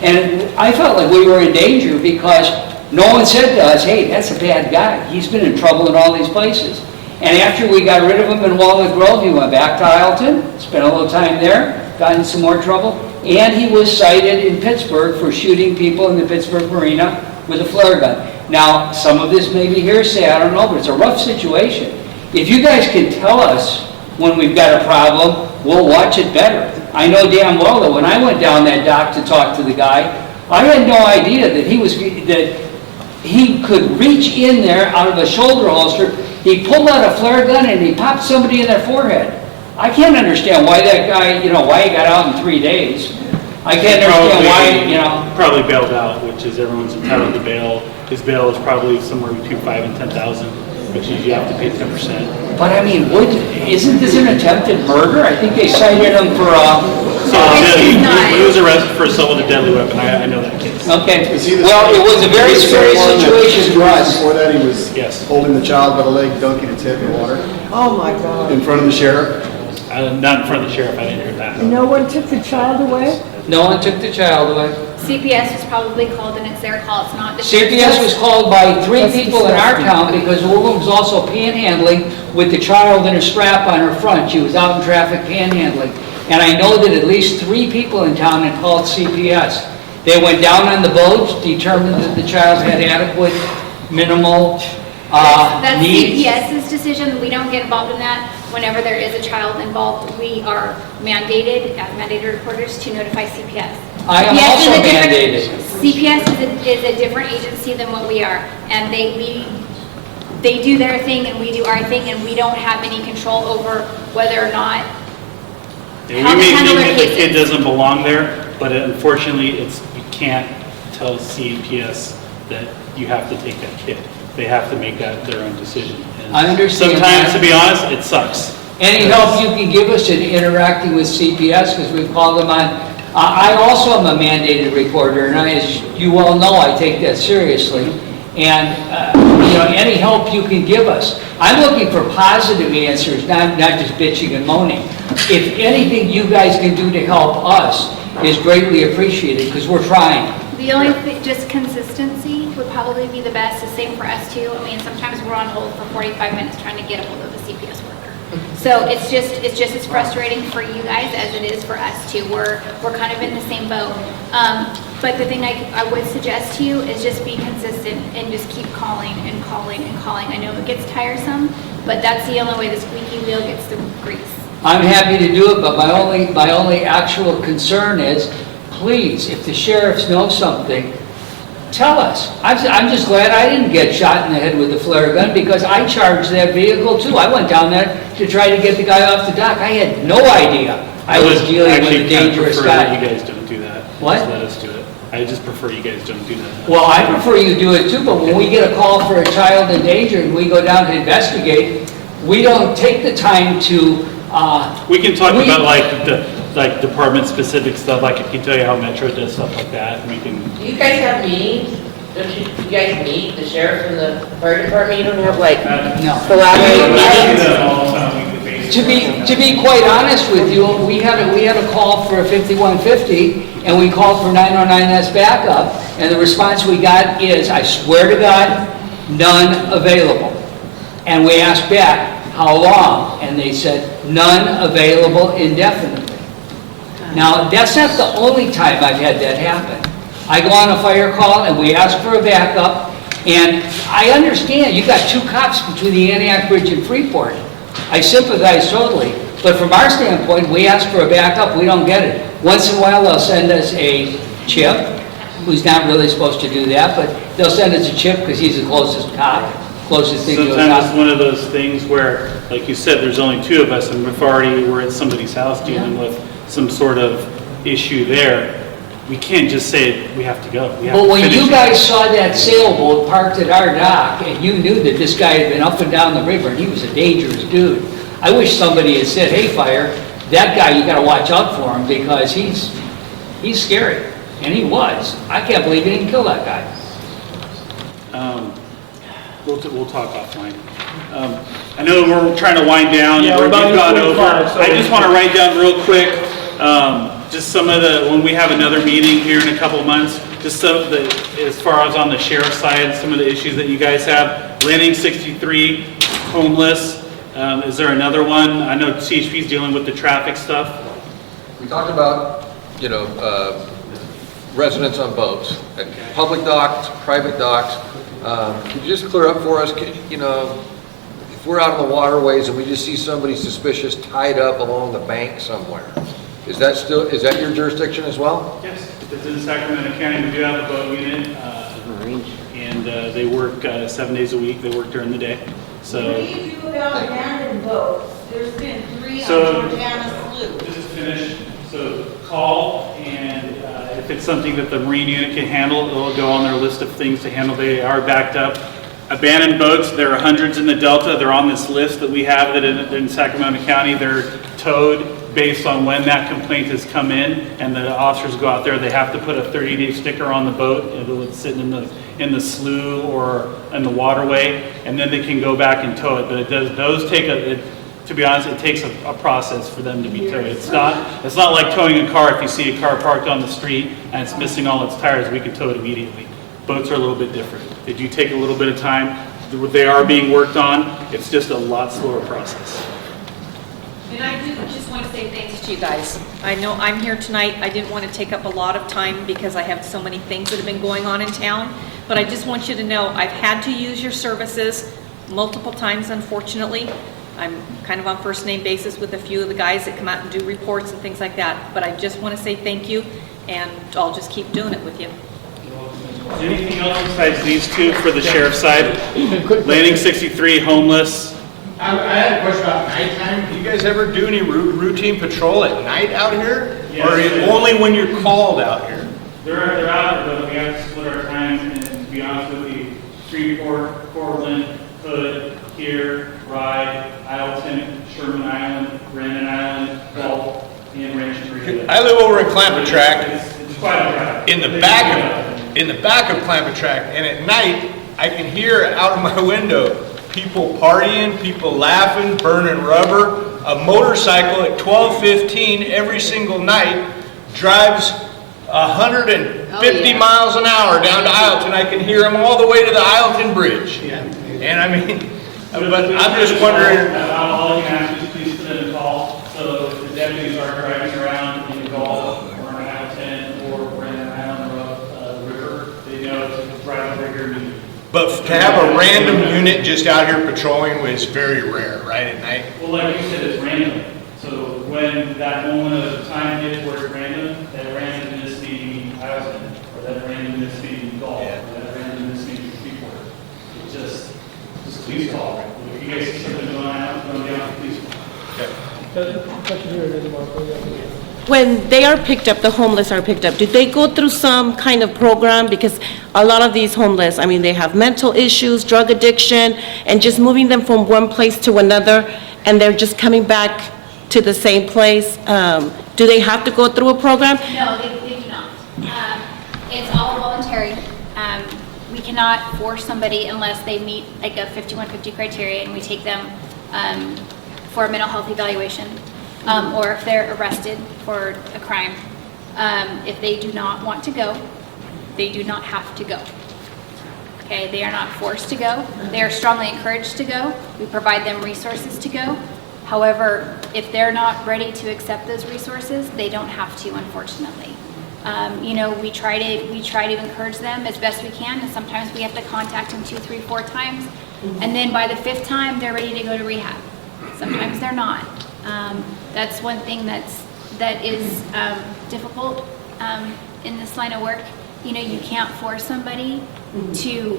And I felt like we were in danger because no one said to us, hey, that's a bad guy. He's been in trouble in all these places. And after we got rid of him in Walnut Grove, he went back to Ileton, spent a little time there, got in some more trouble, and he was cited in Pittsburgh for shooting people in the Pittsburgh Marina with a flare gun. Now, some of this may be hearsay, I don't know, but it's a rough situation. If you guys can tell us when we've got a problem, we'll watch it better. I know damn well that when I went down that dock to talk to the guy, I had no idea that he could reach in there out of a shoulder holster. He pulled out a flare gun and he popped somebody in their forehead. I can't understand why that guy, why he got out in 3 days. I can't understand why, Probably bailed out, which is everyone's entitled to bail. His bail is probably somewhere between $5,000 and $10,000, which is you have to pay 10%. But I mean, isn't this an attempted murder? I think they cited him for, he was arrested for assault with a deadly weapon. I know that case. Okay. Well, it was a very scary situation for us. Before that, he was holding the child by the leg, dunking its head in the water. Oh, my God. In front of the sheriff? Not in front of the sheriff, I didn't hear that. No one took the child away? No one took the child away. CPS was probably called, and it's their call, it's not the CPS was called by 3 people in our town because one of them was also panhandling with the child in a strap on her front. She was out in traffic panhandling. And I know that at least 3 people in town had called CPS. They went down on the boat, determined that the child had adequate, minimal That's needs. CPS's decision, we don't get involved in that. Whenever there is a child involved, we are mandated, as mandated reporters, to notify CPS. I am CPS also is a different- mandated. CPS is a different agency than what we are, and they do their thing and we do our thing, and we don't have any control over whether or not Yeah, we may think that the kid doesn't belong there, but unfortunately, you can't tell CPS that you have to take that kid. They have to make that their own decision. And I understand sometimes, that. to be honest, it sucks. Any help you can give us in interacting with CPS, because we've called them on. I also am a mandated reporter, and as you all know, I take that seriously. And, any help you can give us. I'm looking for positive answers, not just bitching and moaning. If anything you guys can do to help us is greatly appreciated, because we're trying. The only thing, just consistency would probably be the best, the same for us too. I mean, sometimes we're on hold for 45 minutes trying to get a hold of a CPS worker. So it's just as frustrating for you guys as it is for us too. We're kind of in the same boat. But the thing I would suggest to you is just be consistent and just keep calling and calling and calling. I know it gets tiresome, but that's the only way the squeaky wheel gets the grease. I'm happy to do it, but my only actual concern is, please, if the sheriffs know something, tell us. I'm just glad I didn't get shot in the head with a flare gun because I charged that vehicle too. I went down there to try to get the guy off the dock. I had no idea I was dealing with a dangerous guy. You guys don't do that. What? Just let us do it. I just prefer you guys don't do that. Well, I prefer you do it too, but when we get a call for a child in danger and we go down to investigate, we don't take the time to, We can talk about like department-specific stuff, like if you tell you how Metro does stuff like that, we can. Do you guys have meetings? Don't you guys meet, the sheriff and the fire department? You don't have like collaborative meetings? To be quite honest with you, we had a call for a 5150 and we called for 909S backup, and the response we got is, I swear to God, none available. And we asked back, how long? And they said, none available indefinitely. Now, that's not the only time I've had that happen. I go on a fire call and we ask for a backup, and I understand you got two cops between the Antioch Bridge and Freeport. I sympathize totally, but from our standpoint, we ask for a backup, we don't get it. Once in a while, they'll send us a chip, who's not really supposed to do that, but they'll send us a chip because he's the closest cop, closest thing to a cop. Sometimes it's one of those things where, like you said, there's only two of us, and we're at somebody's house dealing with some sort of issue there. We can't just say we have to go. But when you guys saw that sailboat parked at our dock, and you knew that this guy had been up and down the river, and he was a dangerous dude, I wish somebody had said, hey, fire, that guy, you gotta watch out for him, because he's scary. And he was. I can't believe he didn't kill that guy. We'll talk offline. I know we're trying to wind down. Yeah, We've gone over. so I just want to write down real quick, just some of the, when we have another meeting here in a couple of months, just some of the, as far as on the sheriff's side, some of the issues that you guys have. Landing 63, homeless. Is there another one? I know CHP is dealing with the traffic stuff. We talked about, residents on boats, at public docks, private docks. Could you just clear up for us, if we're out on the waterways and we just see somebody suspicious tied up along the bank somewhere, is that your jurisdiction as well? Yes, it's in Sacramento County. We do have a boat unit, and they work 7 days a week. They work during the day. So. What do you do about abandoned boats? There's been 3 So, on Georgiana Slough. This is finished. So call, and if it's something that the Marine unit can handle, it'll go on their list of things to handle. They are backed up. Abandoned boats, there are hundreds in the Delta. They're on this list that we have that in Sacramento County. They're towed based on when that complaint has come in, and the officers go out there. They have to put a 30-day sticker on the boat. It's sitting in the slough or in the waterway, and then they can go back and tow it. But those take to be honest, it takes a process for them to be towed. It's not like towing a car. If you see a car parked on the street and it's missing all its tires, we can tow it immediately. Boats are a little bit different. They do take a little bit of time. They are being worked on. It's just a lot slower process. And I do just want to say thanks to you guys. I know I'm here tonight. I didn't want to take up a lot of time because I have so many things that have been going on in town. But I just want you to know I've had to use your services multiple times, unfortunately. I'm kind of on first name basis with a few of the guys that come out and do reports and things like that. But I just want to say thank you, and I'll just keep doing it with you. Anything else besides these two for the sheriff's side? Landing 63, homeless. I had a question about nighttime. Do you guys ever do any routine patrol at night out here? Yes. Or is it only when you're called out here? They're out, but we have to split our time, and to be honest with you, Freeport, Courtland, Hood, here, Ryde, Isleton, Sherman Island, Brandon Island, Gulf, and Ranch Street. I live over in Clampatrack. It's quite a drive. In the back of Clampatrack, and at night I can hear out of my window people partying, people laughing, burning rubber. A motorcycle at 12:15 every single night drives 150 miles an hour down to Isleton. I can hear them all the way to the Isleton Bridge. Yeah. And I mean, but I'm just wondering. All you have to do is please put in a call. So if the deputies are driving around in the Gulf or in Isleton or Brandon Island River, they know to drive a bigger meeting. But to have a random unit just out here patrolling is very rare, right, at night? Well, like you said, it's random. So when that moment of time hit where it's random, that randomness Isleston, or that randomness Gulf, or that randomness Freeport. It just please call. If you guys see something going down, please call. When they are picked up, the homeless are picked up, do they go through some kind of program? Because a lot of these homeless, I mean, they have mental issues, drug addiction, and just moving them from one place to another, and they're just coming back to the same place. Do they have to go through a program? No, they do not. It's all voluntary. We cannot force somebody unless they meet like a 5150 criteria, and we take them for a mental health evaluation, or if they're arrested for a crime. If they do not want to go, they do not have to go. Okay, they are not forced to go. They are strongly encouraged to go. We provide them resources to go. However, if they're not ready to accept those resources, they don't have to, unfortunately. You know, we try to encourage them as best we can, and sometimes we have to contact them 2, 3, 4 times, and then by the 5th time, they're ready to go to rehab. Sometimes they're not. That's one thing that is difficult in this line of work. You know, you can't force somebody to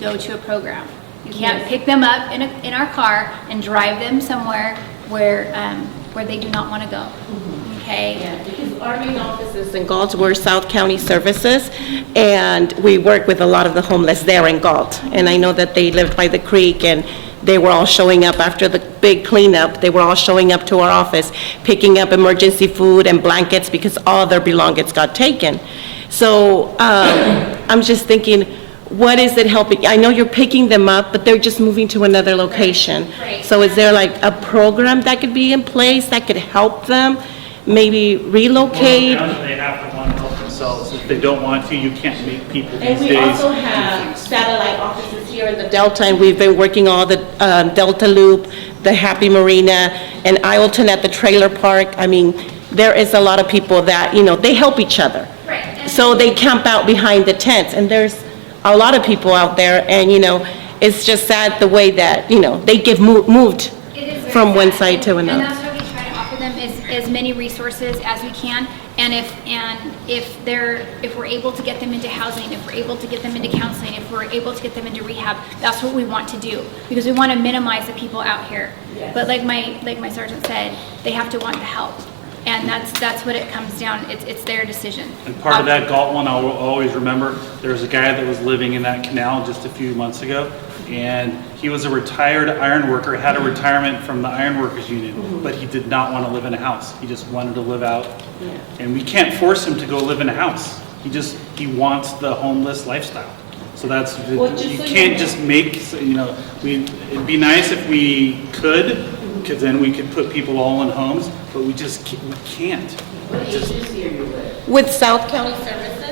go to a program. You can't pick them up in our car and drive them somewhere where they do not want to go. Okay? Yeah, because our main office is in Galt. We're South County Services, and we work with a lot of the homeless there in Galt. And I know that they lived by the creek, and they were all showing up after the big cleanup. They were all showing up to our office, picking up emergency food and blankets because all their belongings got taken. So I'm just thinking, what is it helping? I know you're picking them up, but they're just moving to another location. Right. So is there like a program that could be in place that could help them maybe relocate? Well, they have to want to help themselves. If they don't want to, you can't make people these And we days. also have satellite offices here in the Delta, and we've been working all the Delta Loop, the Happy Marina, and Ileton at the trailer park. I mean, there is a lot of people that, you know, they help each other. Right. So they camp out behind the tents, and there's a lot of people out there, and, you know, it's just sad the way that, you know, they get moved from one side to another. And that's why we try to offer them as many resources as we can. And if we're able to get them into housing, if we're able to get them into counseling, if we're able to get them into rehab, that's what we want to do, because we want to minimize the people out here. Yes. But like my sergeant said, they have to want the help. And that's what it comes down. It's their decision. And part of that Galt one, I'll always remember, there was a guy that was living in that canal just a few months ago, and he was a retired iron worker, had a retirement from the Iron Workers Union, but he did not want to live in a house. He just wanted to live out. Yeah. And we can't force him to go live in a house. He wants the homeless lifestyle. So that's, you can't just make, you know, it'd be nice if we could, because then we could put people all in homes, but we can't. What agency are you with South County Services.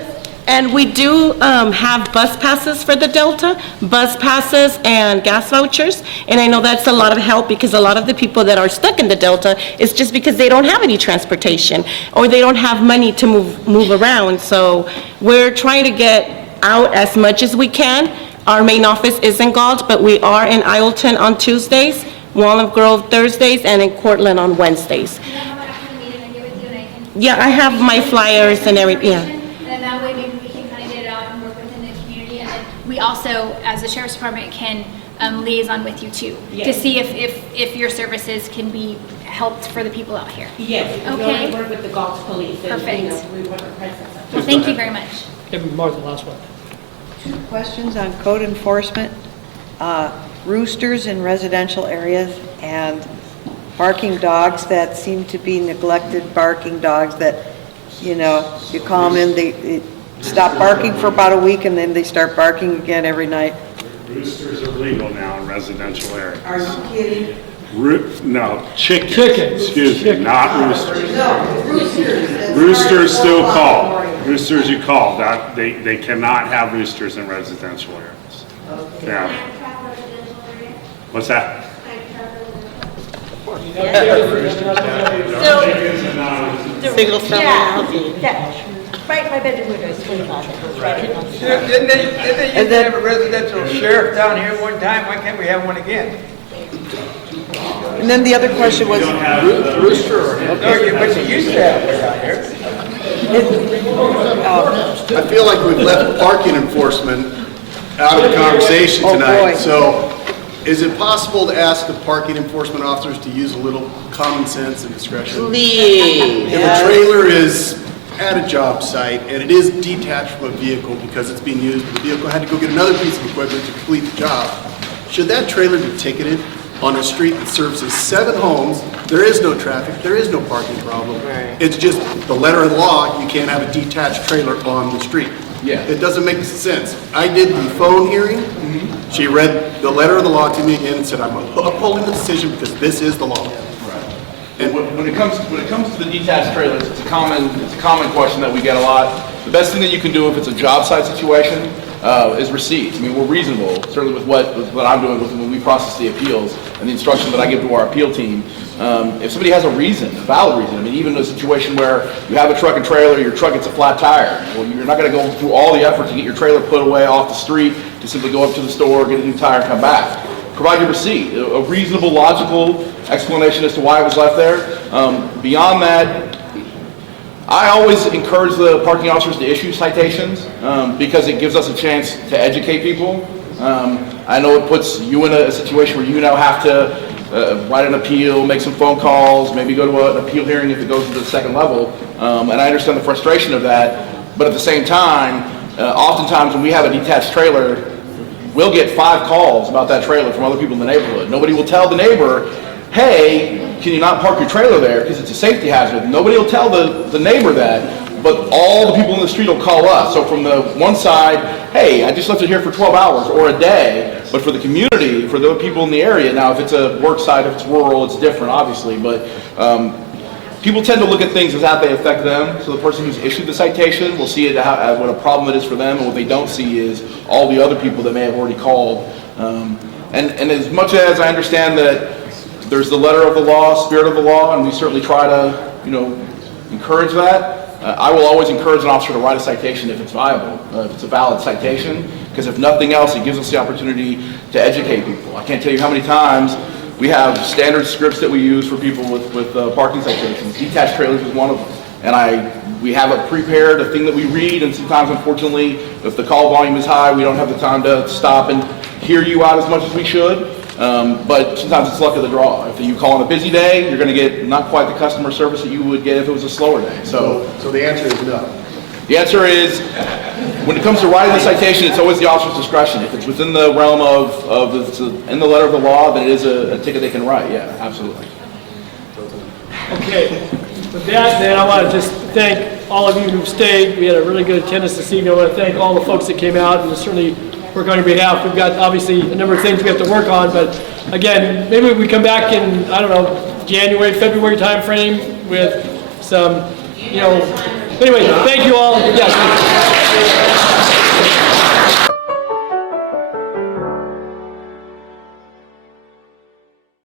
And we do have bus passes for the Delta, bus passes and gas vouchers. And I know that's a lot of help, because a lot of the people that are stuck in the Delta is just because they don't have any transportation or they don't have money to move around. So we're trying to get out as much as we can. Our main office is in Galt, but we are in Ileton on Tuesdays, Walnut Grove Thursdays, and in Courtland on Wednesdays. Yeah, I have my flyers and everything. Yeah. And that way maybe we can kind of get it out and work within the community. And then we also, as the Sheriff's Department, can liaison with you too, to see if your services can be helped for the people out here. Yes, okay. we work with the Galt Police. Perfect. And, you know, we work with Crisis. Well, thank you very much. Mark, the last one. 2 questions on code enforcement. Roosters in residential areas and barking dogs that seem to be neglected barking dogs that, you know, you call them in, they stop barking for about a week and then they start barking again every night. Roosters are legal now in residential areas. Are you kidding? No, chickens. Chickens. Excuse me, not roosters. No, roosters. Roosters still call. Roosters you call. That they cannot have roosters in residential areas. Okay. Yeah. What's that? Single family Right, my bedroom window is 25. It goes right in on the Didn't they used to have a residential sheriff down here one time? Why can't we have one again? And then the other question was, Rooster or? No, but you used to have one down here. I feel like we've left parking enforcement out of the conversation Oh, tonight. boy. So is it possible to ask the parking enforcement officers to use a little common sense and discretion? Please. If a trailer is at a job site and it is detached from a vehicle because it's being used, the vehicle had to go get another piece of equipment to complete the job, should that trailer be ticketed on a street that services 7 homes? There is no traffic, there is no parking problem. It's just the letter of the law, you can't have a detached trailer on the street. Yeah. It doesn't make sense. I did the phone hearing. She read the letter of the law to me again and said, I'm upholding the decision because this is the law. And when it comes to the detached trailers, it's a common question that we get a lot. The best thing that you can do if it's a job site situation is receipts. I mean, we're reasonable, certainly with what I'm doing when we process the appeals and the instruction that I give to our appeal team. If somebody has a reason, a valid reason, I mean, even a situation where you have a truck and trailer, your truck gets a flat tire, well, you're not going to go through all the effort to get your trailer put away off the street to simply go up to the store, get a new tire, and come back. Provide your receipt, a reasonable, logical explanation as to why it was left there. Beyond that, I always encourage the parking officers to issue citations because it gives us a chance to educate people. I know it puts you in a situation where you now have to write an appeal, make some phone calls, maybe go to an appeal hearing if it goes to the second level. And I understand the frustration of that, but at the same time, oftentimes when we have a detached trailer, we'll get 5 calls about that trailer from other people in the neighborhood. Nobody will tell the neighbor, hey, can you not park your trailer there because it's a safety hazard? Nobody will tell the neighbor that, but all the people in the street will call us. So from the one side, hey, I just left it here for 12 hours or a day, but for the community, for the people in the area, now if it's a work site, if it's rural, it's different obviously, but people tend to look at things as how they affect them. So the person who's issued the citation will see it as what a problem it is for them, and what they don't see is all the other people that may have already called. And as much as I understand that there's the letter of the law, spirit of the law, and we certainly try to, encourage that, I will always encourage an officer to write a citation if it's viable, if it's a valid citation, because if nothing else, it gives us the opportunity to educate people. I can't tell you how many times we have standard scripts that we use for people with parking citations. Detached trailers is one of them. And we have it prepared, a thing that we read, and sometimes, unfortunately, if the call volume is high, we don't have the time to stop and hear you out as much as we should. But sometimes it's luck of the draw. If you call on a busy day, you're going to get not quite the customer service that you would get if it was a slower day. So the answer is no. The answer is, when it comes to writing the citation, it's always the officer's discretion. If it's within the realm of it's in the letter of the law, then it is a ticket they can write. Yeah, absolutely. Okay. With that, then, I want to just thank all of you who stayed. We had a really good attendance this evening. I want to thank all the folks that came out and certainly work on your behalf. We've got, obviously, a number of things we have to work on, but again, maybe we come back in, I don't know, January, February timeframe with some, anyway, thank you all. Yes.